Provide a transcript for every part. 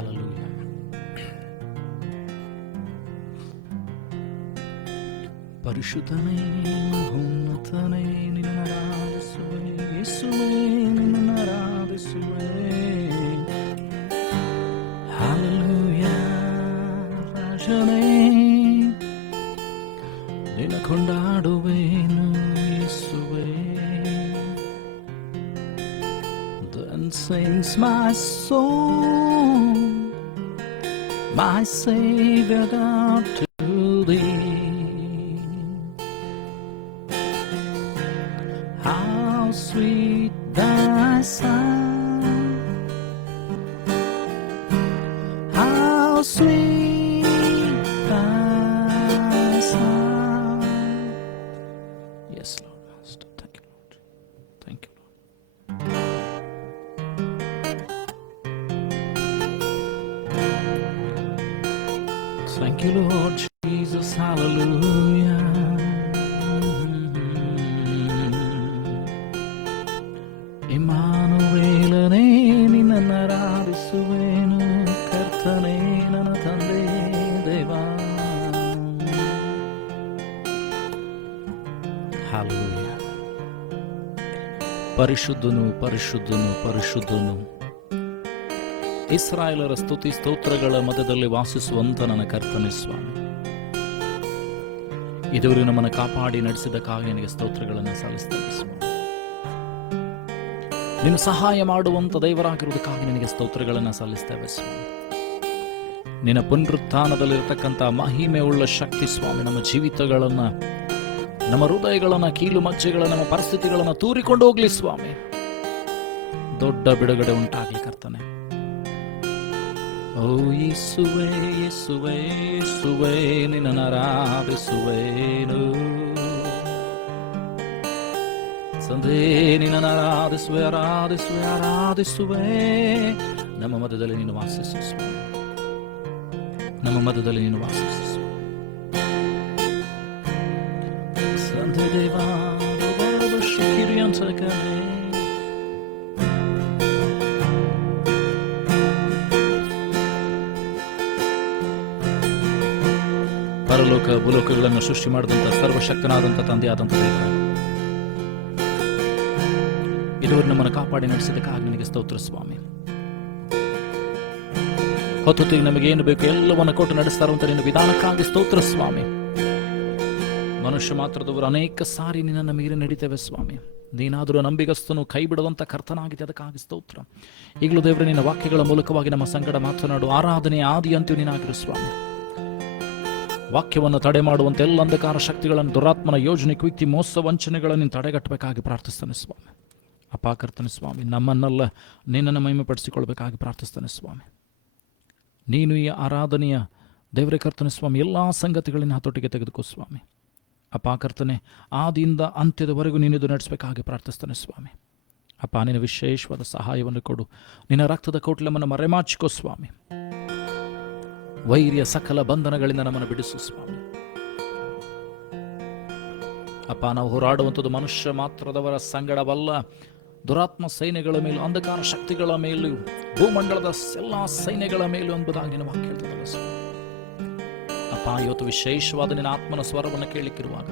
Hallelujah. ಪರಿಶುದ್ಧನೇ ಮಹೋನ್ನತನೇ ನಿನ್ನರಾಧಿಸುವೆ, ಯೇಸುವೇ ನಿನ್ನರಾಧಿಸುವೆ. Hallelujah. ರಾಜನೇ ನಿನ್ನ ಕೊಂಡಾಡುವೆನು ಯೇಸುವೇ. Then sings my soul, my Savior God, to thee. How sweet thy sound, how sweet thy sound. Yes, Lord, Master. Thank you, Lord. Thank you, Lord. Thank you, Lord Jesus. Hallelujah. ಇಮ್ಮಾನುವೇಲನೇ ನಿನ್ನರಾಧಿಸುವೆನು, ಕರ್ತನೇ ನನ್ನ ತಂದೆ ದೇವ. Hallelujah. ಪರಿಶುದ್ಧನು ಪರಿಶುದ್ಧನು ಪರಿಶುದ್ಧನು, ಇಸ್ರಾಯೇಲರ ಸ್ತುತಿ ಸ್ತೋತ್ರಗಳ ಮಧ್ಯದಲ್ಲಿ ವಾಸಿಸುವಂತ ನನ್ನ ಕರ್ತನೇ ಸ್ವಾಮಿ. ಇದುವರೆಗೂ ನಮ್ಮನ್ನು ಕಾಪಾಡಿ ನಡೆಸಿದಕ್ಕಾಗಿ ನಿನಗೆ ಸ್ತೋತ್ರಗಳನ್ನು ಸಲ್ಲಿಸ್ತೇವೆ ಸ್ವಾಮಿ. ನಿನ್ನ ಸಹಾಯ ಮಾಡುವಂತ ದೇವರಾಗಿರುವುದಕ್ಕಾಗಿ ನಿನಗೆ ಸ್ತೋತ್ರಗಳನ್ನು ಸಲ್ಲಿಸ್ತೇವೆ ಸ್ವಾಮಿ. ನಿನ್ನ ಪುನರುತ್ಥಾನದಲ್ಲಿರತಕ್ಕಂಥ ಮಹಿಮೆ ಉಳ್ಳ ಶಕ್ತಿ ಸ್ವಾಮಿ ನಮ್ಮ ಜೀವಿತಗಳನ್ನ, ನಮ್ಮ ಹೃದಯಗಳನ್ನ, ಕೀಲು ಮಚ್ಚೆಗಳನ್ನ, ನಮ್ಮ ಪರಿಸ್ಥಿತಿಗಳನ್ನ ತೂರಿಕೊಂಡು ಹೋಗ್ಲಿ ಸ್ವಾಮಿ. ದೊಡ್ಡ ಬಿಡುಗಡೆ ಉಂಟಾಗ್ಲಿ ಕರ್ತನೆ. ಓ ಯೇಸುವೇ ಯೇಸುವೇ ಯೇಸುವೇ ನಿನ್ನನ್ನು ಆರಾಧಿಸುವೆನು, ಸಂದೇ ನಿನ್ನನ್ನು ಆರಾಧಿಸುವೆ ಆರಾಧಿಸುವೆ ಆರಾಧಿಸುವೆ. ನಮ್ಮ ಮಧ್ಯದಲ್ಲಿ ನೀನು ವಾಸಿಸು ಸ್ವಾಮಿ, ನಮ್ಮ ಮಧ್ಯದಲ್ಲಿ ನೀನು ವಾಸಿಸು ಸಂದೇ ದೇವ. ಪರಲೋಕ ಭೂಲೋಕಗಳನ್ನು ಸೃಷ್ಟಿ ಮಾಡಿದಂಥ ಸರ್ವಶಕ್ತನಾದಂಥ ತಂದೆಯಾದಂಥ ದೇವ, ಇದುವರೆಗೂ ನಮ್ಮನ್ನು ಕಾಪಾಡಿ ನಡೆಸಿದಕ್ಕಾಗಿ ನಿನಗೆ ಸ್ತೋತ್ರ ಸ್ವಾಮಿ. ಹೊತ್ತೊತ್ತಿಗೆ ನಮಗೇನು ಬೇಕು ಎಲ್ಲವನ್ನು ಕೊಟ್ಟು ನಡೆಸ್ತಾ ಇರುವಂತ ನಿನ್ನ ವಿಧಾನಕ್ಕಾಗಿ ಸ್ತೋತ್ರ ಸ್ವಾಮಿ. ಮನುಷ್ಯ ಮಾತ್ರದವರು ಅನೇಕ ಸಾರಿ ನಿನ್ನನ್ನು ಮೀರಿ ನಡೀತೇವೆ ಸ್ವಾಮಿ. ನೀನಾದರೂ ನಂಬಿಗಸ್ತನು, ಕೈ ಬಿಡುವಂತ ಕರ್ತನಾಗಿದೆ, ಅದಕ್ಕಾಗಿ ಸ್ತೋತ್ರ. ಈಗಲೂ ದೇವರೇ ನಿನ್ನ ವಾಕ್ಯಗಳ ಮೂಲಕವಾಗಿ ನಮ್ಮ ಸಂಗಡ ಮಾತನಾಡು. ಆರಾಧನೆ ಆದಿ ಅಂತ್ಯ ನೀನಾಗಿರು ಸ್ವಾಮಿ. ವಾಕ್ಯವನ್ನು ತಡೆ ಮಾಡುವಂತ ಎಲ್ಲ ಅಂಧಕಾರ ಶಕ್ತಿಗಳನ್ನು, ದುರಾತ್ಮನ ಯೋಜನೆ, ಕುಯುಕ್ತಿ, ಮೋಸ, ವಂಚನೆಗಳನ್ನು ನೀನು ತಡೆಗಟ್ಟಬೇಕಾಗಿ ಪ್ರಾರ್ಥಿಸ್ತಾನೆ ಸ್ವಾಮಿ. ಅಪ್ಪ ಕರ್ತನೆ ಸ್ವಾಮಿ, ನಮ್ಮನ್ನೆಲ್ಲ ನಿನ್ನನ್ನು ಮಹಿಮೆಪಡಿಸಿಕೊಳ್ಬೇಕಾಗಿ ಪ್ರಾರ್ಥಿಸ್ತಾನೆ ಸ್ವಾಮಿ. ನೀನು ಈ ಆರಾಧನೆಯ ದೇವರೇ ಕರ್ತನೆ ಸ್ವಾಮಿ ಎಲ್ಲ ಸಂಗತಿಗಳನ್ನ ಹತೋಟಿಗೆ ತೆಗೆದುಕೋ ಸ್ವಾಮಿ. ಅಪ್ಪ ಕರ್ತನೆ, ಆದಿಯಿಂದ ಅಂತ್ಯದವರೆಗೂ ನೀನಿದು ನಡೆಸಬೇಕಾಗಿ ಪ್ರಾರ್ಥಿಸ್ತಾನೆ ಸ್ವಾಮಿ. ಅಪ್ಪ ನಿನ್ನ ವಿಶೇಷವಾದ ಸಹಾಯವನ್ನು ಕೊಡು. ನಿನ್ನ ರಕ್ತದ ಕೌಟಲ್ಯವನ್ನು ಮರೆಮಾಚಿಕೋ ಸ್ವಾಮಿ. ವೈರ್ಯ ಸಕಲ ಬಂಧನಗಳಿಂದ ನಮ್ಮನ್ನು ಬಿಡಿಸು ಸ್ವಾಮಿ. ಅಪ್ಪ ನಾವು ಹೋರಾಡುವಂಥದ್ದು ಮನುಷ್ಯ ಮಾತ್ರದವರ ಸಂಗಡವಲ್ಲ, ದುರಾತ್ಮ ಸೈನ್ಯಗಳ ಮೇಲೂ, ಅಂಧಕಾರ ಶಕ್ತಿಗಳ ಮೇಲೂ, ಭೂಮಂಡಲದ ಎಲ್ಲ ಸೈನ್ಯಗಳ ಮೇಲೂ ಎಂಬುದಾಗಿ ನಿನ್ನ ವಾಕ್ಯ ಹೇಳ್ತದಲ್ಲ ಸ್ವಾಮಿ. ಅಪ್ಪ ಇವತ್ತು ವಿಶೇಷವಾದ ನಿನ್ನ ಆತ್ಮನ ಸ್ವರವನ್ನು ಕೇಳಿಕ್ಕಿರುವಾಗ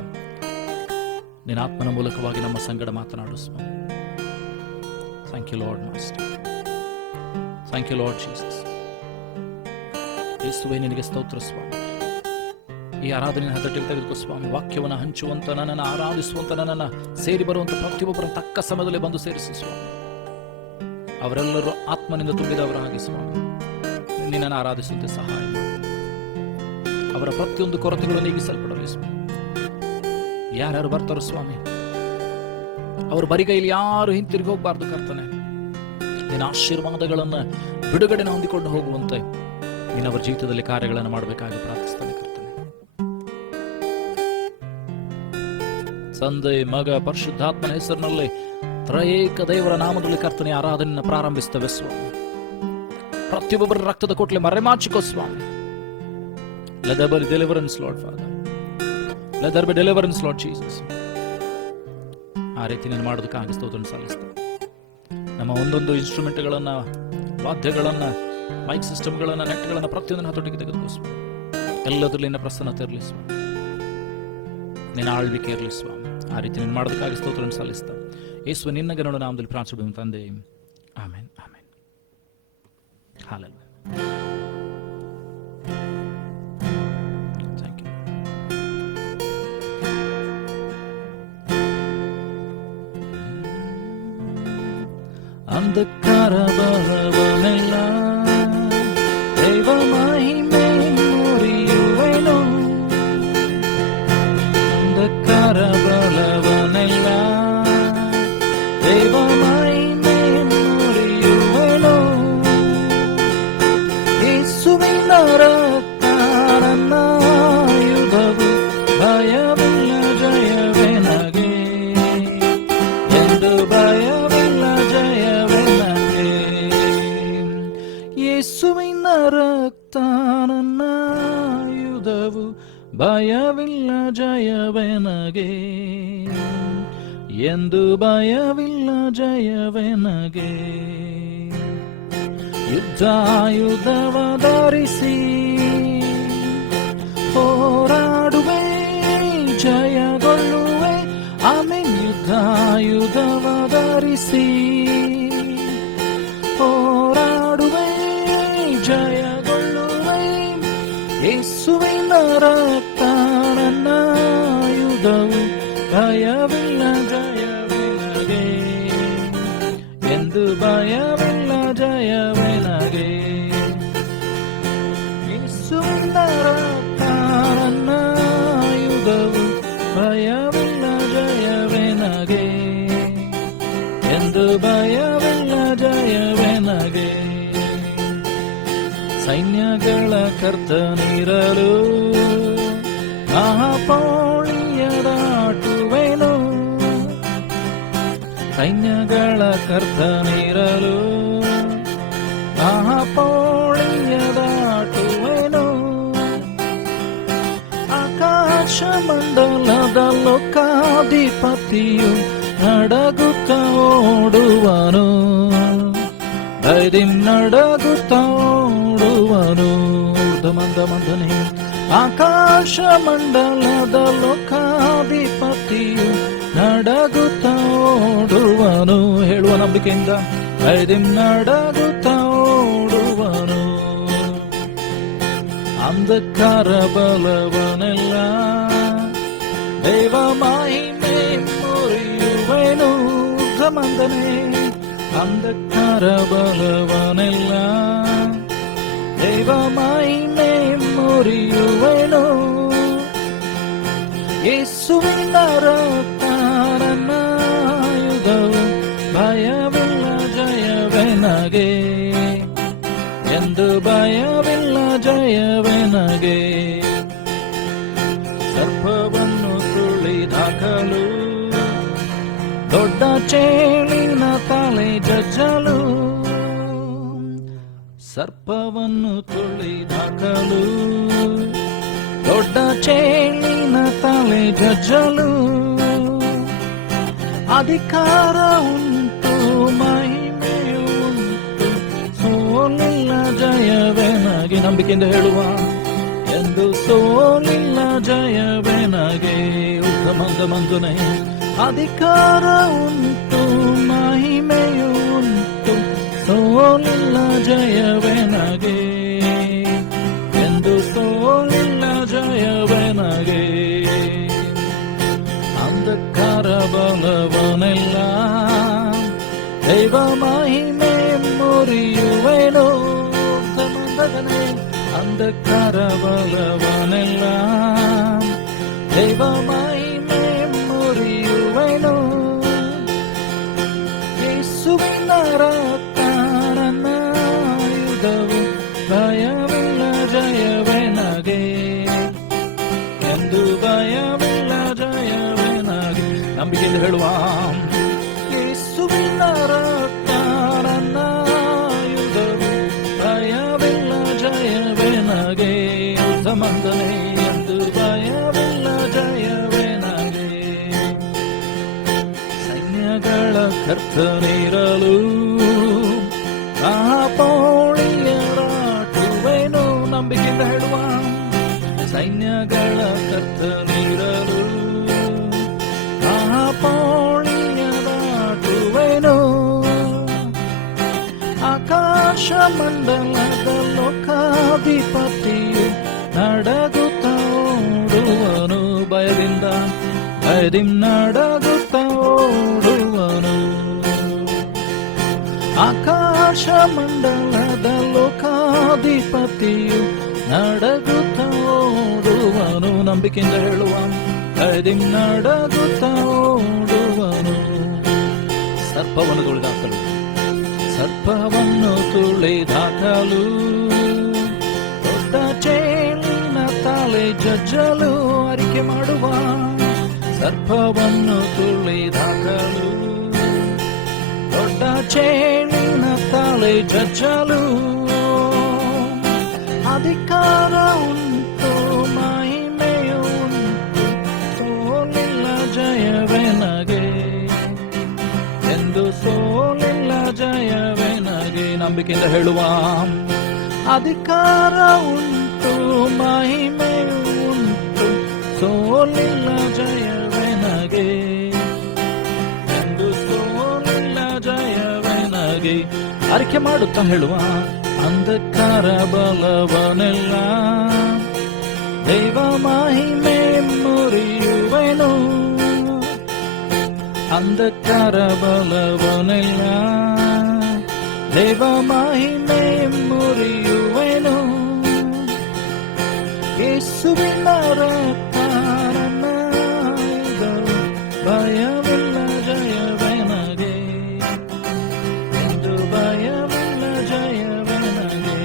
ನಿನ್ನ ಆತ್ಮನ ಮೂಲಕವಾಗಿ ನಮ್ಮ ಸಂಗಡ ಮಾತನಾಡು ಸ್ವಾಮಿ. Thank you lord master. Thank you lord Jesus. ಯೇಸುವೇ ನಿನಗೆ ಸ್ತೋತ್ರ ಸ್ವಾಮಿ. ಈ ಆರಾಧನೆ ಹತೋಟಿಗೆ ತೆಗೆದುಕೋ ಸ್ವಾಮಿ. ವಾಕ್ಯವನ್ನು ಹಂಚುವಂತ, ನನ್ನನ್ನು ಆರಾಧಿಸುವಂತ, ನನ್ನನ್ನು ಸೇರಿ ಬರುವಂತ ಪ್ರತಿಯೊಬ್ಬರ ತಕ್ಕ ಸಮಯದಲ್ಲಿ ಬಂದು ಸೇರಿಸು ಸ್ವಾಮಿ. ಅವರೆಲ್ಲರೂ ಆತ್ಮನಿಂದ ತುಂಬಿದವರಾಗಿ ಸ್ವಾಮಿ ನಿನ್ನನ್ನು ಆರಾಧಿಸುವಂತೆ ಸಹಾಯ ಮಾಡಿ. ಅವರ ಪ್ರತಿಯೊಂದು ಕೊರತೆಗಳು ನೀಗಿಸಲ್ಪಡಲಿ ಸ್ವಾಮಿ. ಯಾರ್ಯಾರು ಬರ್ತಾರೋ ಸ್ವಾಮಿ, ಅವರು ಬರಿಗೈಲಿ ಯಾರು ಹಿಂತಿರುಗಿ ಹೋಗಬಾರ್ದು ಕರ್ತನೆ. ನಿನ್ನ ಆಶೀರ್ವಾದಗಳನ್ನು ಬಿಡುಗಡೆನ ಹೊಂದಿಕೊಂಡು ಹೋಗುವಂತೆ ನೀನು ಅವರ ಜೀವಿತದಲ್ಲಿ ಕಾರ್ಯಗಳನ್ನು ಮಾಡಬೇಕಾಗಿ ಪ್ರಾರ್ಥಿಸ್ತಾನೆ ಕರ್ತನೆ. ತಂದೆ, ಮಗ, ಪರಿಶುದ್ಧಾತ್ಮನ ಹೆಸರಿನಲ್ಲಿ ತ್ರಯೇಕ ದೇವರ ನಾಮದಲ್ಲಿ ಕರ್ತನೆ ಆರಾಧನೆಯನ್ನು ಪ್ರಾರಂಭಿಸ್ತೇವೆ ಸ್ವಾಮಿ. ಪ್ರತಿಯೊಬ್ಬರ ರಕ್ತದ ಕೋಟ್ಲೆ ಮರೆಮಾಚಿಕೋ ಸ್ವಾಮಿ. Let there be deliverance, Lord Father. Let there be deliverance, Lord Jesus. ಆ ರೀತಿ ನಾನು ಮಾಡೋದಕ್ಕಾಗಿ ಸ್ತೋತ್ರ ಸಲ್ಲಿಸ್ತೇನೆ. ನಮ್ಮ ಒಂದೊಂದು ಇನ್ಸ್ಟ್ರೂಮೆಂಟ್ಗಳನ್ನು, ವಾದ್ಯಗಳನ್ನು ಮೈಕ್ ಸಿಸ್ಟಮ್ಗಳನ್ನ, ನೆಟ್ಗಳನ್ನ ಪ್ರತಿಯೊಂದನ್ನು ಹತೋಟಿಗೆ ತೆಗೆದುಕೋ ಸ್ವಾಮಿ. ಎಲ್ಲದರಲ್ಲಿ ನಿನ್ನ ಪ್ರಸನ್ನತೆ ಇರಲಿ ಸ್ವಾಮಿ, ನಿನ್ನ ಆಳ್ವಿಕೆ ಇರಲಿ ಸ್ವಾಮಿ. ಆ ರೀತಿ ನೀನು ಮಾಡೋದಕ್ಕಾಗಿ ಸ್ತೋತ್ರವನ್ನು ಸಲ್ಲಿಸ್ತಾ ಯೇಸುವೆ ನಿನ್ನ ಗಣನ ನಾಮದಲ್ಲಿ ಪ್ರಾರ್ಥಿಸುತ್ತೇವೆ ತಂದೆ. Amen, amen. ಹಾಲೆಲೂಯಾ. ಅಂಧಕಾರ ಬಲವನೆಲ್ಲ ದೈವ ಮಹಿಮೆ ಮುರಿಯುವೆನು. ಅಂಧಕಾರ ಬಲವನೆಲ್ಲ ದೈವ ಮಹಿಮೆ ಮುರಿಯುವೆನು. ಯೇಸುವಿನ ರಕ್ತ ನನ್ನ ಆಯುಧವು, ಭಯವಿಲ್ಲ ಜಯವೇ ನಗೆ ಎಂದು ಭಯವಿಲ್ಲ ಜಯವೇ ನಗೆ. ಯೇಸುವಿನ ರಕ್ತ ನನ್ನ ಆಯುಧವು, ಭಯವಿಲ್ಲ ಜಯವೇ ನಗೆ ಎಂದು ಭಯವಿಲ್ಲ ಜಯವೇ ನಗೆ. ಯುದ್ಧಾಯುಧವ ಧರಿಸಿ ಹೋರಾಡುವೆ, ಜಯಗೊಳ್ಳುವೆ. ಆಮೆನ್. ಯುದ್ಧಾಯುಧವ ಧರಿಸಿ ಹೋರಾಡುವೆ, ಜಯಗೊಳ್ಳುವೆ. ಯೇಸುವಿನ ರಕ್ತ ನನ್ನ ಆಯುಧವು, ಭಯವಿಲ್ಲ ಜಯವೇ ನಗೆ ಎಂದು ಭಯವಿಲ್ಲ ಜಯವೇ ನಗೆ. ಯೇಸುವಿನ ರಕ್ತ ನನ್ನ ಆಯುಧವು, ಭಯವಿಲ್ಲ ಜಯವೇ ನಗೆ ಎಂದು ಭಯವಿಲ್ಲ ಜಯವೇ ನಗೆ. ಸೈನ್ಯಗಳ ಕರ್ತನಿರಲು ಮಹಾಪೌಳಿಯ ದಾಟುವೆನು. ಸೈನ್ಯಗಳ ಕರ್ತನಿರಲು ಮಹಾಪೌಳಿಯ ದಾಟುವೆನು. ಆಕಾಶ ಮಂಡಲದ ಲೋಕಾಧಿಪತಿಯು ನಡಗುತ್ತ ಓಡುವನು, ಧೈರ್ಯ ನಡಗುತ್ತ ಓಡುವನು. ಮಂದನೆ ಆಕಾಶ ಮಂಡಲದ ಲೋಕಾಧಿಪತಿಯು ನಡಗುತ್ತ ಓಡುವನು. ಹೇಳುವ ನಂಬಿಕೆಯಿಂದ ಧೈರ್ಯ ನಡಗುತ್ತ ಓಡುವನು. ಅಂಧಕಾರ ಬಲವನೆಲ್ಲ ದೈವ ಮಹಿಮೆ ಮುರಿಯುವೆನು. ಮಂದನೆ ಅಂಧಕಾರ ಬಲವನೆಲ್ಲ ದೈವ ಮಹಿಮೆ ಮುರಿಯುವೆನು. ಯೇಸುವಿನ ರಕ್ತ ನನ್ನ ಆಯುಧವು, ಭಯವಿಲ್ಲ ಜಯವೇ ನಗೆ ಎಂದು ಭಯವಿಲ್ಲ ಜಯವೇ ನಗೆ. ಸರ್ಪವನ್ನು ತುಳಿದಾಕಲು, ದೊಡ್ಡ ಚೇಳಿನ ತಲೆ ಜಜ್ಜಲು. ಸರ್ಪವನ್ನು ತುಳಿದಾಕಲು, ದೊಡ್ಡ ಚೇಳಿನ ತಲೆ ಜಜ್ಜಲು. ಅಧಿಕಾರ ಉಂಟು, ಮಹಿಮೆ ಉಂಟು, ಸೋಲಿಲ್ಲ ಜಯವೇ ನಗೆ. ನಂಬಿಕೆಯಿಂದ ಹೇಳುವ ಎಂದು ಸೋಲಿಲ್ಲ ಜಯವೇ ನಗೆ. ಉತ್ತಮಂದ ಮಂಜುನೆ ಅಧಿಕಾರ ಉಂಟು, ಮಹಿಮೆಯು ಉಂಟು, ಸೋಲಿಲ್ಲ ಜಯವೇ ನಗೆ ಎಂದು ಸೋಲಿಲ್ಲ ಜಯವೇ ನಗೆ. ಅಂಧಕಾರ ಬಲವನೆಲ್ಲ ದೈವ ಮಹಿಮೆ ಮುರಿಯುವೆನು. ಅಂಧಕಾರ ಬಲವನೆಲ್ಲ ದೈವ ಮಹಿಮೆ ಮುರಿಯುವೆನು. ಯೇಸುವಿನ ರಕ್ತ ನನ್ನ ಆಯುಧವು, ಭಯವಿಲ್ಲ ಜಯವೇ ನಗೆ ಎಂದು ಭಯವಿಲ್ಲ ಜಯವೇ ನಗೆ. ನಂಬಿಕೆಯಿಂದ ಹೇಳುವ ಯೇಸುವಿನ ರಕ್ತ ನನ್ನ ಆಯುಧವು, ಭಯವಿಲ್ಲ ಜಯವೇ ನಗೆ. ಸಮಂದನೆ ಎಂದು ಭಯವಿಲ್ಲ ಜಯವೇ ನಗೆ. ಸೈನ್ಯಗಳ ಕರ್ತನಿರಲು ಮಹಾಪೌಳಿಯರ ಆಕಾಶ ಮಂಡಲದ ಲೋಕಾಧಿಪತಿಯು ನಡಗುತ್ತ ಓಡುವನು, ಭಯದಿಂದ ನಡಗುತ್ತ ಓಡುವನು. ಆಕಾಶ ಮಂಡಲದ ಲೋಕಾಧಿಪತಿಯು ನಡಗುತ್ತ ಓಡುವನು, ನಂಬಿಕೆಯಿಂದ ಹೇಳುವ ನಡಗುತ್ತ ಓಡುವನು. ಸರ್ಪವನ್ನು ತುಳಿದಾಕಲು, ಸರ್ಪವನ್ನು ತುಳಿದಾಕಲು, ದೊಡ್ಡ ಚೇಳಿನ ತಲೆ ಜಜ್ಜಲು ಅರಿಕೆ ಮಾಡುವ. ಸರ್ಪವನ್ನು ತುಳಿದಾಕಲು, ದೊಡ್ಡ ಚೇಳಿನ ತಲೆ ಜಜ್ಜಲು ಅಧಿಕಾರ ಉಂಟು, ಮಹಿಮೆಯು ಉಂಟು, ಸೋಲಿಲ್ಲ ಜಯವೇ ನಗೆ ಎಂದು, ಸೋಲಿಲ್ಲ ಜಯವೇ ನಗೆ. ನಂಬಿಕೆಯಿಂದ ಹೇಳುವ ಅಧಿಕಾರ ಉಂಟು, ಮಹಿಮೆಯು ಉಂಟು, ಸೋಲಿಲ್ಲ ಜಯವೇ ನಗೆ ಎಂದು, ಸೋಲಿಲ್ಲ ಜಯವೇ ನಗೆ. ಅರಿಕೆ ಮಾಡುತ್ತಾ ಹೇಳುವ ಅಂಧಕಾರ ಬಲವನೆಲ್ಲ ದೈವ ಮಹಿಮೆ ಮುರಿಯುವೆನು. ಅಂಧಕಾರ ಬಲವನೆಲ್ಲ ದೈವ ಮಹಿಮೆ ಮುರಿಯುವೆನು. ಯೇಸುವಿನ ರಕ್ತನ ಭಯವಿಲ್ಲ ಜಯವೇ ನಗೆ ಎಂದು, ಭಯವಿಲ್ಲ ಜಯವೇ ನಗೆ.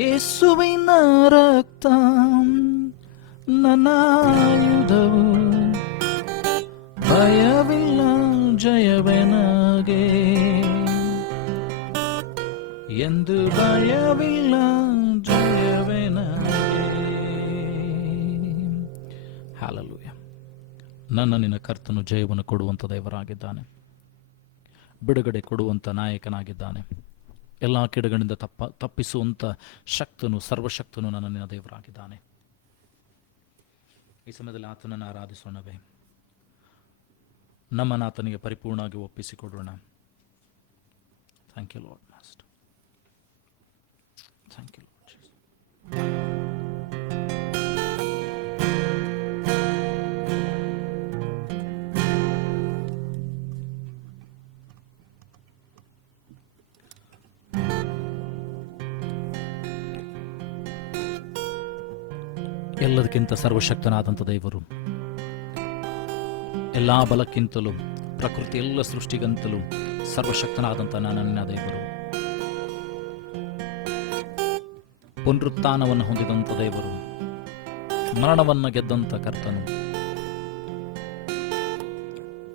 ಯೇಸುವಿನ ರಕ್ತ ನನ್ನ ಆಯುಧವು, ಭಯವಿಲ್ಲ ಜಯವೇ ನಗೆ ಎಂದು, ಭಯವಿಲ್ಲ ಜಯವೇ ನಗೆ. ಹಲ್ಲೆಲೂಯಾ. ನನ್ನ ನಿನ್ನ ಕರ್ತನು ಜಯವನ್ನು ಕೊಡುವಂಥ ದೇವರಾಗಿದ್ದಾನೆ, ಬಿಡುಗಡೆ ಕೊಡುವಂಥ ನಾಯಕನಾಗಿದ್ದಾನೆ. ಎಲ್ಲ ಕಿಡಗಳಿಂದ ತಪ್ಪಿಸುವಂಥ ಶಕ್ತನು, ಸರ್ವಶಕ್ತನು ನನ್ನ ನಿನ್ನ ದೇವರಾಗಿದ್ದಾನೆ. ಈ ಸಮಯದಲ್ಲಿ ಆತನನ್ನು ಆರಾಧಿಸೋಣವೇ, ನಮ್ಮನಾತನಿಗೆ ಪರಿಪೂರ್ಣವಾಗಿ ಒಪ್ಪಿಸಿಕೊಡೋಣ. Thank you lord master, thank you lord Jesus. ಎಲ್ಲದಕ್ಕಿಂತ ಸರ್ವಶಕ್ತನಾದಂಥ ದೇವರು, ಎಲ್ಲ ಬಲಕ್ಕಿಂತಲೂ, ಪ್ರಕೃತಿ ಎಲ್ಲ ಸೃಷ್ಟಿಗಂತಲೂ ಸರ್ವಶಕ್ತನಾದಂಥ ನನ್ನ ದೇವರು, ಪುನರುತ್ಥಾನವನ್ನು ಹೊಂದಿದಂಥ ದೇವರು, ಮರಣವನ್ನು ಗೆದ್ದಂಥ ಕರ್ತನು,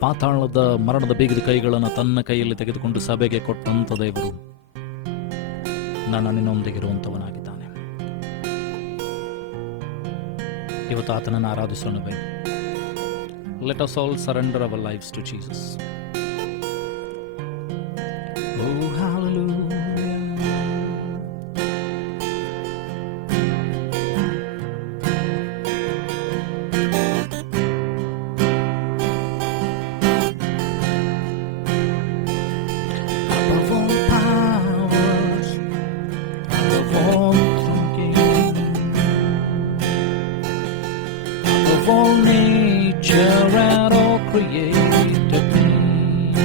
ಪಾತಾಳದ ಮರಣದ ಬೀಗದ ಕೈಗಳನ್ನು ತನ್ನ ಕೈಯಲ್ಲಿ ತೆಗೆದುಕೊಂಡು ಸಭೆಗೆ ಕೊಟ್ಟಂಥ ದೇವರು ನನ್ನ ನಿನ್ನೊಂದಿಗಿರುವಂಥವನಾಗಿದ್ದಾನೆ. ಇವತ್ತು ಆತನನ್ನು ಆರಾಧಿಸೋಣವೇ. Let us all surrender our lives to Jesus. Oh, hallelujah. Above all powers, above all thinking, above all nature and all created things,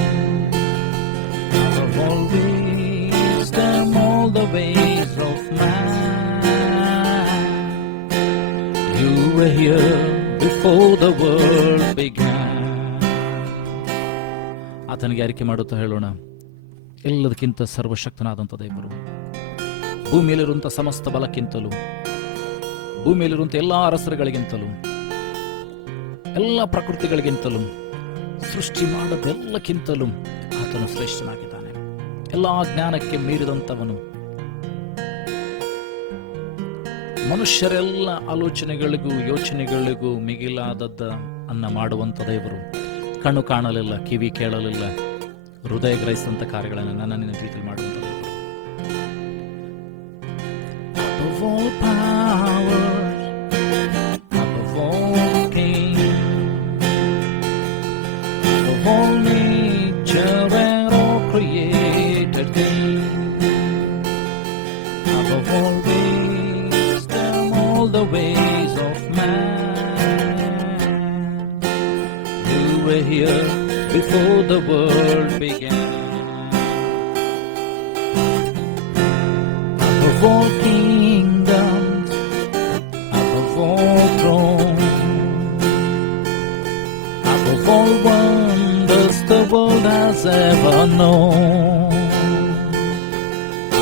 above all wisdom, all the ways of man, you were here before the world began. ಆತನಿಗೆ ಅರಿಕೆ ಮಾಡುತ್ತಾ ಹೇಳೋಣ, ಎಲ್ಲದಕ್ಕಿಂತ ಸರ್ವಶಕ್ತನಾದಂಥ ದೇವರು, ಭೂಮಿಯಲ್ಲಿರುವಂಥ ಸಮಸ್ತ ಬಲಕ್ಕಿಂತಲೂ, ಭೂಮಿಯಲ್ಲಿರುವಂಥ ಎಲ್ಲ ಅರಸರುಗಳಿಗಿಂತಲೂ, ಎಲ್ಲ ಪ್ರಕೃತಿಗಳಿಗಿಂತಲೂ, ಸೃಷ್ಟಿ ಮಾಡೋದೆಲ್ಲಕ್ಕಿಂತಲೂ ಆತನು ಶ್ರೇಷ್ಠನಾಗಿದ್ದಾನೆ. ಎಲ್ಲ ಜ್ಞಾನಕ್ಕೆ ಮೀರಿದಂಥವನು, ಮನುಷ್ಯರೆಲ್ಲ ಆಲೋಚನೆಗಳಿಗೂ ಯೋಚನೆಗಳಿಗೂ ಮಿಗಿಲಾದದ್ದ ಅನ್ನ ಮಾಡುವಂಥ ದೇವರು, ಕಣ್ಣು ಕಾಣಲಿಲ್ಲ, ಕಿವಿ ಕೇಳಲಿಲ್ಲ, ಹೃದಯ ಗ್ರಹಿಸಿದಂಥ ಕಾರ್ಯಗಳನ್ನು ನನ್ನ ನಿನ್ನ ಜೀವಿತದಲ್ಲಿ ಮಾಡುವಂಥ ದೇವರು. Above all powers, above all kings, above all nature and all began. Above all kingdoms, above all thrones, above all wonders the world has ever known,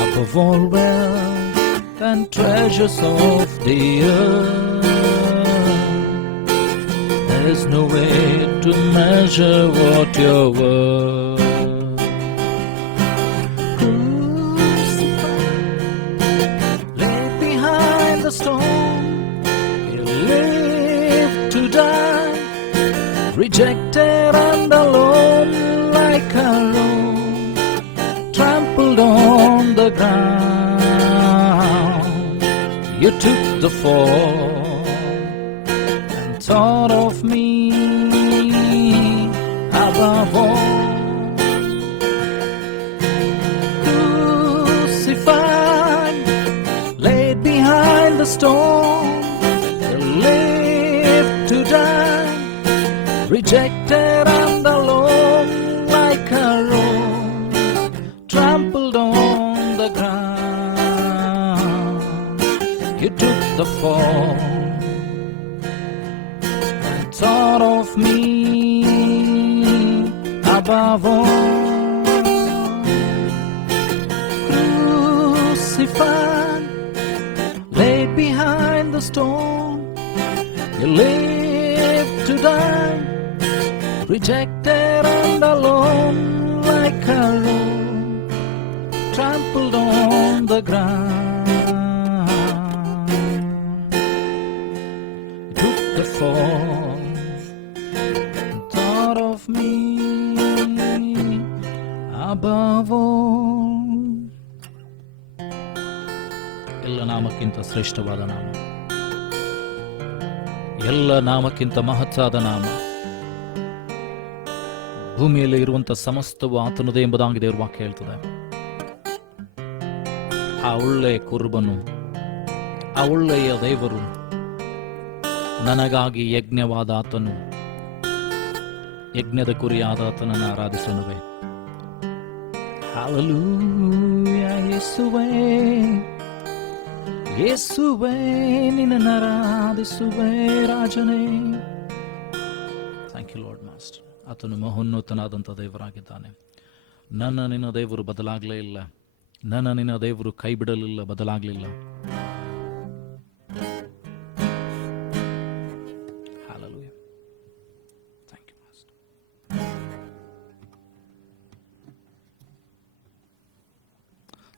above all wealth and treasures of the earth, there's no way to measure what you're worth. Crucified, laid behind the stone, you live to die, rejected and alone like a roam, trampled on the ground. You took the fall and thought of me above all. Crucified, laid behind the stone, you lived to die, rejected and alone like a roam, trampled on the ground. You took the fall and thought of me above all. Crucified, laid behind the stone, you lived to die, rejected and alone like a roam, trampled on the ground. You took the fall and thought of me above all. ಎಲ್ಲ ನಾಮಕ್ಕಿಂತ ಶ್ರೇಷ್ಠವಾದ ನಾಮ, ಎಲ್ಲ ನಾಮಕ್ಕಿಂತ ಮಹತ್ತಾದ ನಾಮ, ಭೂಮಿಯಲ್ಲಿ ಇರುವಂತ ಸಮಸ್ತವು ಆತನದೇ ಎಂಬುದಾಗಿ ದೇವರ ವಾಕ್ಯ ಹೇಳ್ತದೆ. ಆ ಒಳ್ಳೆಯ ಕುರುಬನು, ಆ ಒಳ್ಳೆಯ ದೇವರು, ನನಗಾಗಿ ಯಜ್ಞವಾದ ಆತನು, ಯಜ್ಞದ ಕುರಿಯಾದ ಆತನನ್ನು ಆರಾಧಿಸೋಣವೇ. ಹಲ್ಲೆಲೂಯಾ. ಯೇಸುವೇ, ಯೇಸುವೇ, ನಿನ್ನನ್ನು ಆರಾಧಿಸುವೆ ರಾಜನೇ. Thank you lord master. ಆತನು ಮಹೋನ್ನತನಾದಂಥ ದೇವರಾಗಿದ್ದಾನೆ. ನನ್ನ ನಿನ್ನ ದೇವರು ಬದಲಾಗಲೇ ಇಲ್ಲ, ನನ್ನ ನಿನ್ನ ದೇವರು ಕೈ ಬಿಡಲಿಲ್ಲ, ಬದಲಾಗಲಿಲ್ಲ. Hallelujah. Thank you master.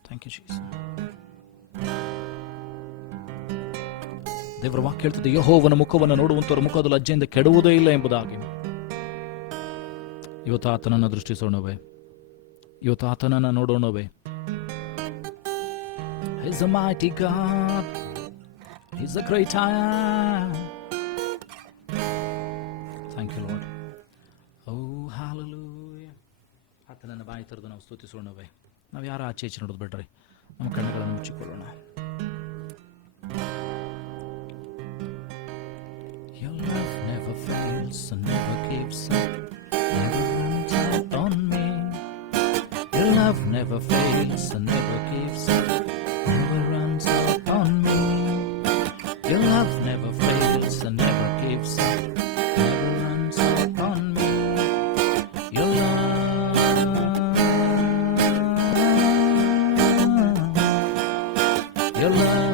Thank you Jesus. ದೇವರ ವಾಕ್ಯ ಹೇಳ್ತದೆ, ಯೆಹೋವನ ಮುಖವನ್ನು ನೋಡುವಂತವರ ಮುಖದ ಲಜ್ಜೆಯಿಂದ ಕೆಡುವುದೇ ಇಲ್ಲ ಎಂಬುದಾಗಿ. ಇವತ್ತು ಆತನನ್ನು ದೃಷ್ಟಿಸೋಣವೇ, ಇವತ್ತು ಆತನನ್ನು ನೋಡೋಣವೇ. He's a mighty God, He's a great I am. Thank you Lord. Oh hallelujah. ಆತನನ್ನು ಬಾಯಿ ತೆರೆದು ನಾವು ಸ್ತುತಿಸೋಣವೇ. ನಾವು ಯಾರು ಆಚೆ ಈಚೆ ನೋಡೋದು ಬೇಡ್ರಿ, ನಮ್ಮ ಕಣ್ಣುಗಳನ್ನು ಮುಚ್ಚಿಕೊಳ್ಳೋಣ. Your love never fails and never gives up, never runs out on me. Your love never fails and never gives up, never runs out on me. Your love never fails and never gives up, never runs out on me. Your love, your love.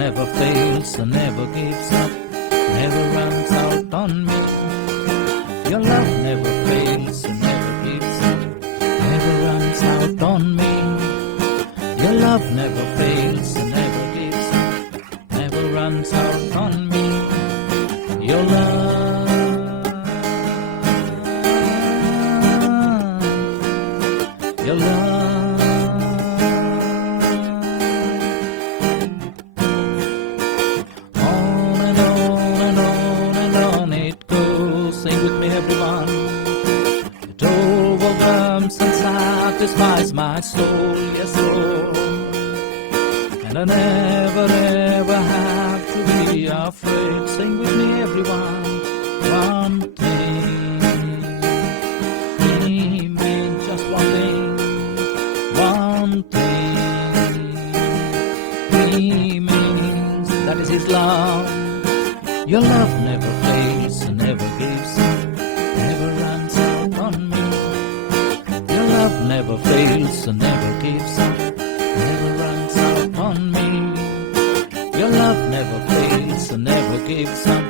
Never fails and never gives up, never runs out on me. Your love never fails and never gives up, never runs out on me. Your love never fails and never gives up, out on me. Your love, your love. On and on and on and on it goes. Sing with me, everyone. It overwhelms and satisfies my soul, yes, Lord. And I never ever have to be afraid. Sing with me, everyone. One thing remains, just one thing. One thing remains, that is His love. Your love never fades and never gives up, never runs out on me. Your love never fails and never gives up, never runs out on me. Your love never fails and never gives up,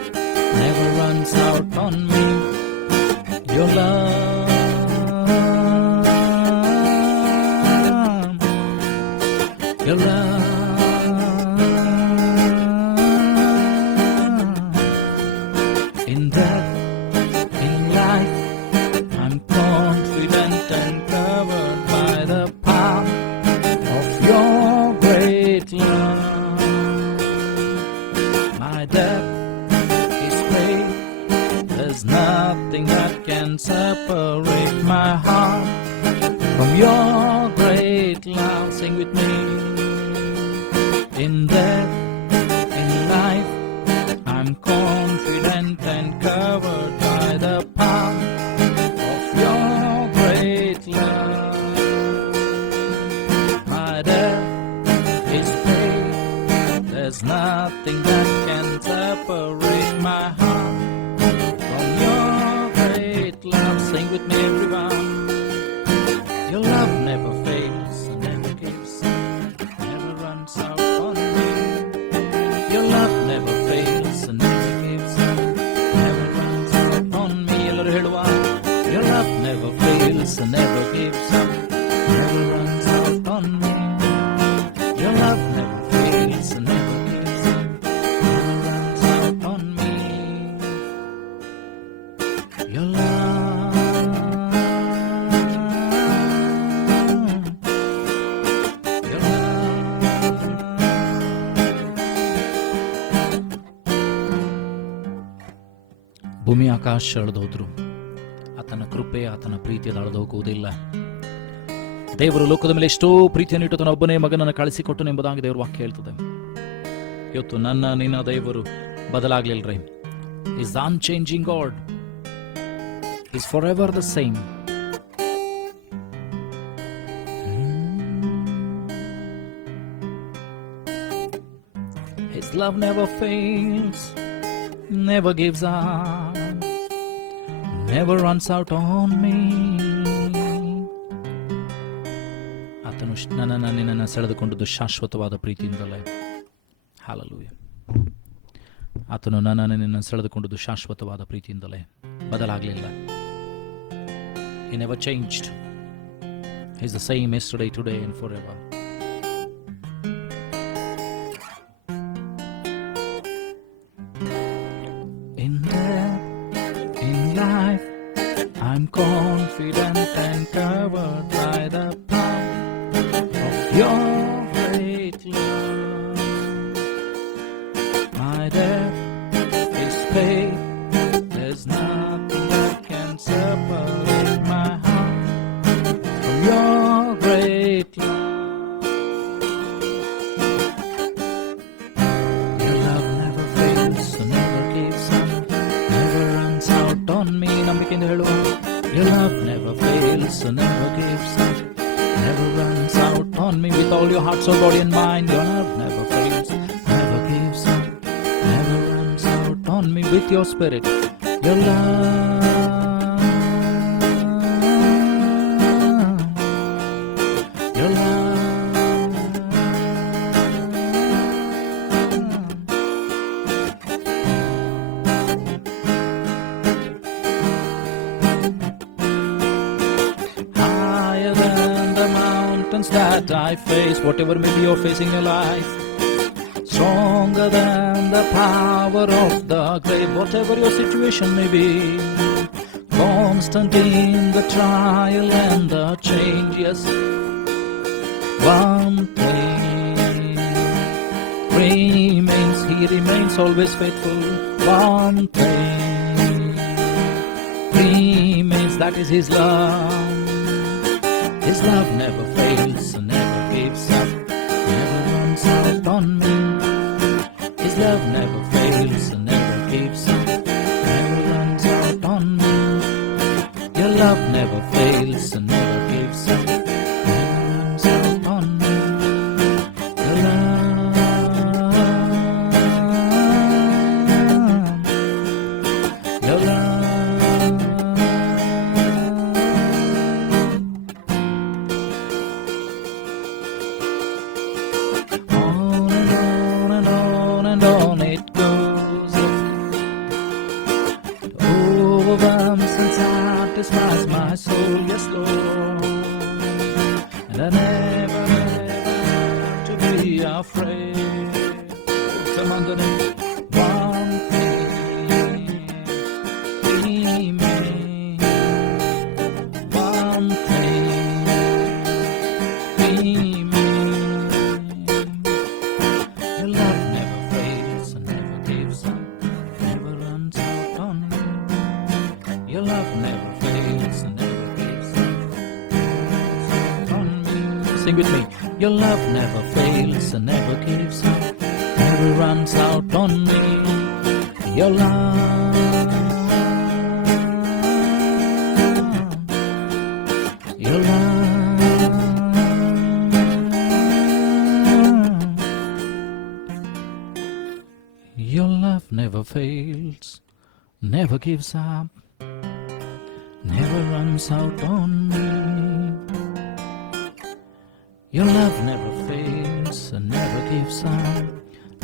never runs out on me. Your love, your love. In death, in life, I'm confident and covered by the power of your great love. My debt is paid. There's nothing that can separate my heart from your great love. Sing with me. In death, in life, I'm confident and covered by the power of your great love. My debt is paid. There's nothing that can separate my heart from your great love. Sing with me, everyone. Your love never fails and never gives up, never runs out on me. Your love never fails and never gives up, never runs out on me. ಎಲ್ಲರೂ ಹೇಳುವ Your love never fails and never gives up, never runs out on me. Your love never fails and never gives up, never runs out on me. Your love, your love. ಭೂಮಿ ಆಕಾಶ ಅಳೆದೋದ್ರು ಆತನ ಕೃಪೆ ಆತನ ಪ್ರೀತಿಯಲ್ಲಿ ಅಳೆದೋಗುವುದಿಲ್ಲ. ದೇವರು ಲೋಕದ ಮೇಲೆ ಎಷ್ಟೋ ಪ್ರೀತಿಯನ್ನು ಇಟ್ಟು ತನ್ನ ಒಬ್ಬನೇ ಮಗನನ್ನು ಕಳಿಸಿಕೊಟ್ಟನು ಎಂಬುದಾಗಿ ದೇವರ ವಾಕ್ಯ ಹೇಳ್ತದೆ. ಇವತ್ತು ನನ್ನ ನಿನ್ನ ದೇವರು ಬದಲಾಗ್ಲಿಲ್ರಿ. Is unchanging God, is forever the same. His love never fails, never gives up, never runs out on me. ಆತನು ನನ್ನನ್ನು ನಿನ್ನನ್ನು ಸೆಳೆದುಕೊಂಡದ್ದು ಶಾಶ್ವತವಾದ ಪ್ರೀತಿಯಿಂದಲೇ. ಹಲ್ಲೆಲೂಯಾ. ಆತನು ನನ್ನನ್ನು ನಿನ್ನನ್ನು ಸೆಳೆದುಕೊಂಡದ್ದು ಶಾಶ್ವತವಾದ ಪ್ರೀತಿಯಿಂದಲೇ, ಬದಲಾಗಲಿಲ್ಲ. He never changed. He's the same yesterday, today and forever. In death, in life, I'm confident and covered by the power of your great love. My debt is paid. There's nothing that can separate my heart from your great love. Your love never fails, never gives up, never runs out on me. ನಂಬಿಕೆಯಿಂದ ಹೇಳುವ Your love never fails, never gives up, never runs out on me. With all your heart, soul, body and mind, your love never fails, never gives up, never runs out on me. With your spirit, your love, your love. Higher than the mountains that I face, whatever maybe you're facing in your life, stronger than the power of the grave. Whatever your situation may be, constant in the trial and the change. Yes, one thing remains, he remains always faithful. One thing remains, that is his love. His love never fails and never gives up, never runs out on me. His love never fails and never gives up, never runs out on me. Your love never fails and never gives up, never runs out on me. Your love, your love. On it goes, overwhelms and satisfies my soul, yes Lord, and I never have to be afraid. Come on, one thing remains, one thing remains. Your love never fails and never gives up, never runs out on me. Your love never fails and never gives up, never runs out on me. Sing with me. Your love never fails and never gives up, never runs out on me. Your love, your love, your love never fails, never gives up, never runs out on me. Your love never fails and never gives up,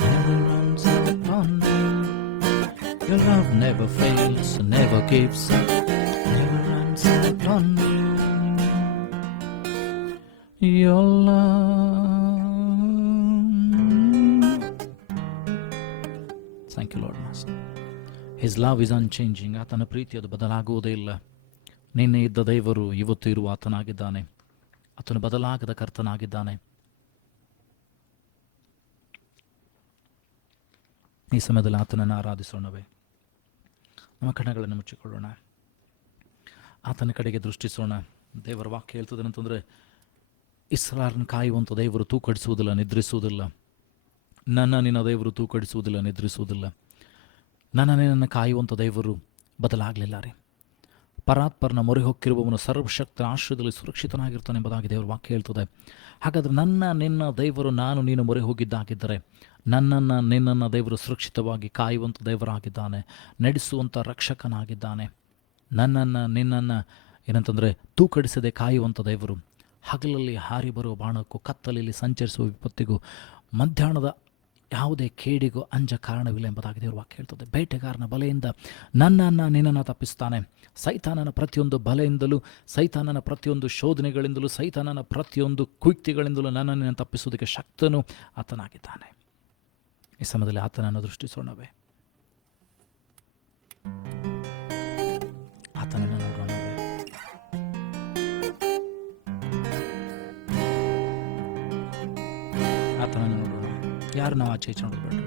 never runs out on me. Your love never fails and never gives up, never runs out on me. Your love. Thank you, Lord Master. His love is unchanging. ಆತನ ಪ್ರೀತಿ ಅದು ಬದಲಾಗುವುದೇ ಇಲ್ಲ. ನಿನ್ನೆ ಇದ್ದ ದೇವರು ಇವತ್ತು ಇರುವ ಆತನಾಗಿದ್ದಾನೆ. ಆತನು ಬದಲಾಗದ ಕರ್ತನಾಗಿದ್ದಾನೆ. ಈ ಸಮಯದಲ್ಲಿ ಆತನನ್ನು ಆರಾಧಿಸೋಣವೇ? ನಮ್ಮ ಕಣ್ಣುಗಳನ್ನು ಮುಚ್ಚಿಕೊಳ್ಳೋಣ, ಆತನ ಕಡೆಗೆ ದೃಷ್ಟಿಸೋಣ. ದೇವರ ವಾಕ್ಯ ಹೇಳ್ತದೆ ಅಂತಂದರೆ, ಇಸ್ರಾಯೇಲನ್ನು ಕಾಯುವಂಥ ದೇವರು ತೂಕಡಿಸುವುದಿಲ್ಲ, ನಿದ್ರಿಸುವುದಿಲ್ಲ. ನಿನ್ನ ದೇವರು ತೂಕಡಿಸುವುದಿಲ್ಲ, ನಿದ್ರಿಸುವುದಿಲ್ಲ. ನಿನ್ನನ್ನು ಕಾಯುವಂಥ ದೇವರು ಬದಲಾಗಲಿಲ್ಲ ರೀ. ಪರಾತ್ಪರನ ಮೊರೆ ಹೊಕ್ಕಿರುವವನು ಸರ್ವಶಕ್ತ ಆಶ್ರಯದಲ್ಲಿ ಸುರಕ್ಷಿತನಾಗಿರ್ತಾನೆ ಎಂಬುದಾಗಿ ದೇವರ ವಾಕ್ಯ ಹೇಳ್ತದೆ. ಹಾಗಾದರೆ ನಿನ್ನ ದೇವರು ನೀನು ಮೊರೆ ಹೋಗಿದ್ದಾಗಿದ್ದರೆ, ನಿನ್ನನ್ನು ದೇವರು ಸುರಕ್ಷಿತವಾಗಿ ಕಾಯುವಂಥ ದೇವರಾಗಿದ್ದಾನೆ, ನಡೆಸುವಂಥ ರಕ್ಷಕನಾಗಿದ್ದಾನೆ. ನಿನ್ನನ್ನು ಏನಂತಂದರೆ ತೂಕಡಿಸದೆ ಕಾಯುವಂಥ ದೇವರು. ಹಗಲಲ್ಲಿ ಹಾರಿ ಬರುವ ಬಾಣಕ್ಕೂ, ಕತ್ತಲಲ್ಲಿ ಸಂಚರಿಸುವ ವಿಪತ್ತಿಗೂ, ಮಧ್ಯಾಹ್ನದ ಯಾವುದೇ ಕೇಡಿಗೂ ಅಂಜ ಕಾರಣವಿಲ್ಲ ಎಂಬುದಾಗಿ ದೇವರು ವಾಕ್ಯ ಹೇಳ್ತದೆ. ಬೇಟೆಗಾರನ ಬಲೆಯಿಂದ ನಿನ್ನನ್ನು ತಪ್ಪಿಸ್ತಾನೆ. ಸೈತಾನನ ಪ್ರತಿಯೊಂದು ಬಲೆಯಿಂದಲೂ, ಸೈತಾನನ ಪ್ರತಿಯೊಂದು ಶೋಧನೆಗಳಿಂದಲೂ, ಸೈತಾನನ ಪ್ರತಿಯೊಂದು ಕುಯುಕ್ತಿಗಳಿಂದಲೂ ನನ್ನನ್ನು ತಪ್ಪಿಸುವುದಕ್ಕೆ ಶಕ್ತನು ಆತನಾಗಿದ್ದಾನೆ. ಈ ಸಮಯದಲ್ಲಿ ಆತನನ್ನು ದೃಷ್ಟಿಸೋಣವೇ? ಆತನನ್ನು ನೋಡೋಣವೇ? ಆತನನ್ನು ನೋಡೋಣ. ಯಾರು ನಾವು ಆಚೆ ಈಚೆ ನೋಡಬೇಡ್ರಿ.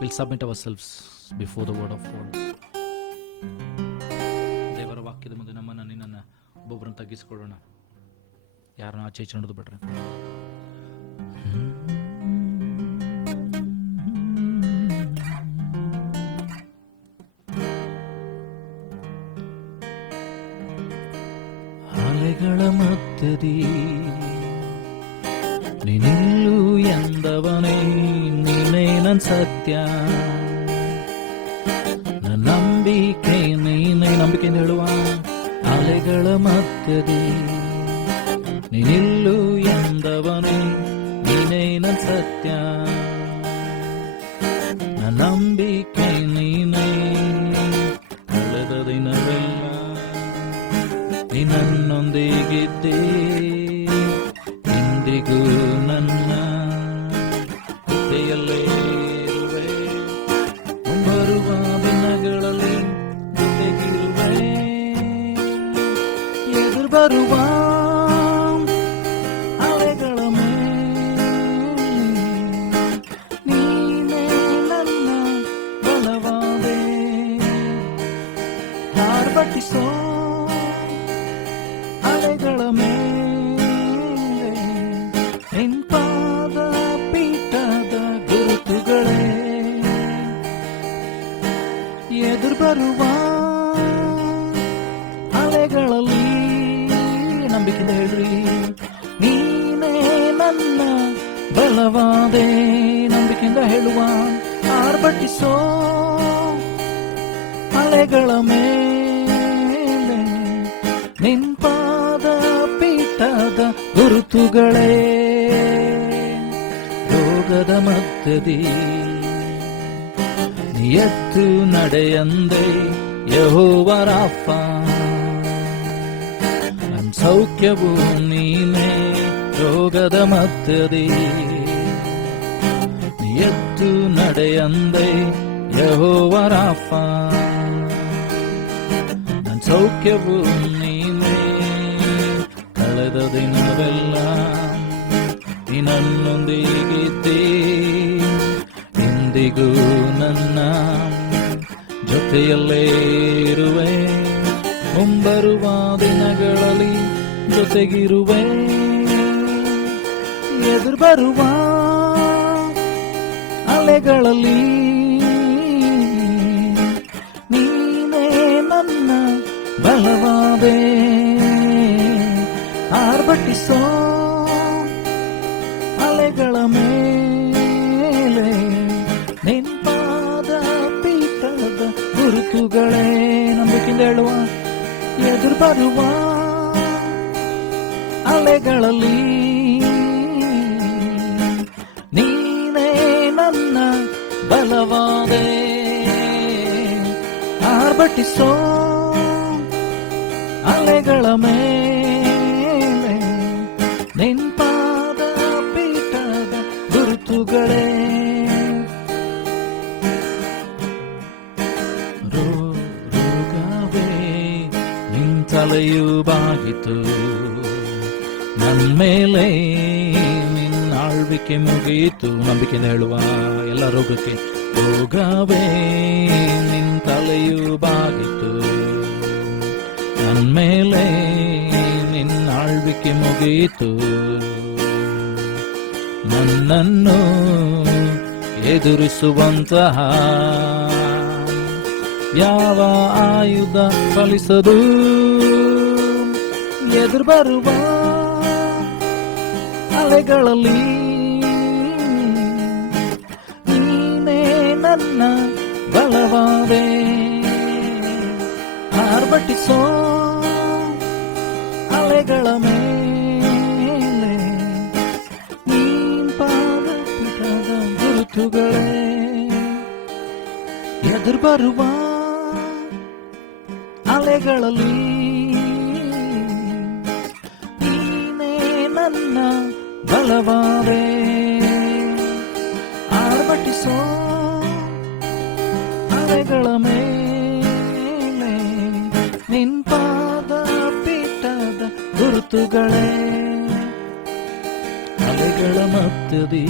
Will submit ourselves before the word of God. ದೇವರ ವಾಕ್ಯದ ಮುಂದೆ ನಮ್ಮನ್ನು ನಿನ್ನನ್ನು ಒಬ್ಬೊಬ್ಬರನ್ನು ತಗ್ಗಿಸಿಕೊಳ್ಳೋಣ. ಯಾರನ್ನ ಆಚೆ ಈಚೆ ನೋಡೋದು ಬೇಡ್ರಿ. ಅಲೆಗಳ ಮಧ್ಯದಿ ನಿಲ್ಲು ಎಂದವನೇ, ನೀನೇ ನನ್ನ ಸತ್ಯ, ನನ್ನ ನಂಬಿಕೆ ನೀನೇ. ನಂಬಿಕೆಯಿಂದ ಹೇಳುವ, ಅಲೆಗಳ ಮಧ್ಯದಿ ನಿಲ್ಲು ಎಂದವನೇ, ನೀನೇ ನನ್ನ ಸತ್ಯ, ನನ್ನ ನಂಬಿಕೆ ನೀನೇ. ಕಳೆದ ದಿನವೆಲ್ಲ ನನ್ನೊಂದಿಗಿದ್ದೇ, ಇಂದಿಗೂ ನನ್ನ ಆರ್ಭಟಿಸೋ ಅಲೆಗಳ ಮೇಲೆ ನಿನ್ಪಾದ ಪೀಠದ ಗುರುತುಗಳೇ ಎದುರು ಬರುವ ಅಲೆಗಳಲ್ಲಿ ನಂಬಿಕೆಯಿಂದ ಹೇಳ್ರಿ ನೀನೇ ನನ್ನ ಬಲವಾದೆ ನಂಬಿಕೆಯಿಂದ ಹೇಳುವ ಆರ್ಭಟಿಸೋ ಅಲೆಗಳ ಮೇಲೆ ನಿನ್ಪಾದ ಪೀಠದ ಗುರುತುಗಳೇ ರೋಗದ ಮಧ್ಯದಿ ಎದ್ದು ನಡೆಯಂದೆ ಯೆಹೋವ ರಾಫ ನನ್ನ ಸೌಖ್ಯವು ನೀನೇ ರೋಗದ ಮಧ್ಯದಿ ಎದ್ದು ನಡೆಯಂದೆ ಯೆಹೋವ ರಾಫ ನನ್ನ ಸೌಖ್ಯವು ನೀನೇ ಕಳೆದ ದಿನವೆಲ್ಲ ನನ್ನೊಂದಿಗಿದ್ದಿ ಇಂದಿಗೂ ನನ್ನ ಜೊತೆಯಲ್ಲೇ ಇರುವೆ ಮುಂಬರುವ ದಿನಗಳಲ್ಲಿ ಜೊತೆಗಿರುವೆ ಎದುರು ಬರುವ ಅಲೆಗಳಲ್ಲಿ ನೀನೇ ನನ್ನ ಬಲವಾದೆ ಆರ್ಭಟಿಸೋ ಅಲೆಗಳ ಮೇಲೆ ನಿನ್ಪಾದ ಪೀಠದ ಗುರುತುಗಳೇ ನಂಬಿಕೆಯಿಂದ ಹೇಳುವ ಎದುರು ಬರುವ ಅಲೆಗಳಲ್ಲಿ ನೀನೇ ನನ್ನ ಬಲವಾದೆ ಆರ್ಭಟಿಸೋ ಅಲೆಗಳ ಮೇಲೆ ನಿನ್ಪಾದ ಪೀಠದ ಗುರುತುಗಳೇ ರೋಗವೇ ನಿಂತಲೆಯೂ ಬಾಗಿತು ನನ್ನ ಮೇಲೆ ನಿನ್ನ ಆಳ್ವಿಕೆ ಮುಗಿಯಿತು ನಂಬಿಕೆಯಿಂದ ಹೇಳುವ ಎಲ್ಲ ರೋಗಕ್ಕೆ ರೋಗವೇ ನಿಂತಲೆಯೂ ಬಾಗಿತು ನನ್ನ ಮೇಲೆ ನಿನ್ನ ಆಳ್ವಿಕೆ ಮುಗಿಯಿತು ನನ್ನನ್ನು ಎದುರಿಸುವಂತಹ ಯಾವ ಆಯುಧ ಫಲಿಸದು ಎದುರು ಬರುವ ಅಲೆಗಳಲ್ಲಿ ನೀನೇ ನನ್ನ ಬಲವಾದೆ ಆರ್ಭಟಿಸೋ ಅಲೆಗಳ ಮೇಲೆ ನೀನ್ಪಾದ ಪೀಠದ ಗುರುತುಗಳೇ ಎದುರು ಬರುವ ಅಲೆಗಳಲ್ಲಿ ನೀನೇ ನನ್ನ ಬಲವಾದೆ ಆರ್ಭಟಿಸೋ ಅಲೆಗಳ ಮೇಲೆ ನಿನ್ಪಾದ ಪೀಠದ ಗುರುತುಗಳೇ ಅಲೆಗಳ ಮಧ್ಯದಿ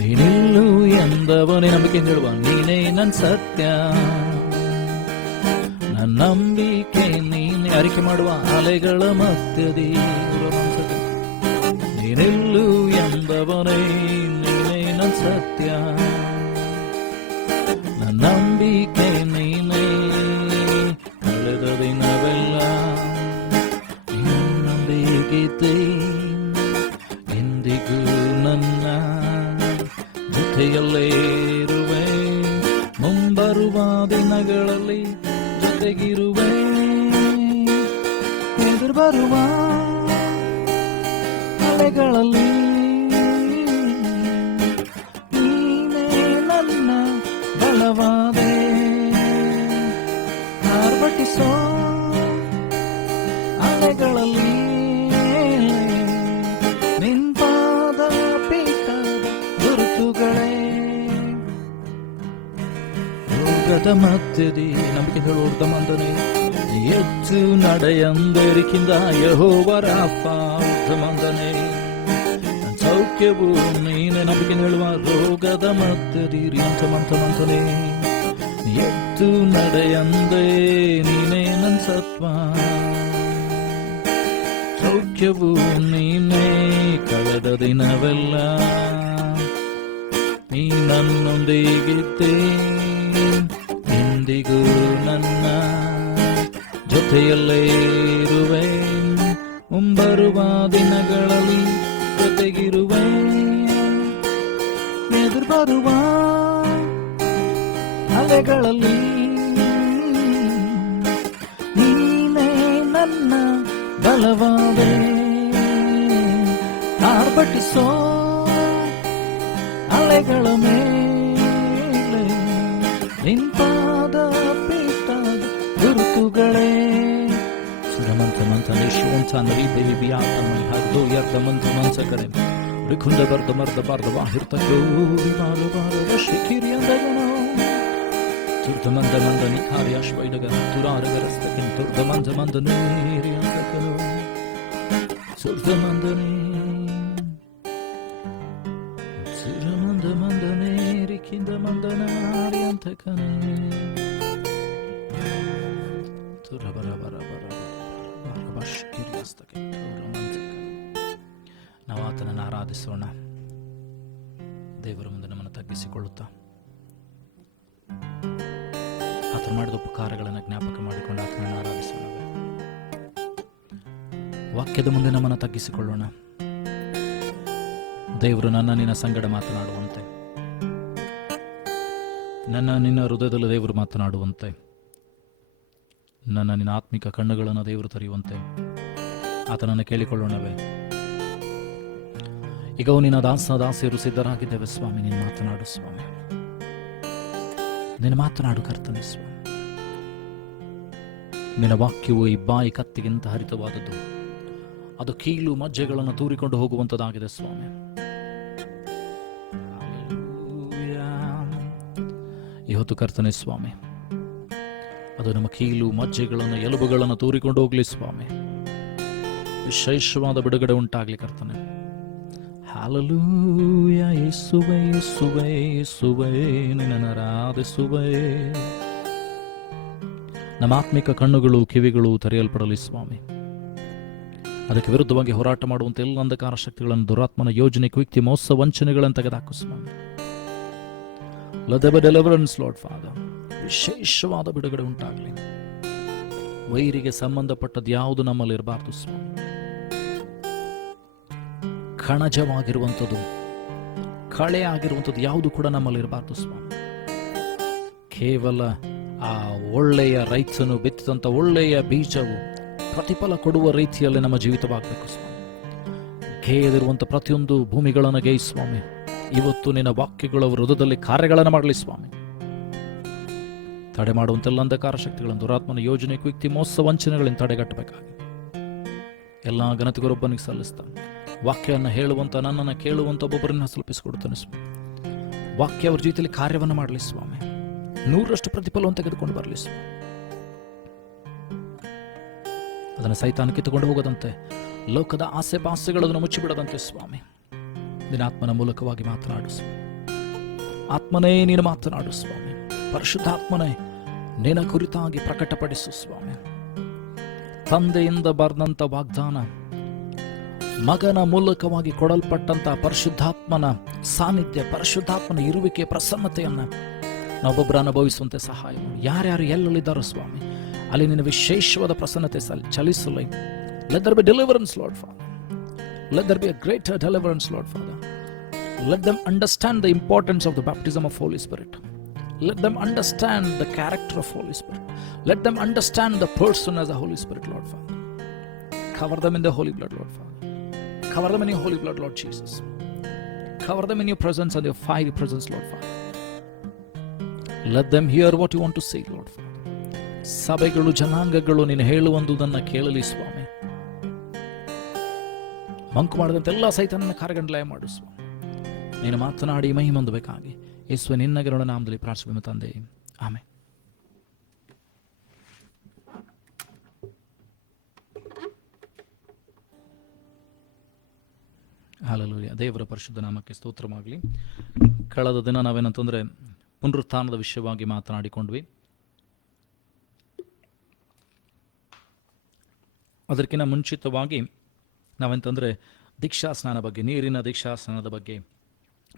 ನೀನಿಲ್ಲು ಎಂದವನೇ ನಂಬಿಕೆ ಹೇಳುವ ನೀನೇ ನನ್ನ ಸತ್ಯ ನನ್ನ ನಂಬಿಕೆ ನೀನೆ ಅರಿಕೆ ಮಾಡುವ ಅಲೆಗಳ ಮಧ್ಯದಿ ನೀನಿಲ್ಲು ಎಂದವನೇ ನೀನೇ ನನ್ನ ಸತ್ಯ ನನ್ನ ನಂಬಿಕೆ ನೀನೇ ಕಳೆದ ದಿನವೆಲ್ಲ ನಿನ್ನೊಂದಿಗಿದ್ದೆ ಎಂದಿಗೂ ನನ್ನ ಜೊತೆಯಲ್ಲೇ ಇರುವೆ ಮುಂಬರುವ ದಿನಗಳಲ್ಲಿ ಜೊತೆಗಿರುವೆ ಎದುರು ಬರುವ ಅಲೆಗಳಲ್ಲಿ ನೀನೇ ನನ್ನ ಬಲವಾದೆ ಆರ್ಭಟಿಸೋ ಅಲೆಗಳಲ್ಲಿ ನಿನ್ಪಾದ ಪೀಠದ ಗುರುತುಗಳೇ ರೋಗದ ಮಧ್ಯದಿ ನಂಬಿಕೆ ಹೇಳುವ ಮಂದನೆ ಎದ್ದು ನಡೆಯಂದರಿಕಿಂದ ಯೆಹೋವ ರಾಫ ಮಂದನೆ ಸೌಖ್ಯವು ನೀನೆ ನಂಬಿಕೆ ಹೇಳುವ ರೋಗದ ಮಧ್ಯದಿ ಮಂತನೆ ಎದ್ದು ನಡೆಯಂದೆ ನೀನೇ ನನ್ ಸತ್ವ, ಸೌಖ್ಯವು ನೀನೇ ಕಳೆದ ದಿನವೆಲ್ಲ, ನೀ ನನ್ನೊಂದಿಗಿದ್ದೆ ಎಂದಿಗೂ ನನ್ನ ಜೊತೆಯಲ್ಲೇ ಇರುವೆ, ಮುಂಬರುವ ದಿನಗಳಲ್ಲಿ ಜೊತೆಗಿರುವೆ, ಎದುರು ಬರುವ ಅಲೆಗಳಲ್ಲಿ ನೀನೇ ನನ್ನ ಬಲವಾದೆ, ಆರ್ಭಟಿಸೋ ಅಲೆಗಳ ಮೇಲೆ ನಿಂಪಾದ ಪೀಠದ ಗುರುತುಗಳೇ. ಸುರಮಂತ ಮಂತ ನಿಶ್ವಂತ ನರಿ ದೇವಿ ಬಿಯಾತಮೈ ಹರ್ದೋ ಯರ್ದ ಮಂತ ಮಂಸ ಕರೆ ರಿಖುಂದ ಬರ್ದ ಮರ್ದ ಬಾರ್ದ ವಾಹಿರ್ತೋ ವಿಮಾಲು ಬಾರದ ಶಿಖಿರಿಯಂದಗನೋ ತುರ್ದ ಮಂದ ಮಂದ ನಿಖಾರ್ಯಾಶ್ವೈಡಗನ ತುರಾರಗರಸ್ತಕನ್ ತುರ್ದ ಮಂದ ಮಂದ ನೀರಿಯಂದಗನೋ ತುರ್ದ ಮಂದನೇ ಸುರಮಂದ ಮಂದನೇ ರಿಖಿಂದ ಮಂದನ ಆರ್ಯಂತಕನೇ ತುರಬರ ಬರ ಬರ ನಾವು ಆತನನ್ನು ಆರಾಧಿಸೋಣ. ದೇವರ ಮುಂದೆ ನಮ್ಮನ್ನು ತಗ್ಗಿಸಿಕೊಳ್ಳುತ್ತಾ ಆತನು ಮಾಡಿದ ಉಪಕಾರಗಳನ್ನು ಜ್ಞಾಪಕ ಮಾಡಿಕೊಂಡು ಆತನನ್ನು ಆರಾಧಿಸೋಣ. ವಾಕ್ಯದ ಮುಂದೆ ನಮ್ಮನ್ನು ತಗ್ಗಿಸಿಕೊಳ್ಳೋಣ. ದೇವರು ನಿನ್ನ ಸಂಗಡ ಮಾತನಾಡುವಂತೆ, ನಿನ್ನ ಹೃದಯದಲ್ಲಿ ದೇವರು ಮಾತನಾಡುವಂತೆ, ನಿನ್ನ ಆತ್ಮಿಕ ಕಣ್ಣುಗಳನ್ನು ದೇವರು ತೆರೆಯುವಂತೆ ಆತನನ್ನು ಕೇಳಿಕೊಳ್ಳೋಣವೇ. ಈಗ ನಿನ್ನ ದಾಸಿಯರು ಸಿದ್ಧರಾಗಿದ್ದೇವೆ ಸ್ವಾಮಿ, ನೀನು ಮಾತನಾಡು ಸ್ವಾಮಿ, ನೀನು ಮಾತನಾಡು ಕರ್ತನೆ ಸ್ವಾಮಿ. ನಿನ್ನ ವಾಕ್ಯವು ಈ ಬಾಯಿ ಕತ್ತಿಗಿಂತ ಹರಿತವಾದದ್ದು, ಅದು ಕೀಲು ಮಜ್ಜೆಗಳನ್ನು ತೂರಿಕೊಂಡು ಹೋಗುವಂಥದ್ದಾಗಿದೆ ಸ್ವಾಮಿ. ಇವತ್ತು ಕರ್ತನೆ ಸ್ವಾಮಿ, ಅದು ನಮ್ಮ ಕೀಲು ಮಜ್ಜೆಗಳನ್ನು ಎಲುಬುಗಳನ್ನು ತೂರಿಕೊಂಡು ಹೋಗ್ಲಿ ಸ್ವಾಮಿ. ವಿಶೇಷವಾದ ಬಿಡುಗಡೆ ಉಂಟಾಗ್ಲಿ ಕರ್ತನೆ. ಹಲ್ಲೆಲೂಯ. ಯೇಸುವೇ ಯೇಸುವೇ ಯೇಸುವೇ ನಿನ್ನನ್ನು ಆರಾಧಿಸುವೆ. ನಮ್ಮ ಆತ್ಮಿಕ ಕಣ್ಣುಗಳು ಕಿವಿಗಳು ತೆರೆಯಲ್ಪಡಲಿ ಸ್ವಾಮಿ. ಅದಕ್ಕೆ ವಿರುದ್ಧವಾಗಿ ಹೋರಾಟ ಮಾಡುವಂತೆ ಎಲ್ಲ ಅಂಧಕಾರ ಶಕ್ತಿಗಳನ್ನು, ದುರಾತ್ಮನ ಯೋಜನೆ, ಕುಯುಕ್ತಿ, ಮೋಸ, ವಂಚನೆಗಳನ್ನು ತೆಗೆದುಹಾಕು ಸ್ವಾಮಿ. Let there be deliverance, Lord Father. ವಿಶೇಷವಾದ ಬಿಡುಗಡೆ ಉಂಟಾಗಲಿ. ವೈರಿಗೆ ಸಂಬಂಧಪಟ್ಟದ್ದು ಯಾವುದು ನಮ್ಮಲ್ಲಿ ಇರಬಾರ್ದು ಸ್ವಾಮಿ. ಕಣಜವಾಗಿರುವಂಥದ್ದು, ಕಳೆ ಆಗಿರುವಂಥದ್ದು ಯಾವುದು ಕೂಡ ನಮ್ಮಲ್ಲಿ ಇರಬಾರ್ದು ಸ್ವಾಮಿ. ಕೇವಲ ಆ ಒಳ್ಳೆಯ ರೈತನು ಬಿತ್ತಿದಂಥ ಒಳ್ಳೆಯ ಬೀಜವು ಪ್ರತಿಫಲ ಕೊಡುವ ರೀತಿಯಲ್ಲಿ ನಮ್ಮ ಜೀವಿತವಾಗಬೇಕು ಸ್ವಾಮಿ. ಗೇಯದಿರುವಂಥ ಪ್ರತಿಯೊಂದು ಭೂಮಿಗಳನ್ನು ಗೇಯಿ ಸ್ವಾಮಿ. ಇವತ್ತು ನಿನ್ನ ವಾಕ್ಯಗಳ ಹೃದಯದಲ್ಲಿ ಕಾರ್ಯಗಳನ್ನು ಮಾಡಲಿ ಸ್ವಾಮಿ. ತಡೆ ಮಾಡುವಂತೆಲ್ಲ ಅಂಧಕಾರ ಶಕ್ತಿಗಳನ್ನು, ದುರಾತ್ಮನ ಯೋಜನೆ, ಕುಯುಕ್ತಿ, ಮೋಸ, ವಂಚನೆಗಳಿಂದ ತಡೆಗಟ್ಟಬೇಕಾಗಿ ಎಲ್ಲ ಘನತೆಗೊಬ್ಬನಿಗೆ ಸಲ್ಲಿಸ್ತಾನೆ. ವಾಕ್ಯವನ್ನು ಹೇಳುವಂತ, ನನ್ನನ್ನು ಕೇಳುವಂತ ಒಬ್ಬೊಬ್ಬರನ್ನ ಸ್ವಲ್ಪಿಸಿಕೊಡುತ್ತಾನೆ ಸ್ವಾಮಿ. ವಾಕ್ಯ ಅವ್ರ ಜೀವಿತದಲ್ಲಿ ಕಾರ್ಯವನ್ನು ಮಾಡಲಿ ಸ್ವಾಮಿ. 100% ಪ್ರತಿಫಲವನ್ನು ತೆಗೆದುಕೊಂಡು ಬರಲಿ ಸ್ವಾಮಿ. ಅದನ್ನು ಸೈತಾನ ಕಿತ್ತುಕೊಂಡು ಹೋಗದಂತೆ, ಲೋಕದ ಆಸೆ ಪಾಸೆಗಳನ್ನು ಮುಚ್ಚಿಬಿಡದಂತೆ ಸ್ವಾಮಿ. ನಿನ್ನ ಆತ್ಮನ ಮೂಲಕವಾಗಿ ಮಾತನಾಡು ಸ್ವಾಮಿ. ಆತ್ಮನೇ ನೀನು ಮಾತನಾಡು ಸ್ವಾಮಿ. ಪರಿಶುದ್ಧಾತ್ಮನೇ ನಿನ್ನ ಕುರಿತಾಗಿ ಪ್ರಕಟಪಡಿಸು ಸ್ವಾಮಿ. ತಂದೆಯಿಂದ ಬರೆದಂತ ವಾಗ್ದಾನ, ಮಗನ ಮೂಲಕವಾಗಿ ಕೊಡಲ್ಪಟ್ಟಂತ ಪರಿಶುದ್ಧಾತ್ಮನ ಸಾನ್ನಿಧ್ಯ, ಪರಿಶುದ್ಧಾತ್ಮನ ಇರುವಿಕೆ, ಪ್ರಸನ್ನತೆಯನ್ನ ನಾವೊಬ್ಬರು ಅನುಭವಿಸುವಂತೆ ಸಹಾಯ ಮಾಡಿ. ಯಾರ್ಯಾರು ಎಲ್ಲೆಲ್ಲಿದ್ದಾರೋ ಸ್ವಾಮಿ, ಅಲ್ಲಿ ನಿನ್ನ ವಿಶೇಷವಾದ ಪ್ರಸನ್ನತೆ ಚಲಿಸಲಿ. Let there be deliverance, Lord Father. Let there be a greater deliverance, Lord Father. Let them understand the importance of the baptism of Holy Spirit. Let them understand the character of Holy Spirit. Let them understand the person as the Holy Spirit, Lord Father. Cover them in the holy blood, Lord Father. Cover them in your holy blood, Lord Jesus. Cover them in your presence and your fiery presence, Lord Father. Let them hear what you want to say, Lord Father. ಸಭೆಗಳು, ಜನಾಂಗಗಳು ನೀನು ಹೇಳುವಂದುದನ್ನು ಕೇಳಲಿ ಸ್ವಾಮಿ. ಮಂಕು ಮಾಡಿದಂತೆ ಎಲ್ಲ ಸೈತಾನನ ಕಾರ್ಯಗಳನ್ನು ಲಯ ಮಾಡು ಸ್ವಾಮಿ. ನೀನು ಮಾತನಾಡಿ ಮಹಿಮೆ ಹೊಂದಬೇಕಾಗಿ ಯೇಸುವೆ ನಿನ್ನ ಗರುಡ ನಾಮದಲ್ಲಿ ಪ್ರಾರ್ಥಿಸುವೆ ತಂದೆ, ಆಮೆನ್. ಹಲ್ಲೆಲೂಯಾ. ದೇವರ ಪರಿಶುದ್ಧ ನಾಮಕ್ಕೆ ಸ್ತೋತ್ರವಾಗಲಿ. ಕಳೆದ ದಿನ ನಾವೇನಂತಂದ್ರೆ ಪುನರುತ್ಥಾನದ ವಿಷಯವಾಗಿ ಮಾತನಾಡಿಕೊಂಡ್ವಿ. ಅದಕ್ಕಿಂತ ಮುಂಚಿತವಾಗಿ ನಾವೆಂತಂದರೆ ದೀಕ್ಷಾಸ್ನಾನ ಬಗ್ಗೆ, ನೀರಿನ ದೀಕ್ಷಾಸ್ನಾನದ ಬಗ್ಗೆ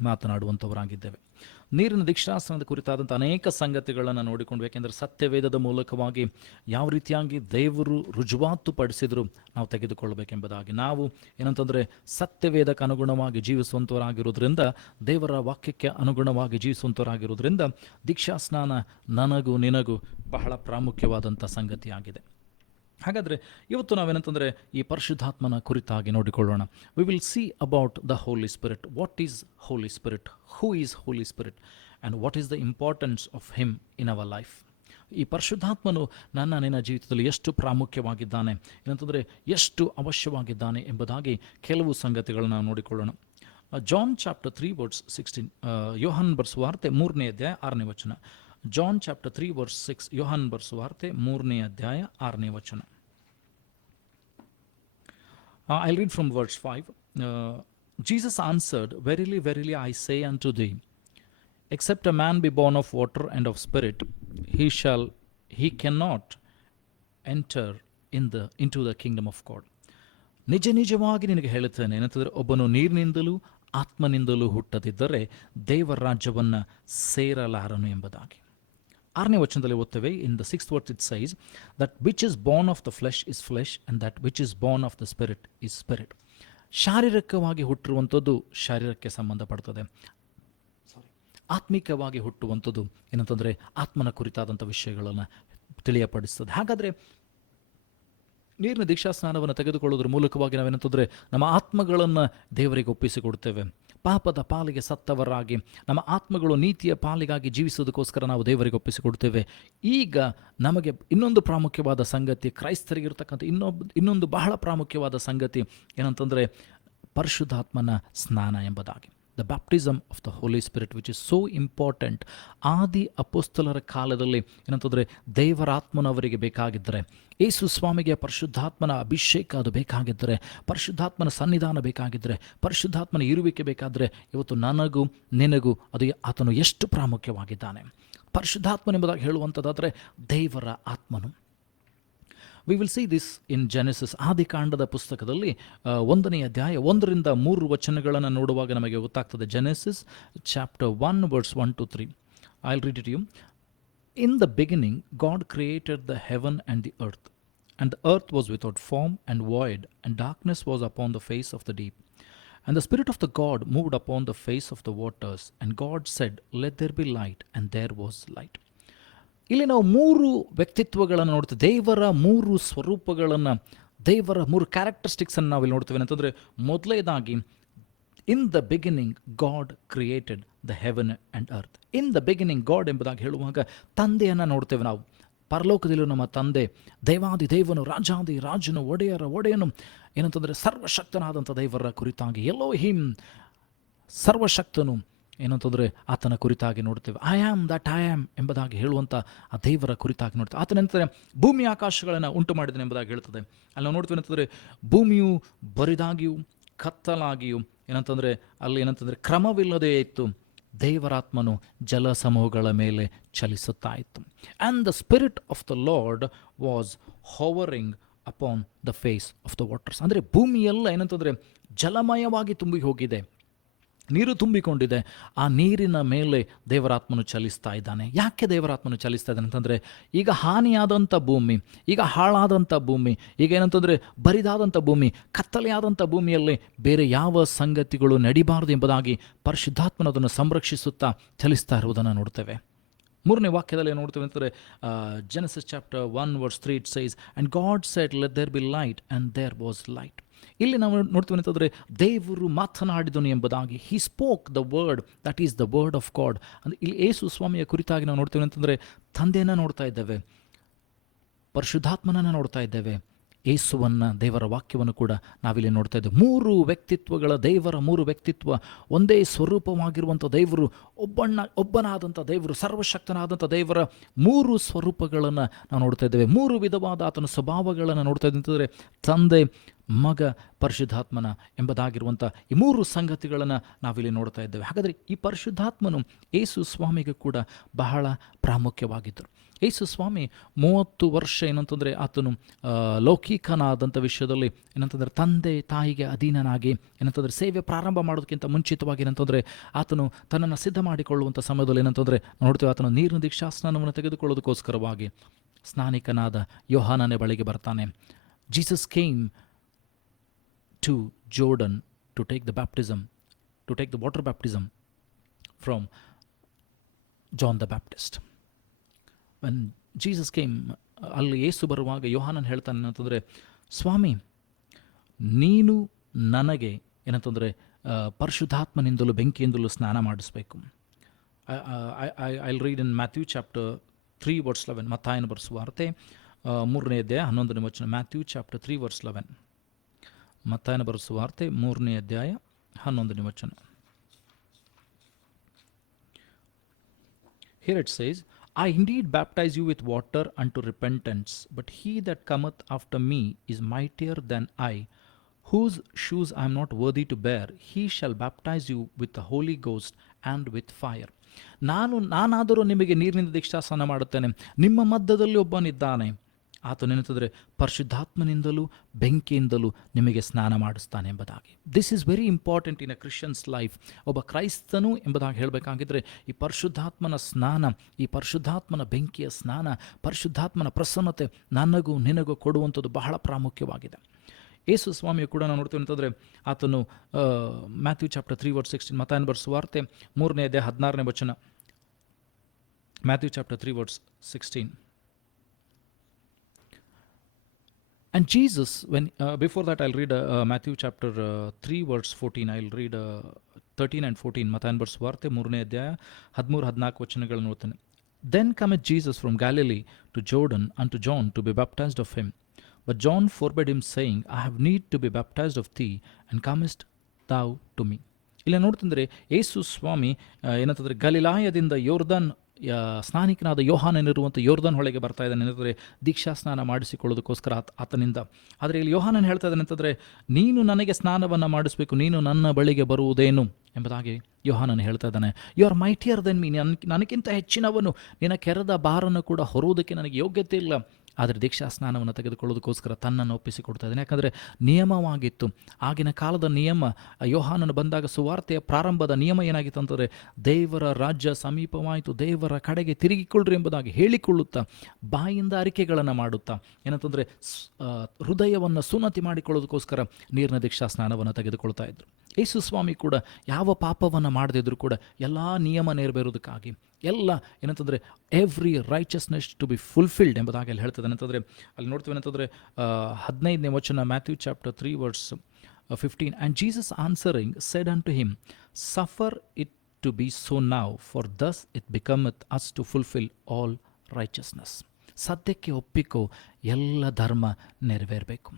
ಮಾತನಾಡುವಂಥವರಾಗಿದ್ದೇವೆ. ನೀರಿನ ದೀಕ್ಷಾಸ್ನಾನದ ಕುರಿತಾದಂಥ ಅನೇಕ ಸಂಗತಿಗಳನ್ನು ನೋಡಿಕೊಂಡು, ಏಕೆಂದರೆ ಸತ್ಯವೇದದ ಮೂಲಕವಾಗಿ ಯಾವ ರೀತಿಯಾಗಿ ದೇವರು ರುಜುವಾತು ಪಡಿಸಿದ್ರು ನಾವು ತೆಗೆದುಕೊಳ್ಳಬೇಕೆಂಬುದಾಗಿ, ನಾವು ಏನಂತಂದರೆ ಸತ್ಯವೇದಕ್ಕೆ ಅನುಗುಣವಾಗಿ ಜೀವಿಸುವಂಥವರಾಗಿರೋದ್ರಿಂದ, ದೇವರ ವಾಕ್ಯಕ್ಕೆ ಅನುಗುಣವಾಗಿ ಜೀವಿಸುವಂಥವರಾಗಿರೋದ್ರಿಂದ ದೀಕ್ಷಾಸ್ನಾನ ನನಗೂ ನಿನಗೂ ಬಹಳ ಪ್ರಾಮುಖ್ಯವಾದಂಥ ಸಂಗತಿಯಾಗಿದೆ. ಹಾಗಾದರೆ ಇವತ್ತು ನಾವೇನಂತಂದರೆ ಈ ಪರಿಶುದ್ಧಾತ್ಮನ ಕುರಿತಾಗಿ ನೋಡಿಕೊಳ್ಳೋಣ. We will see about the Holy Spirit. What is Holy Spirit, who is Holy Spirit, and what is the importance of him in our life. ಈ ಪರಿಶುದ್ಧಾತ್ಮನು ನಿನ್ನ ಜೀವಿತದಲ್ಲಿ ಎಷ್ಟು ಪ್ರಾಮುಖ್ಯವಾಗಿದ್ದಾನೆ, ಏನಂತಂದರೆ ಎಷ್ಟು ಅವಶ್ಯವಾಗಿದ್ದಾನೆ ಎಂಬುದಾಗಿ ಕೆಲವು ಸಂಗತಿಗಳನ್ನು ನಾವು ನೋಡಿಕೊಳ್ಳೋಣ. ಜಾನ್ ಚಾಪ್ಟರ್ 3 ವರ್ಸ್ 16, ಯೋಹಾನ್ ಬರೆಸುವಾರ್ತೆ 3ನೇ ಅಧ್ಯಾಯ 6ನೇ ವಚನ. ಜಾನ್ ಚಾಪ್ಟರ್ 3 ವರ್ಸ್ 6, ಯೋಹಾನ್ ಬರೆಸುವಾರ್ತೆ 3ನೇ ಅಧ್ಯಾಯ 6ನೇ ವಚನ. I read from verse 5. Jesus answered, Verily, verily, I say unto thee, except a man be born of water and of spirit, he cannot enter into the kingdom of God. ನಿಜ ನಿಜವಾಗಿ ನಿನಗೆ ಹೇಳುತ್ತೇನೆ, ಏನಂತಂದರೆ ಒಬ್ಬನು ನೀರಿನಿಂದಲೂ ಆತ್ಮನಿಂದಲೂ ಹುಟ್ಟದಿದ್ದರೆ ದೇವರ ರಾಜ್ಯವನ್ನು ಸೇರಲಾರನು ಎಂಬುದಾಗಿ. 6ನೇ ವಚನದಲ್ಲಿ ಓದ್ತೇವೆ. In the 6th verse it says that which is born of the flesh is flesh and that which is born of the spirit is spirit. ಶಾರೀರಿಕವಾಗಿ ಹುಟ್ಟಿರುವಂಥದ್ದು ಶಾರೀರಕ್ಕೆ ಸಂಬಂಧಪಡ್ತದೆ, ಆತ್ಮಿಕವಾಗಿ ಹುಟ್ಟುವಂಥದ್ದು ಏನಂತಂದರೆ ಆತ್ಮನ ಕುರಿತಾದಂಥ ವಿಷಯಗಳನ್ನು ತಿಳಿಯಪಡಿಸ್ತದೆ. ಹಾಗಾದರೆ ನೀರಿನ ದೀಕ್ಷಾಸ್ನಾನವನ್ನು ತೆಗೆದುಕೊಳ್ಳೋದ್ರ ಮೂಲಕವಾಗಿ ನಾವೇನಂತಂದರೆ ನಮ್ಮ ಆತ್ಮಗಳನ್ನು ದೇವರಿಗೆ ಒಪ್ಪಿಸಿಕೊಡ್ತೇವೆ. ಪಾಪದ ಪಾಲಿಗೆ ಸತ್ತವರಾಗಿ ನಮ್ಮ ಆತ್ಮಗಳು ನೀತಿಯ ಪಾಲಿಗಾಗಿ ಜೀವಿಸೋದಕ್ಕೋಸ್ಕರ ನಾವು ದೇವರಿಗೆ ಒಪ್ಪಿಸಿಕೊಡ್ತೇವೆ. ಈಗ ನಮಗೆ ಇನ್ನೊಂದು ಪ್ರಾಮುಖ್ಯವಾದ ಸಂಗತಿ, ಕ್ರೈಸ್ತರಿಗಿರ್ತಕ್ಕಂಥ ಇನ್ನೊಂದು ಬಹಳ ಪ್ರಾಮುಖ್ಯವಾದ ಸಂಗತಿ ಏನಂತಂದರೆ ಪರಿಶುದ್ಧಾತ್ಮನ ಸ್ನಾನ ಎಂಬುದಾಗಿ. The baptism of the Holy Spirit which is so important. ಆದಿ ಅಪೊಸ್ತಲರ ಕಾಲದಲ್ಲಿ ಏನಂತಂದರೆ ದೇವರಾತ್ಮನವರಿಗೆ ಬೇಕಾಗಿದ್ದರೆ, ಯೇಸು ಸ್ವಾಮಿಗೆ ಪರಿಶುದ್ಧಾತ್ಮನ ಅಭಿಷೇಕ ಅದು ಬೇಕಾಗಿದ್ದರೆ, ಪರಿಶುದ್ಧಾತ್ಮನ ಸನ್ನಿಧಾನ ಬೇಕಾಗಿದ್ದರೆ, ಪರಿಶುದ್ಧಾತ್ಮನ ಇರುವಿಕೆ ಬೇಕಾದರೆ, ಇವತ್ತು ನನಗೂ ನಿನಗೂ ಅದು ಆತನು ಎಷ್ಟು ಪ್ರಾಮುಖ್ಯವಾಗಿದ್ದಾನೆ. ಪರಿಶುದ್ಧಾತ್ಮನೆಂಬುದಾಗಿ ಹೇಳುವಂಥದ್ದಾದರೆ ದೇವರ ಆತ್ಮನು. We will see this in Genesis. ಆದಿಕಾಂಡದ ಪುಸ್ತಕದಲ್ಲಿ 1ನೇ ಅಧ್ಯಾಯ 1ರಿಂದ 3 ವಚನಗಳನ್ನು ನೋಡುವಾಗ ನಮಗೆ ಗೊತ್ತಾಗ್ತದೆ. Genesis chapter 1 verse 1 to 3. I will read it you. In the beginning, God created the heaven and the earth. And the earth was without form and void, and darkness was upon the face of the deep. And the Spirit of the God moved upon the face of the waters. And God said, Let there be light, and there was light. ಇಲ್ಲಿ ನಾವು 3 ವ್ಯಕ್ತಿತ್ವಗಳನ್ನು ನೋಡ್ತೇವೆ. ದೇವರ 3 ಸ್ವರೂಪಗಳನ್ನು, ದೇವರ 3 ಕ್ಯಾರೆಕ್ಟರಿಸ್ಟಿಕ್ಸನ್ನು ನಾವಿಲ್ಲಿ ನೋಡ್ತೇವೆ. ಅಂತಂದರೆ ಮೊದಲನೇದಾಗಿ in the beginning God created the heaven and earth. In the beginning God ಎಂಬುದಾಗಿ ಹೇಳುವಾಗ ತಂದೆಯನ್ನು ನೋಡ್ತೇವೆ ನಾವು. ಪರಲೋಕದಲ್ಲೂ ನಮ್ಮ ತಂದೆ ದೇವಾದಿ ದೇವನು, ರಾಜಾದಿ ರಾಜನು, ಒಡೆಯನು ಏನಂತಂದರೆ ಸರ್ವಶಕ್ತನಾದಂಥ ದೇವರ ಕುರಿತಾಗಿ ಎಲೋಹಿಮ್ ಸರ್ವಶಕ್ತನು ಏನಂತಂದರೆ ಆತನ ಕುರಿತಾಗಿ ನೋಡ್ತೇವೆ. I am that I am ಎಂಬುದಾಗಿ ಹೇಳುವಂಥ ಆ ದೇವರ ಕುರಿತಾಗಿ ನೋಡ್ತೇವೆ. ಆತನಂತಂದರೆ ಭೂಮಿ ಆಕಾಶಗಳನ್ನು ಉಂಟು ಮಾಡಿದನು ಎಂಬುದಾಗಿ ಹೇಳ್ತದೆ. ಅಲ್ಲಿ ನಾವು ನೋಡ್ತೇವೆ ಏನಂತಂದರೆ ಭೂಮಿಯು ಬರಿದಾಗಿಯೂ ಕತ್ತಲಾಗಿಯೂ ಏನಂತಂದರೆ ಅಲ್ಲಿ ಏನಂತಂದರೆ ಕ್ರಮವಿಲ್ಲದೇ ಇತ್ತು. ದೇವರಾತ್ಮನು ಜಲ ಸಮೂಹಗಳ ಮೇಲೆ ಚಲಿಸುತ್ತಾ ಇತ್ತು. And the spirit of the Lord was hovering upon the face of the waters. ಅಂದರೆ ಭೂಮಿಯೆಲ್ಲ ಏನಂತಂದರೆ ಜಲಮಯವಾಗಿ ತುಂಬಿ ಹೋಗಿದೆ, ನೀರು ತುಂಬಿಕೊಂಡಿದೆ. ಆ ನೀರಿನ ಮೇಲೆ ದೇವರಾತ್ಮನು ಚಲಿಸ್ತಾ ಇದ್ದಾನೆ. ಯಾಕೆ ದೇವರಾತ್ಮನು ಚಲಿಸ್ತಾ ಇದ್ದಾನೆ ಅಂತಂದರೆ, ಈಗ ಹಾನಿಯಾದಂಥ ಭೂಮಿ, ಈಗ ಹಾಳಾದಂಥ ಭೂಮಿ, ಈಗ ಏನಂತಂದರೆ ಬರಿದಾದಂಥ ಭೂಮಿ, ಕತ್ತಲೆಯಾದಂಥ ಭೂಮಿಯಲ್ಲಿ ಬೇರೆ ಯಾವ ಸಂಗತಿಗಳು ನಡಿಬಾರದು ಎಂಬುದಾಗಿ ಪರಿಶುದ್ಧಾತ್ಮನ ಅದನ್ನು ಸಂರಕ್ಷಿಸುತ್ತಾ ಚಲಿಸ್ತಾ ಇರುವುದನ್ನು ನೋಡ್ತೇವೆ. 3ನೇ ವಾಕ್ಯದಲ್ಲಿ ನೋಡ್ತೇವೆ ಅಂತಂದರೆ Genesis chapter 1 verse 3 it says, and God said let there be light and there was light. ಇಲ್ಲಿ ನಾವು ನೋಡ್ತೀವಿ ಅಂತಂದರೆ ದೇವರು ಮಾತನಾಡಿದನು ಎಂಬುದಾಗಿ. He spoke the word, that is the word of God. ಅಂದರೆ ಇಲ್ಲಿ ಯೇಸು ಸ್ವಾಮಿಯ ಕುರಿತಾಗಿ ನಾವು ನೋಡ್ತೀವಿ ಅಂತಂದರೆ ತಂದೆಯನ್ನು ನೋಡ್ತಾ ಇದ್ದೇವೆ, ಪರಿಶುದ್ಧಾತ್ಮನನ್ನು ನೋಡ್ತಾ ಇದ್ದೇವೆ, ಯೇಸುವನ್ನು, ದೇವರ ವಾಕ್ಯವನ್ನು ಕೂಡ ನಾವಿಲ್ಲಿ ನೋಡ್ತಾ ಇದ್ದೇವೆ. 3 ವ್ಯಕ್ತಿತ್ವಗಳ ದೇವರ 3 ವ್ಯಕ್ತಿತ್ವ, ಒಂದೇ ಸ್ವರೂಪವಾಗಿರುವಂಥ ದೇವರು, ಒಬ್ಬನಾದಂಥ ದೇವರು, ಸರ್ವಶಕ್ತನಾದಂಥ ದೇವರ 3 ಸ್ವರೂಪಗಳನ್ನು ನಾವು ನೋಡ್ತಾ ಇದ್ದೇವೆ. 3 ವಿಧವಾದ ಆತನ ಸ್ವಭಾವಗಳನ್ನು ನೋಡ್ತಾ ಇದ್ದೇವೆ ಅಂತಂದರೆ ತಂದೆ, ಮಗ, ಪರಿಶುದ್ಧಾತ್ಮನ ಎಂಬುದಾಗಿರುವಂಥ ಈ ಮೂರು ಸಂಗತಿಗಳನ್ನು ನಾವಿಲ್ಲಿ ನೋಡ್ತಾ ಇದ್ದೇವೆ. ಹಾಗಾದರೆ ಈ ಪರಿಶುದ್ಧಾತ್ಮನು ಯೇಸು ಸ್ವಾಮಿಗೆ ಕೂಡ ಬಹಳ ಪ್ರಾಮುಖ್ಯವಾಗಿದ್ದರು. ಯೇಸು ಸ್ವಾಮಿ 30 ವರ್ಷ ಏನಂತಂದರೆ ಆತನು ಲೌಕಿಕನಾದಂಥ ವಿಷಯದಲ್ಲಿ ಏನಂತಂದರೆ ತಂದೆ ತಾಯಿಗೆ ಅಧೀನನಾಗಿ ಏನಂತಂದರೆ ಸೇವೆ ಪ್ರಾರಂಭ ಮಾಡೋದಕ್ಕಿಂತ ಮುಂಚಿತವಾಗಿ ಏನಂತಂದರೆ ಆತನು ತನ್ನನ್ನು ಸಿದ್ಧ ಮಾಡಿಕೊಳ್ಳುವಂಥ ಸಮಯದಲ್ಲಿ ಏನಂತಂದರೆ ನೋಡ್ತೇವೆ, ಆತನು ನೀರಿನ ದೀಕ್ಷಾಸ್ನಾನವನ್ನು ತೆಗೆದುಕೊಳ್ಳೋದಕ್ಕೋಸ್ಕರವಾಗಿ ಸ್ನಾನಿಕನಾದ ಯೋಹಾನನ ಬಳಿಗೆ ಬರ್ತಾನೆ. Jesus came to Jordan to take the water baptism from John the Baptist. When Jesus came, ಅಲ್ಲಿ ಯೇಸು ಬರುವಾಗ ಯೋಹಾನನ್ ಹೇಳ್ತಾನೆ ಏನಂತಂದರೆ, ಸ್ವಾಮಿ ನೀನು ನನಗೆ ಏನಂತಂದರೆ ಪರಿಶುದ್ಧಾತ್ಮನಿಂದಲೂ ಬೆಂಕಿಯಿಂದಲೂ ಸ್ನಾನ ಮಾಡಿಸ್ಬೇಕು. I read in Matthew chapter 3 verse 11, ಮತ್ತಾಯನ ಬರೆಸುವಾರ್ತೆ 3ನೇ ಅಧ್ಯಾಯ 11ನೇ ವಚನ. ಮ್ಯಾಥ್ಯೂ ಚಾಪ್ಟರ್ 3 verse 11, ಮತ್ತಾಯನ ಬರೆಸುವಾರ್ತೆ 3ನೇ ಅಧ್ಯಾಯ 11ನೇ ವಚನ. Here it says, I indeed baptize you with water unto repentance, but he that cometh after me is mightier than I, whose shoes I am not worthy to bear. He shall baptize you with the Holy Ghost and with fire. ನಾನಾದರೂ ನಿಮಗೆ ನೀರಿನಿಂದ ದೀಕ್ಷಾಸ್ನಾನ ಮಾಡುತ್ತೇನೆ, ನಿಮ್ಮ ಮಧ್ಯದಲ್ಲಿ ಒಬ್ಬನಿದ್ದಾನೆ, ಆತನೇನಂತಂದರೆ ಪರಿಶುದ್ಧಾತ್ಮನಿಂದಲೂ ಬೆಂಕಿಯಿಂದಲೂ ನಿಮಗೆ ಸ್ನಾನ ಮಾಡಿಸ್ತಾನೆ ಎಂಬುದಾಗಿ. This is very important in a Christians life. ಒಬ್ಬ ಕ್ರೈಸ್ತನು ಎಂಬುದಾಗಿ ಹೇಳಬೇಕಾಗಿದ್ದರೆ ಈ ಪರಿಶುದ್ಧಾತ್ಮನ ಸ್ನಾನ, ಈ ಪರಿಶುದ್ಧಾತ್ಮನ ಬೆಂಕಿಯ ಸ್ನಾನ, ಪರಿಶುದ್ಧಾತ್ಮನ ಪ್ರಸನ್ನತೆ ನನಗೂ ನಿನಗೂ ಕೊಡುವಂಥದ್ದು ಬಹಳ ಪ್ರಾಮುಖ್ಯವಾಗಿದೆ. ಯೇಸು ಸ್ವಾಮಿಯು ಕೂಡ ನಾವು ನೋಡ್ತೀವಿ ಅಂತಂದರೆ ಆತನು ಮ್ಯಾಥ್ಯೂ ಚಾಪ್ಟರ್ 3 verse 16, ಮತ್ತಾಯನ ಬರೆಸುವಾರ್ತೆ 3ನೇ ಅಧ್ಯಾಯ 16ನೇ ವಚನ. Matthew chapter 3 verse 16. And Jesus, when before that I'll read Matthew chapter 3 verse 14. I'll read 13 and 14. ಮತ್ತಾಯನ ಬರೆಸುವಾರ್ತೆ 3ನೇ ಅಧ್ಯಾಯ 13-14 ವಚನಗಳನ್ನು ಓದ್ತಾನೆ. Then cometh Jesus from Galilee to Jordan unto John to be baptized of him. But John forbade him, saying, I have need to be baptized of thee, and comest thou to me. ಇಲ್ಲ ನೋಡ್ತಂದರೆ ಯೇಸು ಸ್ವಾಮಿ ಏನಂತಂದರೆ ಗಲಿಲಾಯದಿಂದ ಯೋರ್ದನ್ ಸ್ನಾನಿಕನಾದ ಯೋಹಾನನಿರುವಂಥ ಯೋರ್ದನ್ ಹೊಳೆಗೆ ಬರ್ತಾ ಇದ್ದಾನೆ ಏನಂತಂದರೆ ದೀಕ್ಷಾ ಸ್ನಾನ ಮಾಡಿಸಿಕೊಳ್ಳೋದಕ್ಕೋಸ್ಕರ ಆತನಿಂದ. ಆದರೆ ಇಲ್ಲಿ ಯೋಹಾನನ್ ಹೇಳ್ತಾ ಇದ್ದಾನೆ ಅಂತಂದರೆ, ನೀನು ನನಗೆ ಸ್ನಾನವನ್ನು ಮಾಡಿಸಬೇಕು, ನೀನು ನನ್ನ ಬಳಿಗೆ ಬರುವುದೇನು ಎಂಬುದಾಗಿ ಯೋಹಾನನ್ ಹೇಳ್ತಾ ಇದ್ದಾನೆ. You are mightier than me, ನನಗಿಂತ ಹೆಚ್ಚಿನವನು, ನಿನ್ನ ಕೆರೆದ ಭಾರನ್ನು ಕೂಡ ಹೊರುವುದಕ್ಕೆ ನನಗೆ ಯೋಗ್ಯತೆ ಇಲ್ಲ. ಆದರೆ ದೀಕ್ಷಾ ಸ್ನಾನವನ್ನು ತೆಗೆದುಕೊಳ್ಳೋದಕ್ಕೋಸ್ಕರ ತನ್ನನ್ನು ಒಪ್ಪಿಸಿಕೊಡ್ತಾ ಇದ್ದಾನೆ. ಯಾಕಂದರೆ ನಿಯಮವಾಗಿತ್ತು, ಆಗಿನ ಕಾಲದ ನಿಯಮ. ಯೋಹಾನನು ಬಂದಾಗ ಸುವಾರ್ತೆಯ ಪ್ರಾರಂಭದ ನಿಯಮ ಏನಾಗಿತ್ತು ಅಂತಂದರೆ, ದೇವರ ರಾಜ್ಯ ಸಮೀಪವಾಯಿತು, ದೇವರ ಕಡೆಗೆ ತಿರುಗಿಕೊಳ್ಳ್ರಿ ಎಂಬುದಾಗಿ ಹೇಳಿಕೊಳ್ಳುತ್ತಾ ಬಾಯಿಂದ ಅರಿಕೆಗಳನ್ನು ಮಾಡುತ್ತಾ ಏನಂತಂದರೆ ಹೃದಯವನ್ನು ಸುನ್ನತಿ ಮಾಡಿಕೊಳ್ಳೋದಕ್ಕೋಸ್ಕರ ನೀರಿನ ದೀಕ್ಷಾ ಸ್ನಾನವನ್ನು ತೆಗೆದುಕೊಳ್ತಾ ಇದ್ರು. ಯೇಸು ಸ್ವಾಮಿ ಕೂಡ ಯಾವ ಪಾಪವನ್ನು ಮಾಡದಿದ್ದರೂ ಕೂಡ ಎಲ್ಲ ನಿಯಮ ನೆರವೇರೋದಕ್ಕಾಗಿ ಎಲ್ಲ ಏನಂತಂದರೆ every righteousness to be fulfilled ಎಂಬುದಾಗಿ ಅಲ್ಲಿ ಹೇಳ್ತದೆ. ಏನಂತಂದರೆ ಅಲ್ಲಿ ನೋಡ್ತೀವಿ ಏನಂತಂದರೆ 15ನೇ ವಚನ, Matthew chapter 3 verse 15. And Jesus answering said unto him, Suffer it to be so now, for thus it becometh us to fulfill all righteousness. ಸದ್ಯಕ್ಕೆ ಒಪ್ಪಿಕೋ, ಎಲ್ಲ ಧರ್ಮ ನೆರವೇರಬೇಕು.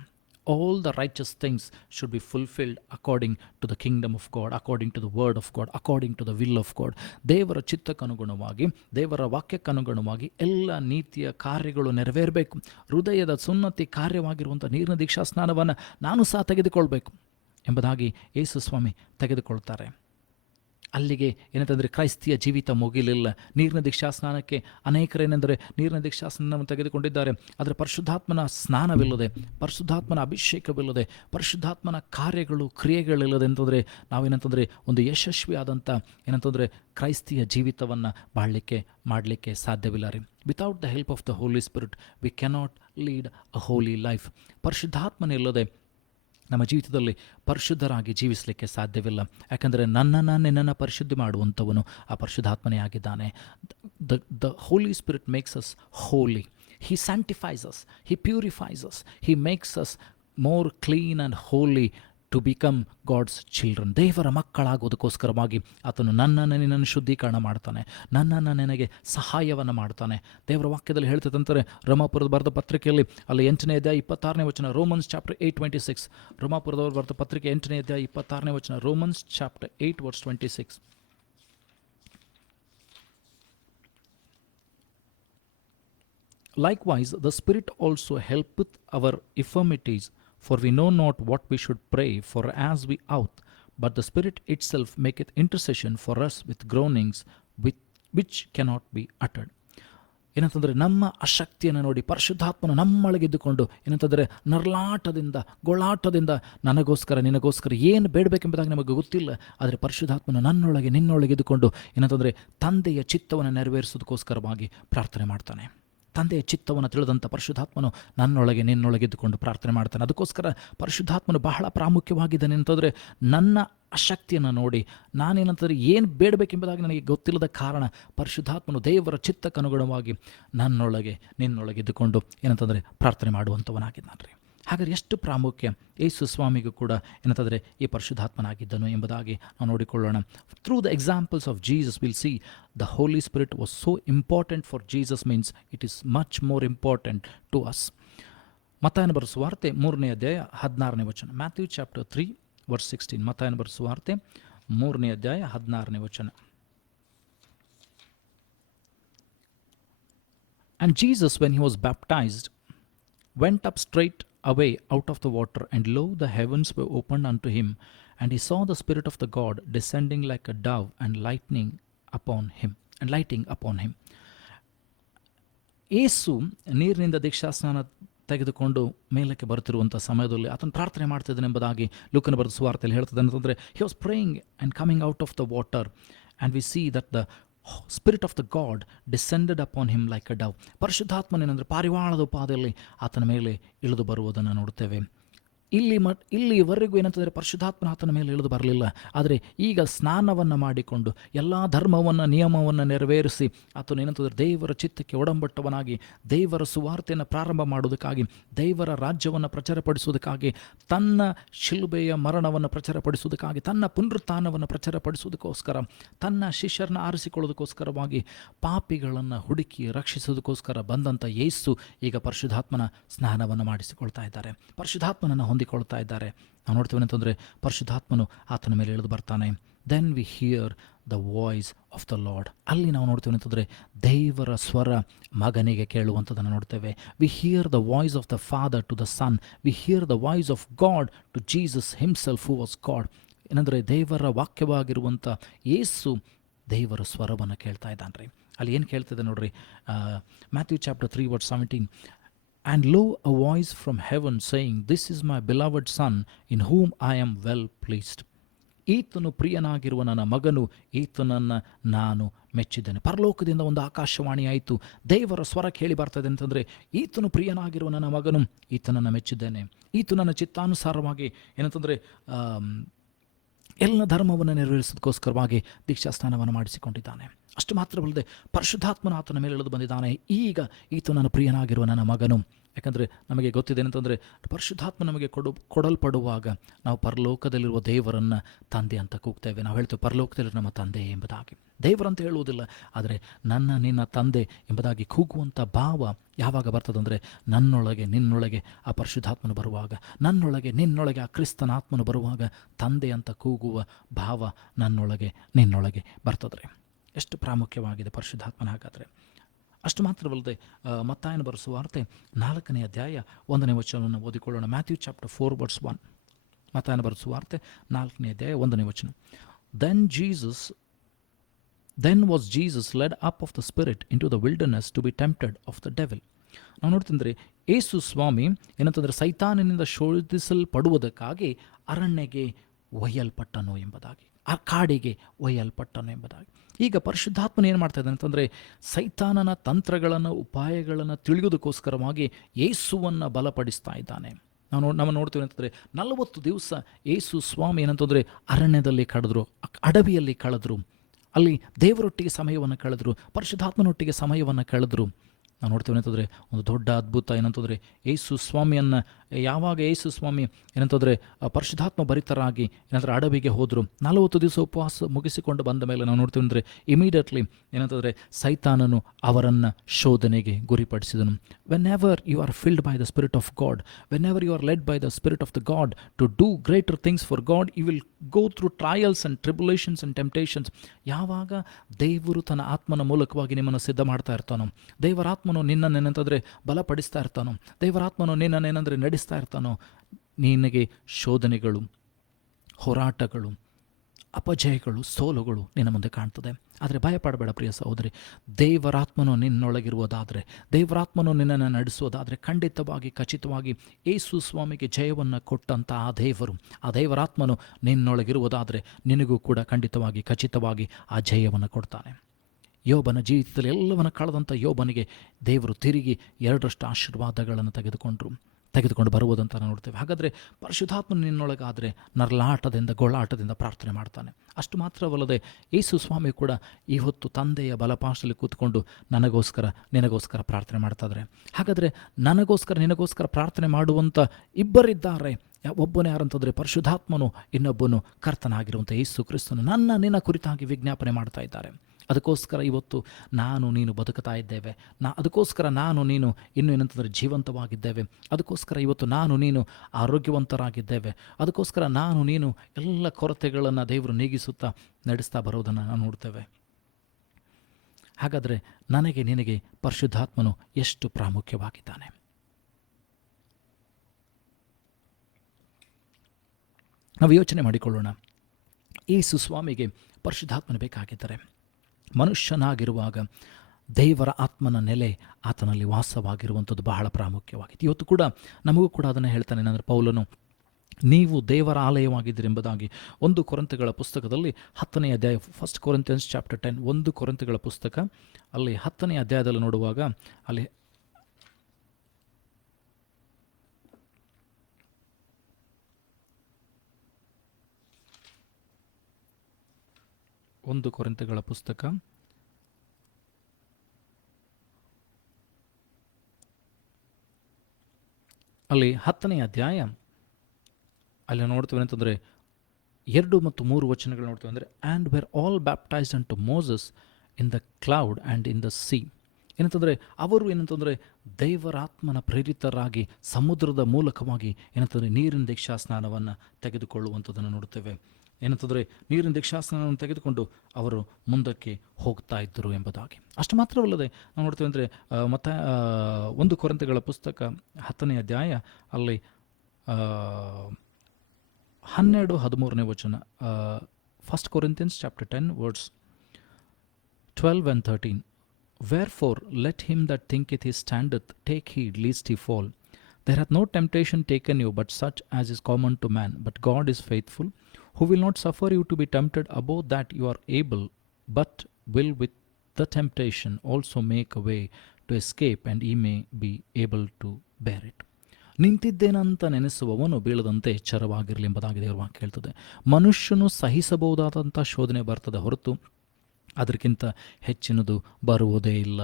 All the righteous things should be fulfilled according to the kingdom of God, according to the word of God, according to the will of God. ದೇವರ ಚಿತ್ತಕ್ಕನುಗುಣವಾಗಿ, ದೇವರ ವಾಕ್ಯಕ್ಕನುಗುಣವಾಗಿ ಎಲ್ಲ ನೀತಿಯ ಕಾರ್ಯಗಳು ನೆರವೇರಬೇಕು. ಹೃದಯದ ಸುನ್ನತಿ ಕಾರ್ಯವಾಗಿರುವಂಥ ನೀರಿನ ದೀಕ್ಷಾ ಸ್ನಾನವನ್ನು ನಾನು ಸಹ ತೆಗೆದುಕೊಳ್ಬೇಕು ಎಂಬುದಾಗಿ ಯೇಸು ಸ್ವಾಮಿ ತೆಗೆದುಕೊಳ್ತಾರೆ. ಅಲ್ಲಿಗೆ ಏನಂತಂದರೆ ಕ್ರೈಸ್ತಿಯ ಜೀವಿತ ಮುಗಿಲಿಲ್ಲ. ನೀರಿನ ದೀಕ್ಷಾ ಸ್ನಾನಕ್ಕೆ ಅನೇಕರೇನೆಂದರೆ ನೀರಿನ ದೀಕ್ಷಾ ಸ್ನಾನವನ್ನು ತೆಗೆದುಕೊಂಡಿದ್ದಾರೆ, ಆದರೆ ಪರಿಶುದ್ಧಾತ್ಮನ ಸ್ನಾನವಿಲ್ಲದೆ, ಪರಿಶುದ್ಧಾತ್ಮನ ಅಭಿಷೇಕವಿಲ್ಲದೆ, ಪರಿಶುದ್ಧಾತ್ಮನ ಕಾರ್ಯಗಳು ಕ್ರಿಯೆಗಳಿಲ್ಲದೆ ಅಂತಂದರೆ ನಾವೇನಂತಂದರೆ ಒಂದು ಯಶಸ್ವಿಯಾದಂಥ ಏನಂತಂದರೆ ಕ್ರೈಸ್ತಿಯ ಜೀವಿತವನ್ನು ಮಾಡಲಿಕ್ಕೆ ಸಾಧ್ಯವಿಲ್ಲ ರೀ. Without the help of the Holy Spirit we cannot lead a holy life. ಪರಿಶುದ್ಧಾತ್ಮನಿಲ್ಲದೆ ನಮ್ಮ ಜೀವಿತದಲ್ಲಿ ಪರಿಶುದ್ಧರಾಗಿ ಜೀವಿಸಲಿಕ್ಕೆ ಸಾಧ್ಯವಿಲ್ಲ. ಯಾಕಂದರೆ ನಿನ್ನನ್ನು ಪರಿಶುದ್ಧಿ ಮಾಡುವಂಥವನು ಆ ಪರಿಶುದ್ಧಾತ್ಮನೇ ಆಗಿದ್ದಾನೆ. The Holy Spirit makes us holy. He sanctifies us, he purifies us, he makes us more clean and holy to become God's children. ದೇವರ ಮಕ್ಕಳಾಗೋದಕ್ಕೋಸ್ಕರವಾಗಿ ಆತನು ನಿನ್ನನ್ನು ಶುದ್ಧೀಕರಣ ಮಾಡ್ತಾನೆ, ನಿನಗೆ ಸಹಾಯವನ್ನು ಮಾಡ್ತಾನೆ. ದೇವರ ವಾಕ್ಯದಲ್ಲಿ ಹೇಳ್ತದಂತಾರೆ ರೋಮಾಪುರದ ಬರೆದ ಪತ್ರಿಕೆಯಲ್ಲಿ ಅಲ್ಲಿ 8ನೇ ಅಧ್ಯಾಯ 26ನೇ ವಚನ, ರೋಮನ್ಸ್ ಚಾಪ್ಟರ್ 8:26. ರೋಮಾಪುರದವರು ಬರೆದ ಪತ್ರಿಕೆ 8ನೇ ಅಧ್ಯಾಯ 26ನೇ ವಚನ, Romans chapter 8 verse 26. Likewise, the Spirit also helpeth our infirmities, For we know not what we should pray for as we ought, but the Spirit itself maketh intercession for us with groanings which cannot be uttered. ಏನಂತಂದರೆ ನಮ್ಮ ಅಶಕ್ತಿಯನ್ನು ನೋಡಿ ಪರಿಶುದ್ಧಾತ್ಮನು ನಮ್ಮೊಳಗಿದ್ದುಕೊಂಡು ಏನಂತಂದರೆ ನರಳಾಟದಿಂದ ಗೋಳಾಟದಿಂದ ನನಗೋಸ್ಕರ ನಿನಗೋಸ್ಕರ ಏನು ಬೇಡಬೇಕೆಂಬುದಾಗಿ ನಮಗೆ ಗೊತ್ತಿಲ್ಲ, ಆದರೆ ಪರಿಶುದ್ಧಾತ್ಮನು ನನ್ನೊಳಗೆ ನಿನ್ನೊಳಗೆ ಇದ್ದುಕೊಂಡು ಏನಂತಂದರೆ ತಂದೆಯ ಚಿತ್ತವನ್ನು ನೆರವೇರಿಸೋದಕ್ಕೋಸ್ಕರವಾಗಿ ಪ್ರಾರ್ಥನೆ ಮಾಡ್ತಾನೆ. ತಂದೆಯ ಚಿತ್ತವನ್ನು ತಿಳಿದಂಥ ಪರಿಶುದ್ಧಾತ್ಮನು ನನ್ನೊಳಗೆ ನಿನ್ನೊಳಗಿದ್ದುಕೊಂಡು ಪ್ರಾರ್ಥನೆ ಮಾಡ್ತಾನೆ. ಅದಕ್ಕೋಸ್ಕರ ಪರಿಶುದ್ಧಾತ್ಮನು ಬಹಳ ಪ್ರಾಮುಖ್ಯವಾಗಿದ್ದಾನೆ ಅಂತಂದರೆ ನನ್ನ ಅಶಕ್ತಿಯನ್ನು ನೋಡಿ ನಾನೇನಂತಂದರೆ ಏನು ಬೇಡಬೇಕೆಂಬುದಾಗಿ ನನಗೆ ಗೊತ್ತಿಲ್ಲದ ಕಾರಣ ಪರಿಶುದ್ಧಾತ್ಮನು ದೇವರ ಚಿತ್ತಕ್ಕನುಗುಣವಾಗಿ ನನ್ನೊಳಗೆ ನಿನ್ನೊಳಗಿದ್ದುಕೊಂಡು ಏನಂತಂದರೆ ಪ್ರಾರ್ಥನೆ ಮಾಡುವಂಥವನಾಗಿದ್ದಾನೆ ರೀ. ಹಾಗಾದರೆ ಎಷ್ಟು ಪ್ರಾಮುಖ್ಯ ಯೇಸು ಸ್ವಾಮಿಗೂ ಕೂಡ ಏನಂತಂದರೆ ಈ ಪರಿಶುದ್ಧಾತ್ಮನಾಗಿದ್ದನು ಎಂಬುದಾಗಿ ನಾವು ನೋಡಿಕೊಳ್ಳೋಣ. Through the examples of Jesus will see the Holy Spirit was so important for Jesus, means it is much more important to us. ಮತ್ತಾಯನ ಬರೆದ ಸುವಾರ್ತೆ 3ನೇ ಅಧ್ಯಾಯ 16ನೇ ವಚನ. Matthew chapter 3 verse 16. ಮತ್ತಾಯನ ಬರೆದ ಸುವಾರ್ತೆ 3ನೇ ಅಧ್ಯಾಯ 16ನೇ ವಚನ. And Jesus, when he was baptized, went up straight away out of the water, and lo, the heavens were opened unto him, and he saw the Spirit of the God descending like a dove and lighting upon him. ಯೇಸು ನೀರಿನಿಂದ ದೀಕ್ಷಾಸ್ನಾನ ತೆಗೆದುಕೊಂಡು ಮೇಲಕ್ಕೆ ಬರುತ್ತಿರುವಂಥ ಸಮಯದಲ್ಲಿ ಆತನು ಪ್ರಾರ್ಥನೆ ಮಾಡ್ತಿದ್ದಾನೆ ಎಂಬುದಾಗಿ ಲೂಕನ ಬರೆದ ಸುವಾರ್ತೆಯಲ್ಲಿ ಹೇಳ್ತದೆ. ಅಂತಂದರೆ he was praying and coming out of the water, and we see that the spirit of the God descended upon him like a dove. ಪರಿಶುದ್ಧಾತ್ಮನೇನೆಂದರೆ ಪಾರಿವಾಳದ ಉಪಾದಿಯಲ್ಲಿ ಆತನ ಮೇಲೆ ಇಳಿದು ಬರುವುದನ್ನು ನೋಡುತ್ತೇವೆ. ಇಲ್ಲಿವರೆಗೂ ಏನಂತಂದರೆ ಪರಿಶುದ್ಧಾತ್ಮನ ಆತನ ಮೇಲೆ ಇಳಿದು ಬರಲಿಲ್ಲ, ಆದರೆ ಈಗ ಸ್ನಾನವನ್ನು ಮಾಡಿಕೊಂಡು ಎಲ್ಲ ಧರ್ಮವನ್ನು ನಿಯಮವನ್ನು ನೆರವೇರಿಸಿ ಆತನು ಏನಂತಂದರೆ ದೇವರ ಚಿತ್ತಕ್ಕೆ ಒಡಂಬಟ್ಟವನಾಗಿ ದೇವರ ಸುವಾರ್ತೆಯನ್ನು ಪ್ರಾರಂಭ ಮಾಡುವುದಕ್ಕಾಗಿ, ದೇವರ ರಾಜ್ಯವನ್ನು ಪ್ರಚಾರಪಡಿಸುವುದಕ್ಕಾಗಿ, ತನ್ನ ಶಿಲುಬೆಯ ಮರಣವನ್ನು ಪ್ರಚಾರಪಡಿಸುವುದಕ್ಕಾಗಿ, ತನ್ನ ಪುನರುತ್ಥಾನವನ್ನು ಪ್ರಚಾರಪಡಿಸುವುದಕ್ಕೋಸ್ಕರ, ತನ್ನ ಶಿಷ್ಯರನ್ನು ಆರಿಸಿಕೊಳ್ಳೋದಕ್ಕೋಸ್ಕರವಾಗಿ, ಪಾಪಿಗಳನ್ನು ಹುಡುಕಿ ರಕ್ಷಿಸುವುದಕ್ಕೋಸ್ಕರ ಬಂದಂಥ ಯೇಸು ಈಗ ಪರಿಶುದ್ಧಾತ್ಮನ ಸ್ನಾನವನ್ನು ಮಾಡಿಸಿಕೊಳ್ತಾ ಇದ್ದಾರೆ, ಪರಿಶುದ್ಧಾತ್ಮನನ್ನು ಹೊಂದಿಕೊಳ್ತಾ ಇದ್ದಾರೆ. ನಾವು ನೋಡ್ತೀವಿ ಅಂತಂದರೆ ಪರಿಶುದ್ಧಾತ್ಮನು ಆತನ ಮೇಲೆ ಇಳಿದು ಬರ್ತಾನೆ. Then we hear the voice of the Lord. ಅಲ್ಲಿ ನಾವು ನೋಡ್ತೀವಿ ಅಂತಂದರೆ ದೇವರ ಸ್ವರ ಮಗನಿಗೆ ಕೇಳುವಂಥದ್ದನ್ನು ನೋಡ್ತೇವೆ. We hear the voice of the father to the son, we hear the voice of God to Jesus himself who was God. ಏನಂದರೆ ದೇವರ ವಾಕ್ಯವಾಗಿರುವಂಥ ಯೇಸು ದೇವರ ಸ್ವರವನ್ನು ಕೇಳ್ತಾ ಇದ್ದಾನೆ ರೀ. ಅಲ್ಲಿ ಏನು ಕೇಳ್ತಿದೆ ನೋಡ್ರಿ, Matthew chapter 3 verse 17. And lo, a voice from heaven saying, This is my beloved Son, in whom I am well pleased. ಈತನು ಪ್ರಿಯನಾಗಿರುವ ನನ್ನ ಮಗನು, ಈತನನ್ನು ನಾನು ಮೆಚ್ಚಿದ್ದೇನೆ. ಪರಲೋಕದಿಂದ ಒಂದು ಆಕಾಶವಾಣಿ ಆಯಿತು, ದೇವರ ಸ್ವರ ಕೇಳಿ ಬರ್ತದೆ ಅಂತಂದರೆ ಈತನು ಪ್ರಿಯನಾಗಿರುವ ನನ್ನ ಮಗನು, ಈತನನ್ನು ಮೆಚ್ಚಿದ್ದೇನೆ. ಈತ ನನ್ನ ಚಿತ್ತಾನುಸಾರವಾಗಿ ಏನಂತಂದರೆ ಎಲ್ಲ ಧರ್ಮವನ್ನು ನೆರವೇರಿಸೋದಕ್ಕೋಸ್ಕರವಾಗಿ ದೀಕ್ಷಾಸ್ನಾನವನ್ನು ಮಾಡಿಸಿಕೊಂಡಿದ್ದಾನೆ. ಅಷ್ಟು ಮಾತ್ರವಲ್ಲದೆ ಪರಿಶುದ್ಧಾತ್ಮನ ಆತನ ಮೇಲೆ ಇಳಿದು ಬಂದಿದ್ದಾನೆ. ಈಗ ಈತ ನನ್ನ ಪ್ರಿಯನಾಗಿರುವ ನನ್ನ ಮಗನು. ಯಾಕಂದರೆ ನಮಗೆ ಗೊತ್ತಿದೆ ಏನಂತಂದರೆ ಪರಿಶುದ್ಧಾತ್ಮ ನಮಗೆ ಕೊಡಲ್ಪಡುವಾಗ ನಾವು ಪರಲೋಕದಲ್ಲಿರುವ ದೇವರನ್ನು ತಂದೆ ಅಂತ ಕೂಗ್ತೇವೆ. ನಾವು ಹೇಳ್ತೇವೆ ಪರಲೋಕದಲ್ಲಿರುವ ನಮ್ಮ ತಂದೆ ಎಂಬುದಾಗಿ. ದೇವರಂತ ಹೇಳುವುದಿಲ್ಲ, ಆದರೆ ನಿನ್ನ ತಂದೆ ಎಂಬುದಾಗಿ ಕೂಗುವಂಥ ಭಾವ ಯಾವಾಗ ಬರ್ತದಂದರೆ ನನ್ನೊಳಗೆ ನಿನ್ನೊಳಗೆ ಆ ಪರಿಶುದ್ಧಾತ್ಮನು ಬರುವಾಗ, ನನ್ನೊಳಗೆ ನಿನ್ನೊಳಗೆ ಆ ಕ್ರಿಸ್ತನ ಆತ್ಮನು ಬರುವಾಗ ತಂದೆ ಅಂತ ಕೂಗುವ ಭಾವ ನನ್ನೊಳಗೆ ನಿನ್ನೊಳಗೆ ಬರ್ತದೆ. ಎಷ್ಟು ಪ್ರಾಮುಖ್ಯವಾಗಿದೆ ಪರಿಶುದ್ಧಾತ್ಮನ. ಹಾಗಾದರೆ ಅಷ್ಟು ಮಾತ್ರವಲ್ಲದೆ ಮತ್ತಾಯನ ಬರೆದ ಸುವಾರ್ತೆ 4ನೇ ಅಧ್ಯಾಯ 1ನೇ ವಚನವನ್ನು ಓದಿಕೊಳ್ಳೋಣ. Matthew chapter 4 verse 1. ಮತ್ತಾಯನ ಬರೆದ ಸುವಾರ್ತೆ 4ನೇ ಅಧ್ಯಾಯ 1ನೇ ವಚನ. Then was Jesus led up of the Spirit into the wilderness to be tempted of the devil. ನಾವು ನೋಡ್ತಂದರೆ ಯೇಸು ಸ್ವಾಮಿ ಏನಂತಂದರೆ ಸೈತಾನನಿಂದ ಶೋಧಿಸಲ್ಪಡುವುದಕ್ಕಾಗಿ ಅರಣ್ಯಗೆ ಒಯ್ಯಲ್ಪಟ್ಟನು ಎಂಬುದಾಗಿ, ಆ ಕಾಡಿಗೆ ಒಯ್ಯಲ್ಪಟ್ಟನು ಎಂಬುದಾಗಿ. ಈಗ ಪರಿಶುದ್ಧಾತ್ಮನ ಏನು ಮಾಡ್ತಾ ಇದ್ದಾನೆ ಅಂತಂದರೆ ಸೈತಾನನ ತಂತ್ರಗಳನ್ನು ಉಪಾಯಗಳನ್ನು ತಿಳಿಯೋದಕ್ಕೋಸ್ಕರವಾಗಿ ಯೇಸುವನ್ನು ಬಲಪಡಿಸ್ತಾ ಇದ್ದಾನೆ. ನಾವು ನೋಡ್ತೀವಿ ಅಂತಂದರೆ 40 ದಿವಸ ಯೇಸು ಸ್ವಾಮಿ ಏನಂತಂದರೆ ಅರಣ್ಯದಲ್ಲಿ ಕಳೆದ್ರು, ಅಡವಿಯಲ್ಲಿ ಕಳೆದ್ರು, ಅಲ್ಲಿ ದೇವರೊಟ್ಟಿಗೆ ಸಮಯವನ್ನು ಕಳೆದ್ರು, ಪರಿಶುದ್ಧಾತ್ಮನೊಟ್ಟಿಗೆ ಸಮಯವನ್ನು ಕಳೆದ್ರು. ನಾವು ನೋಡ್ತೀವಿ ಏನಂತಂದರೆ ಒಂದು ದೊಡ್ಡ ಅದ್ಭುತ ಏನಂತಂದರೆ ಯೇಸು ಸ್ವಾಮಿಯನ್ನು ಯಾವಾಗ ಯೇಸು ಸ್ವಾಮಿ ಏನಂತಂದರೆ ಪರಿಶುದ್ಧಾತ್ಮ ಭರಿತರಾಗಿ ಏನಂದರೆ ಅಡವಿಗೆ ಹೋದರು, 40 ದಿವಸ ಉಪವಾಸ ಮುಗಿಸಿಕೊಂಡು ಬಂದ ಮೇಲೆ ನಾವು ನೋಡ್ತೀವಿ ಅಂದರೆ ಇಮಿಡಿಯೇಟ್ಲಿ ಏನಂತಂದರೆ ಸೈತಾನನು ಅವರನ್ನು ಶೋಧನೆಗೆ ಗುರಿಪಡಿಸಿದನು. Whenever you are filled by the spirit of God, whenever you are led by the spirit of the God to do greater things for God, you will go through trials and tribulations and temptations. ಯಾವಾಗ ದೇವರು ತನ್ನ ಆತ್ಮನ ಮೂಲಕವಾಗಿ ನಿಮ್ಮನ್ನು ಸಿದ್ಧ ಮಾಡ್ತಾ ಇರ್ತಾನೋ, ದೇವರ ಆತ್ಮ ದೇವರಾತ್ಮನು ನಿನ್ನನ್ನೇನಂತಂದರೆ ಬಲಪಡಿಸ್ತಾ ಇರ್ತಾನೋ, ದೇವರಾತ್ಮನು ನಿನ್ನನ್ನೇನಂದರೆ ನಡೆಸ್ತಾ ಇರ್ತಾನೋ, ನಿನಗೆ ಶೋಧನೆಗಳು, ಹೋರಾಟಗಳು, ಅಪಜಯಗಳು, ಸೋಲುಗಳು ನಿನ್ನ ಮುಂದೆ ಕಾಣ್ತದೆ. ಆದರೆ ಭಯಪಡಬೇಡ ಪ್ರಿಯ ಸಹೋದರಿ. ದೇವರಾತ್ಮನು ನಿನ್ನೊಳಗಿರುವುದಾದರೆ, ದೇವರಾತ್ಮನು ನಿನ್ನನ್ನು ನಡೆಸುವುದಾದರೆ, ಖಂಡಿತವಾಗಿ ಖಚಿತವಾಗಿ ಯೇಸು ಸ್ವಾಮಿಗೆ ಜಯವನ್ನು ಕೊಟ್ಟಂಥ ಆ ದೇವರಾತ್ಮನು ನಿನ್ನೊಳಗಿರುವುದಾದರೆ ನಿನಗೂ ಕೂಡ ಖಂಡಿತವಾಗಿ ಖಚಿತವಾಗಿ ಆ ಜಯವನ್ನು ಕೊಡ್ತಾನೆ. ಯೋಬನ ಜೀವಿತದಲ್ಲಿ ಎಲ್ಲವನ್ನು ಕಳೆದಂಥ ಯೋಬನಿಗೆ ದೇವರು ತಿರುಗಿ 2ರಷ್ಟು ಆಶೀರ್ವಾದಗಳನ್ನು ತೆಗೆದುಕೊಂಡು ಬರುವುದಂತ ನಾವು ನೋಡ್ತೇವೆ. ಹಾಗಾದರೆ ಪರಿಶುದ್ಧಾತ್ಮ ನಿನ್ನೊಳಗಾದರೆ ನರಳಾಟದಿಂದ ಗೋಳಾಟದಿಂದ ಪ್ರಾರ್ಥನೆ ಮಾಡ್ತಾನೆ. ಅಷ್ಟು ಮಾತ್ರವಲ್ಲದೆ ಯೇಸು ಸ್ವಾಮಿ ಕೂಡ ಈ ಹೊತ್ತು ತಂದೆಯ ಬಲಪಾಶದಲ್ಲಿ ಕೂತ್ಕೊಂಡು ನಿನಗೋಸ್ಕರ ಪ್ರಾರ್ಥನೆ ಮಾಡ್ತಾಯಿದ್ದಾರೆ. ಹಾಗಾದರೆ ನಿನಗೋಸ್ಕರ ಪ್ರಾರ್ಥನೆ ಮಾಡುವಂಥ ಇಬ್ಬರಿದ್ದಾರೆ. ಒಬ್ಬನೇ ಯಾರಂತಂದರೆ ಪರಿಶುದ್ಧಾತ್ಮನು, ಇನ್ನೊಬ್ಬನು ಕರ್ತನಾಗಿರುವಂಥ ಯೇಸು ಕ್ರಿಸ್ತನು ನಿನ್ನ ಕುರಿತಾಗಿ ವಿಜ್ಞಾಪನೆ ಮಾಡ್ತಾ ಇದ್ದಾರೆ. ಅದಕ್ಕೋಸ್ಕರ ಇವತ್ತು ನಾನು ನೀನು ಬದುಕುತ್ತಾ ಇದ್ದೇವೆ. ಅದಕ್ಕೋಸ್ಕರ ನಾನು ನೀನು ಇನ್ನೂ ಏನಂತಂದರೆ ಜೀವಂತವಾಗಿದ್ದೇವೆ. ಅದಕ್ಕೋಸ್ಕರ ಇವತ್ತು ನಾನು ನೀನು ಆರೋಗ್ಯವಂತರಾಗಿದ್ದೇವೆ. ಅದಕ್ಕೋಸ್ಕರ ನಾನು ನೀನು ಎಲ್ಲ ಕೊರತೆಗಳನ್ನು ದೇವರು ನೀಗಿಸುತ್ತಾ ನಡೆಸ್ತಾ ಬರೋದನ್ನು ನಾವು ನೋಡ್ತೇವೆ. ಹಾಗಾದರೆ ನಿನಗೆ ಪರಿಶುದ್ಧಾತ್ಮನು ಎಷ್ಟು ಪ್ರಾಮುಖ್ಯವಾಗಿದ್ದಾನೆ. ನಾವು ಯೋಚನೆ ಮಾಡಿಕೊಳ್ಳೋಣ. ಯೇಸು ಸ್ವಾಮಿಗೆ ಪರಿಶುದ್ಧಾತ್ಮನ ಬೇಕಾಗಿದ್ದಾರೆ. ಮನುಷ್ಯನಾಗಿರುವಾಗ ದೇವರ ಆತ್ಮನ ನೆಲೆ ಆತನಲ್ಲಿ ವಾಸವಾಗಿರುವಂಥದ್ದು ಬಹಳ ಪ್ರಾಮುಖ್ಯವಾಗಿದೆ. ಇವತ್ತು ಕೂಡ ನಮಗೂ ಕೂಡ ಅದನ್ನು ಹೇಳ್ತಾನೆ. ಏನಂದರೆ ಪೌಲನು, ನೀವು ದೇವರ ಆಲಯವಾಗಿದ್ದೀರಿ ಎಂಬುದಾಗಿ 1 ಕೊರಿಂಥಗಳ ಪುಸ್ತಕದಲ್ಲಿ 10ನೇ ಅಧ್ಯಾಯ, 1 Corinthians chapter 10, 1 ಕೊರಿಂಥಗಳ ಪುಸ್ತಕ ಅಲ್ಲಿ 10ನೇ ಅಧ್ಯಾಯದಲ್ಲಿ ನೋಡುವಾಗ ಅಲ್ಲಿ 1 ಕೊರಿಂಥಗಳ ಪುಸ್ತಕ ಅಲ್ಲಿ 10ನೇ ಅಧ್ಯಾಯ ಅಲ್ಲಿ ನೋಡ್ತೀವಿ ಅಂತಂದರೆ 2 ಮತ್ತು 3 ವಚನಗಳು ನೋಡ್ತೀವಿ. ಅಂದರೆ ಆ್ಯಂಡ್ ವೇರ್ ಆಲ್ ಬ್ಯಾಪ್ಟೈಸ್ಡ್ ಅಂಟು Moses in the cloud and in the C. ಏನಂತಂದರೆ ಅವರು ಏನಂತಂದರೆ ದೇವರಾತ್ಮನ ಪ್ರೇರಿತರಾಗಿ ಸಮುದ್ರದ ಮೂಲಕವಾಗಿ ಏನಂತಂದರೆ ನೀರಿನ ದೀಕ್ಷಾಸ್ನಾನವನ್ನು ತೆಗೆದುಕೊಳ್ಳುವಂಥದ್ದನ್ನು ನೋಡ್ತೇವೆ. ಏನಂತಂದರೆ ನೀರಿನ ದೀಕ್ಷಾಸ್ನಾನವನ್ನು ತೆಗೆದುಕೊಂಡು ಅವರು ಮುಂದಕ್ಕೆ ಹೋಗ್ತಾ ಇದ್ದರು ಎಂಬುದಾಗಿ. ಅಷ್ಟು ಮಾತ್ರವಲ್ಲದೆ ನಾವು ನೋಡ್ತೇವೆ ಅಂದರೆ 1 ಕೊರಿಂಥಗಳ ಪುಸ್ತಕ 10ನೇ ಅಧ್ಯಾಯ ಅಲ್ಲಿ 12-13ನೇ ವಚನ, 1 Corinthians chapter 10 verse 12 and 13. Wherefore let him that thinketh he standeth take heed lest he fall. There hath no temptation taken you but such as is common to man. But God is faithful, who will not suffer you to be tempted above that you are able, but will with the temptation also make a way to escape, and ye may be able to bear it. ನಿಂತಿದ್ದೇನಂತ ನೆನೆಸುವವನು ಬೀಳದಂತೆ ಎಚ್ಚರವಾಗಿರಲಿ ಎಂಬುದಾಗಿ ದೇವರ ವಾಕ್ಯ ಹೇಳ್ತದೆ. ಮನುಷ್ಯನು ಸಹಿಸಬಹುದಾದಂಥ ಶೋಧನೆ ಬರ್ತದೆ ಹೊರತು ಅದಕ್ಕಿಂತ ಹೆಚ್ಚಿನದು ಬರುವುದೇ ಇಲ್ಲ.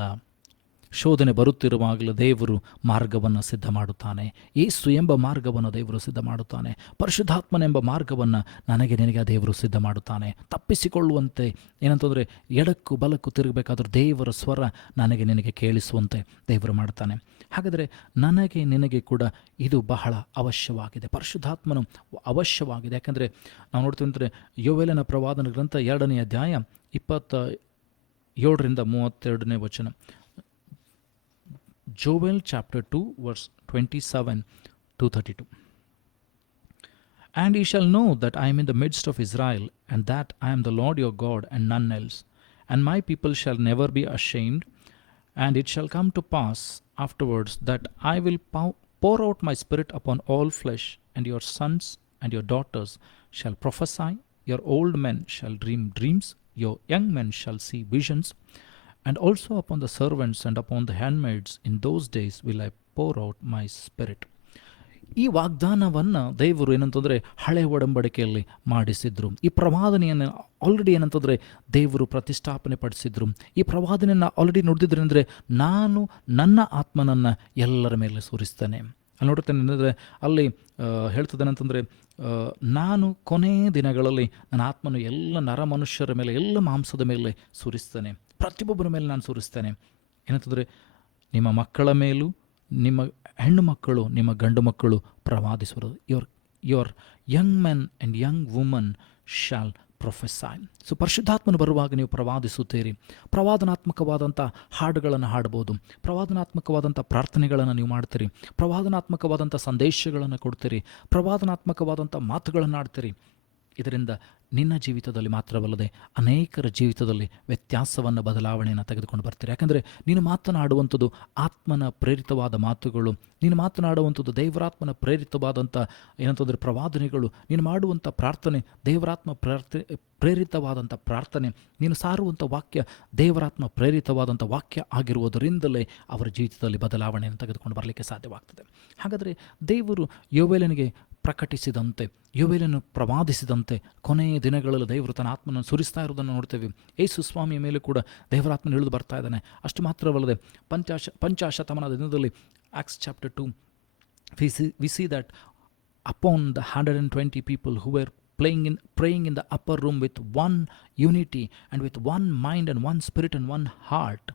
ಶೋಧನೆ ಬರುತ್ತಿರುವಾಗಲೂ ದೇವರು ಮಾರ್ಗವನ್ನು ಸಿದ್ಧ ಮಾಡುತ್ತಾನೆ. ಯೇಸು ಎಂಬ ಮಾರ್ಗವನ್ನು ದೇವರು ಸಿದ್ಧ ಮಾಡುತ್ತಾನೆ. ಪರಿಶುದ್ಧಾತ್ಮನೆಂಬ ಮಾರ್ಗವನ್ನು ನಿನಗೆ ದೇವರು ಸಿದ್ಧ ಮಾಡುತ್ತಾನೆ. ತಪ್ಪಿಸಿಕೊಳ್ಳುವಂತೆ ಏನಂತಂದರೆ ಎಡಕ್ಕೂ ಬಲಕ್ಕೂ ತಿರುಗಬೇಕಾದ್ರೂ ದೇವರ ಸ್ವರ ನಿನಗೆ ಕೇಳಿಸುವಂತೆ ದೇವರು ಮಾಡ್ತಾನೆ. ಹಾಗಾದರೆ ನಿನಗೆ ಕೂಡ ಇದು ಬಹಳ ಅವಶ್ಯವಾಗಿದೆ. ಪರಿಶುದ್ಧಾತ್ಮನು ಅವಶ್ಯವಾಗಿದೆ. ಯಾಕಂದರೆ ನಾವು ನೋಡ್ತೀವಿ ಅಂದರೆ ಯೋವೇಲನ ಪ್ರವಾದನ ಗ್ರಂಥ 2ನೇ ಅಧ್ಯಾಯ 27-32ನೇ ವಚನ. Joel chapter 2 verse 27-32. And ye shall know that I am in the midst of Israel, and that I am the Lord your God, and none else. And my people shall never be ashamed. And it shall come to pass afterwards that I will pour out my spirit upon all flesh, and your sons and your daughters shall prophesy, your old men shall dream dreams, your young men shall see visions. And also upon the servants and upon the handmaids in those days will I pour out my spirit. ಈ ವಾಗ್ದಾನವನ್ನು ದೇವರು ಏನಂತಂದರೆ ಹಳೆ ಒಡಂಬಡಿಕೆಯಲ್ಲಿ ಮಾಡಿಸಿದ್ರು. ಈ ಪ್ರವಾದನೆಯನ್ನು already ಏನಂತಂದರೆ ದೇವರು ಪ್ರತಿಷ್ಠಾಪನೆ ಪಡಿಸಿದ್ರು. ಈ ಪ್ರವಾದನೆಯನ್ನು ಆಲ್ರೆಡಿ ನುಡಿದಿದ್ರು ಅಂದರೆ ನಾನು ನನ್ನ ಆತ್ಮನನ್ನು ಎಲ್ಲರ ಮೇಲೆ ಸುರಿಸ್ತೇನೆ. ಅಲ್ಲಿ ನೋಡುತ್ತೇನೆ ಅಂದರೆ ಅಲ್ಲಿ ಹೇಳ್ತದೇನಂತಂದರೆ ನಾನು ಕೊನೆ ದಿನಗಳಲ್ಲಿ ನನ್ನ ಆತ್ಮನು ಎಲ್ಲ ನರ ಮನುಷ್ಯರ ಮೇಲೆ, ಎಲ್ಲ ಮಾಂಸದ ಮೇಲೆ ಸುರಿಸ್ತೇನೆ. ಪ್ರತಿಯೊಬ್ಬರ ಮೇಲೆ ನಾನು ಸುರಿಸ್ತೇನೆ. ಏನಂತಂದರೆ ನಿಮ್ಮ ಮಕ್ಕಳ ಮೇಲೂ, ನಿಮ್ಮ ಹೆಣ್ಣು ಮಕ್ಕಳು, ನಿಮ್ಮ ಗಂಡು ಮಕ್ಕಳು ಪ್ರವಾದಿಸುವರು. Your young men and young woman shall prophesy. So ಪರಿಶುದ್ಧಾತ್ಮನು ಬರುವಾಗ ನೀವು ಪ್ರವಾದಿಸುತ್ತೀರಿ. ಪ್ರವಾದನಾತ್ಮಕವಾದಂಥ ಹಾಡುಗಳನ್ನು ಹಾಡ್ಬೋದು, ಪ್ರವಾದನಾತ್ಮಕವಾದಂಥ ಪ್ರಾರ್ಥನೆಗಳನ್ನು ನೀವು ಮಾಡ್ತೀರಿ, ಪ್ರವಾದನಾತ್ಮಕವಾದಂಥ ಸಂದೇಶಗಳನ್ನು ಕೊಡ್ತೀರಿ, ಪ್ರವಾದನಾತ್ಮಕವಾದಂಥ ಮಾತುಗಳನ್ನು ಆಡ್ತೀರಿ. ಇದರಿಂದ ನಿನ್ನ ಜೀವಿತದಲ್ಲಿ ಮಾತ್ರವಲ್ಲದೆ ಅನೇಕರ ಜೀವಿತದಲ್ಲಿ ವ್ಯತ್ಯಾಸವನ್ನು, ಬದಲಾವಣೆಯನ್ನು ತೆಗೆದುಕೊಂಡು ಬರ್ತೀರಿ. ಯಾಕಂದರೆ ನೀನು ಮಾತನಾಡುವಂಥದ್ದು ಆತ್ಮನ ಪ್ರೇರಿತವಾದ ಮಾತುಗಳು, ನೀನು ಮಾತನಾಡುವಂಥದ್ದು ದೇವರಾತ್ಮನ ಪ್ರೇರಿತವಾದಂಥ ಏನಂತಂದರೆ ಪ್ರವಾದನೆಗಳು, ನೀನು ಮಾಡುವಂಥ ಪ್ರಾರ್ಥನೆ ದೇವರಾತ್ಮ ಪ್ರೇರಿತವಾದಂಥ ಪ್ರಾರ್ಥನೆ, ನೀನು ಸಾರುವಂಥ ವಾಕ್ಯ ದೇವರಾತ್ಮ ಪ್ರೇರಿತವಾದಂಥ ವಾಕ್ಯ ಆಗಿರುವುದರಿಂದಲೇ ಅವರ ಜೀವಿತದಲ್ಲಿ ಬದಲಾವಣೆಯನ್ನು ತೆಗೆದುಕೊಂಡು ಬರಲಿಕ್ಕೆ ಸಾಧ್ಯವಾಗ್ತದೆ. ಹಾಗಾದರೆ ದೇವರು ಯೋವೇಲನಿಗೆ ಪ್ರಕಟಿಸಿದಂತೆ, ಯೋವೇಲನ್ನು ಪ್ರವಾದಿಸಿದಂತೆ ಕೊನೆಯ ದಿನಗಳಲ್ಲಿ ದೇವರು ತನ್ನ ಆತ್ಮನನ್ನು ಸುರಿಸ್ತಾ ಇರೋದನ್ನು ನೋಡ್ತೇವೆ. ಯೇಸು ಸ್ವಾಮಿಯ ಮೇಲೆ ಕೂಡ ದೇವರಾತ್ಮನ ಇಳಿದು ಬರ್ತಾ ಇದ್ದಾನೆ. ಅಷ್ಟು ಮಾತ್ರವಲ್ಲದೆ ಪಂಚಾಶತಮಾನದ ದಿನದಲ್ಲಿ Acts chapter 2 we see that upon the 120 people who were praying in the upper room with one unity and with one mind and one spirit and one heart,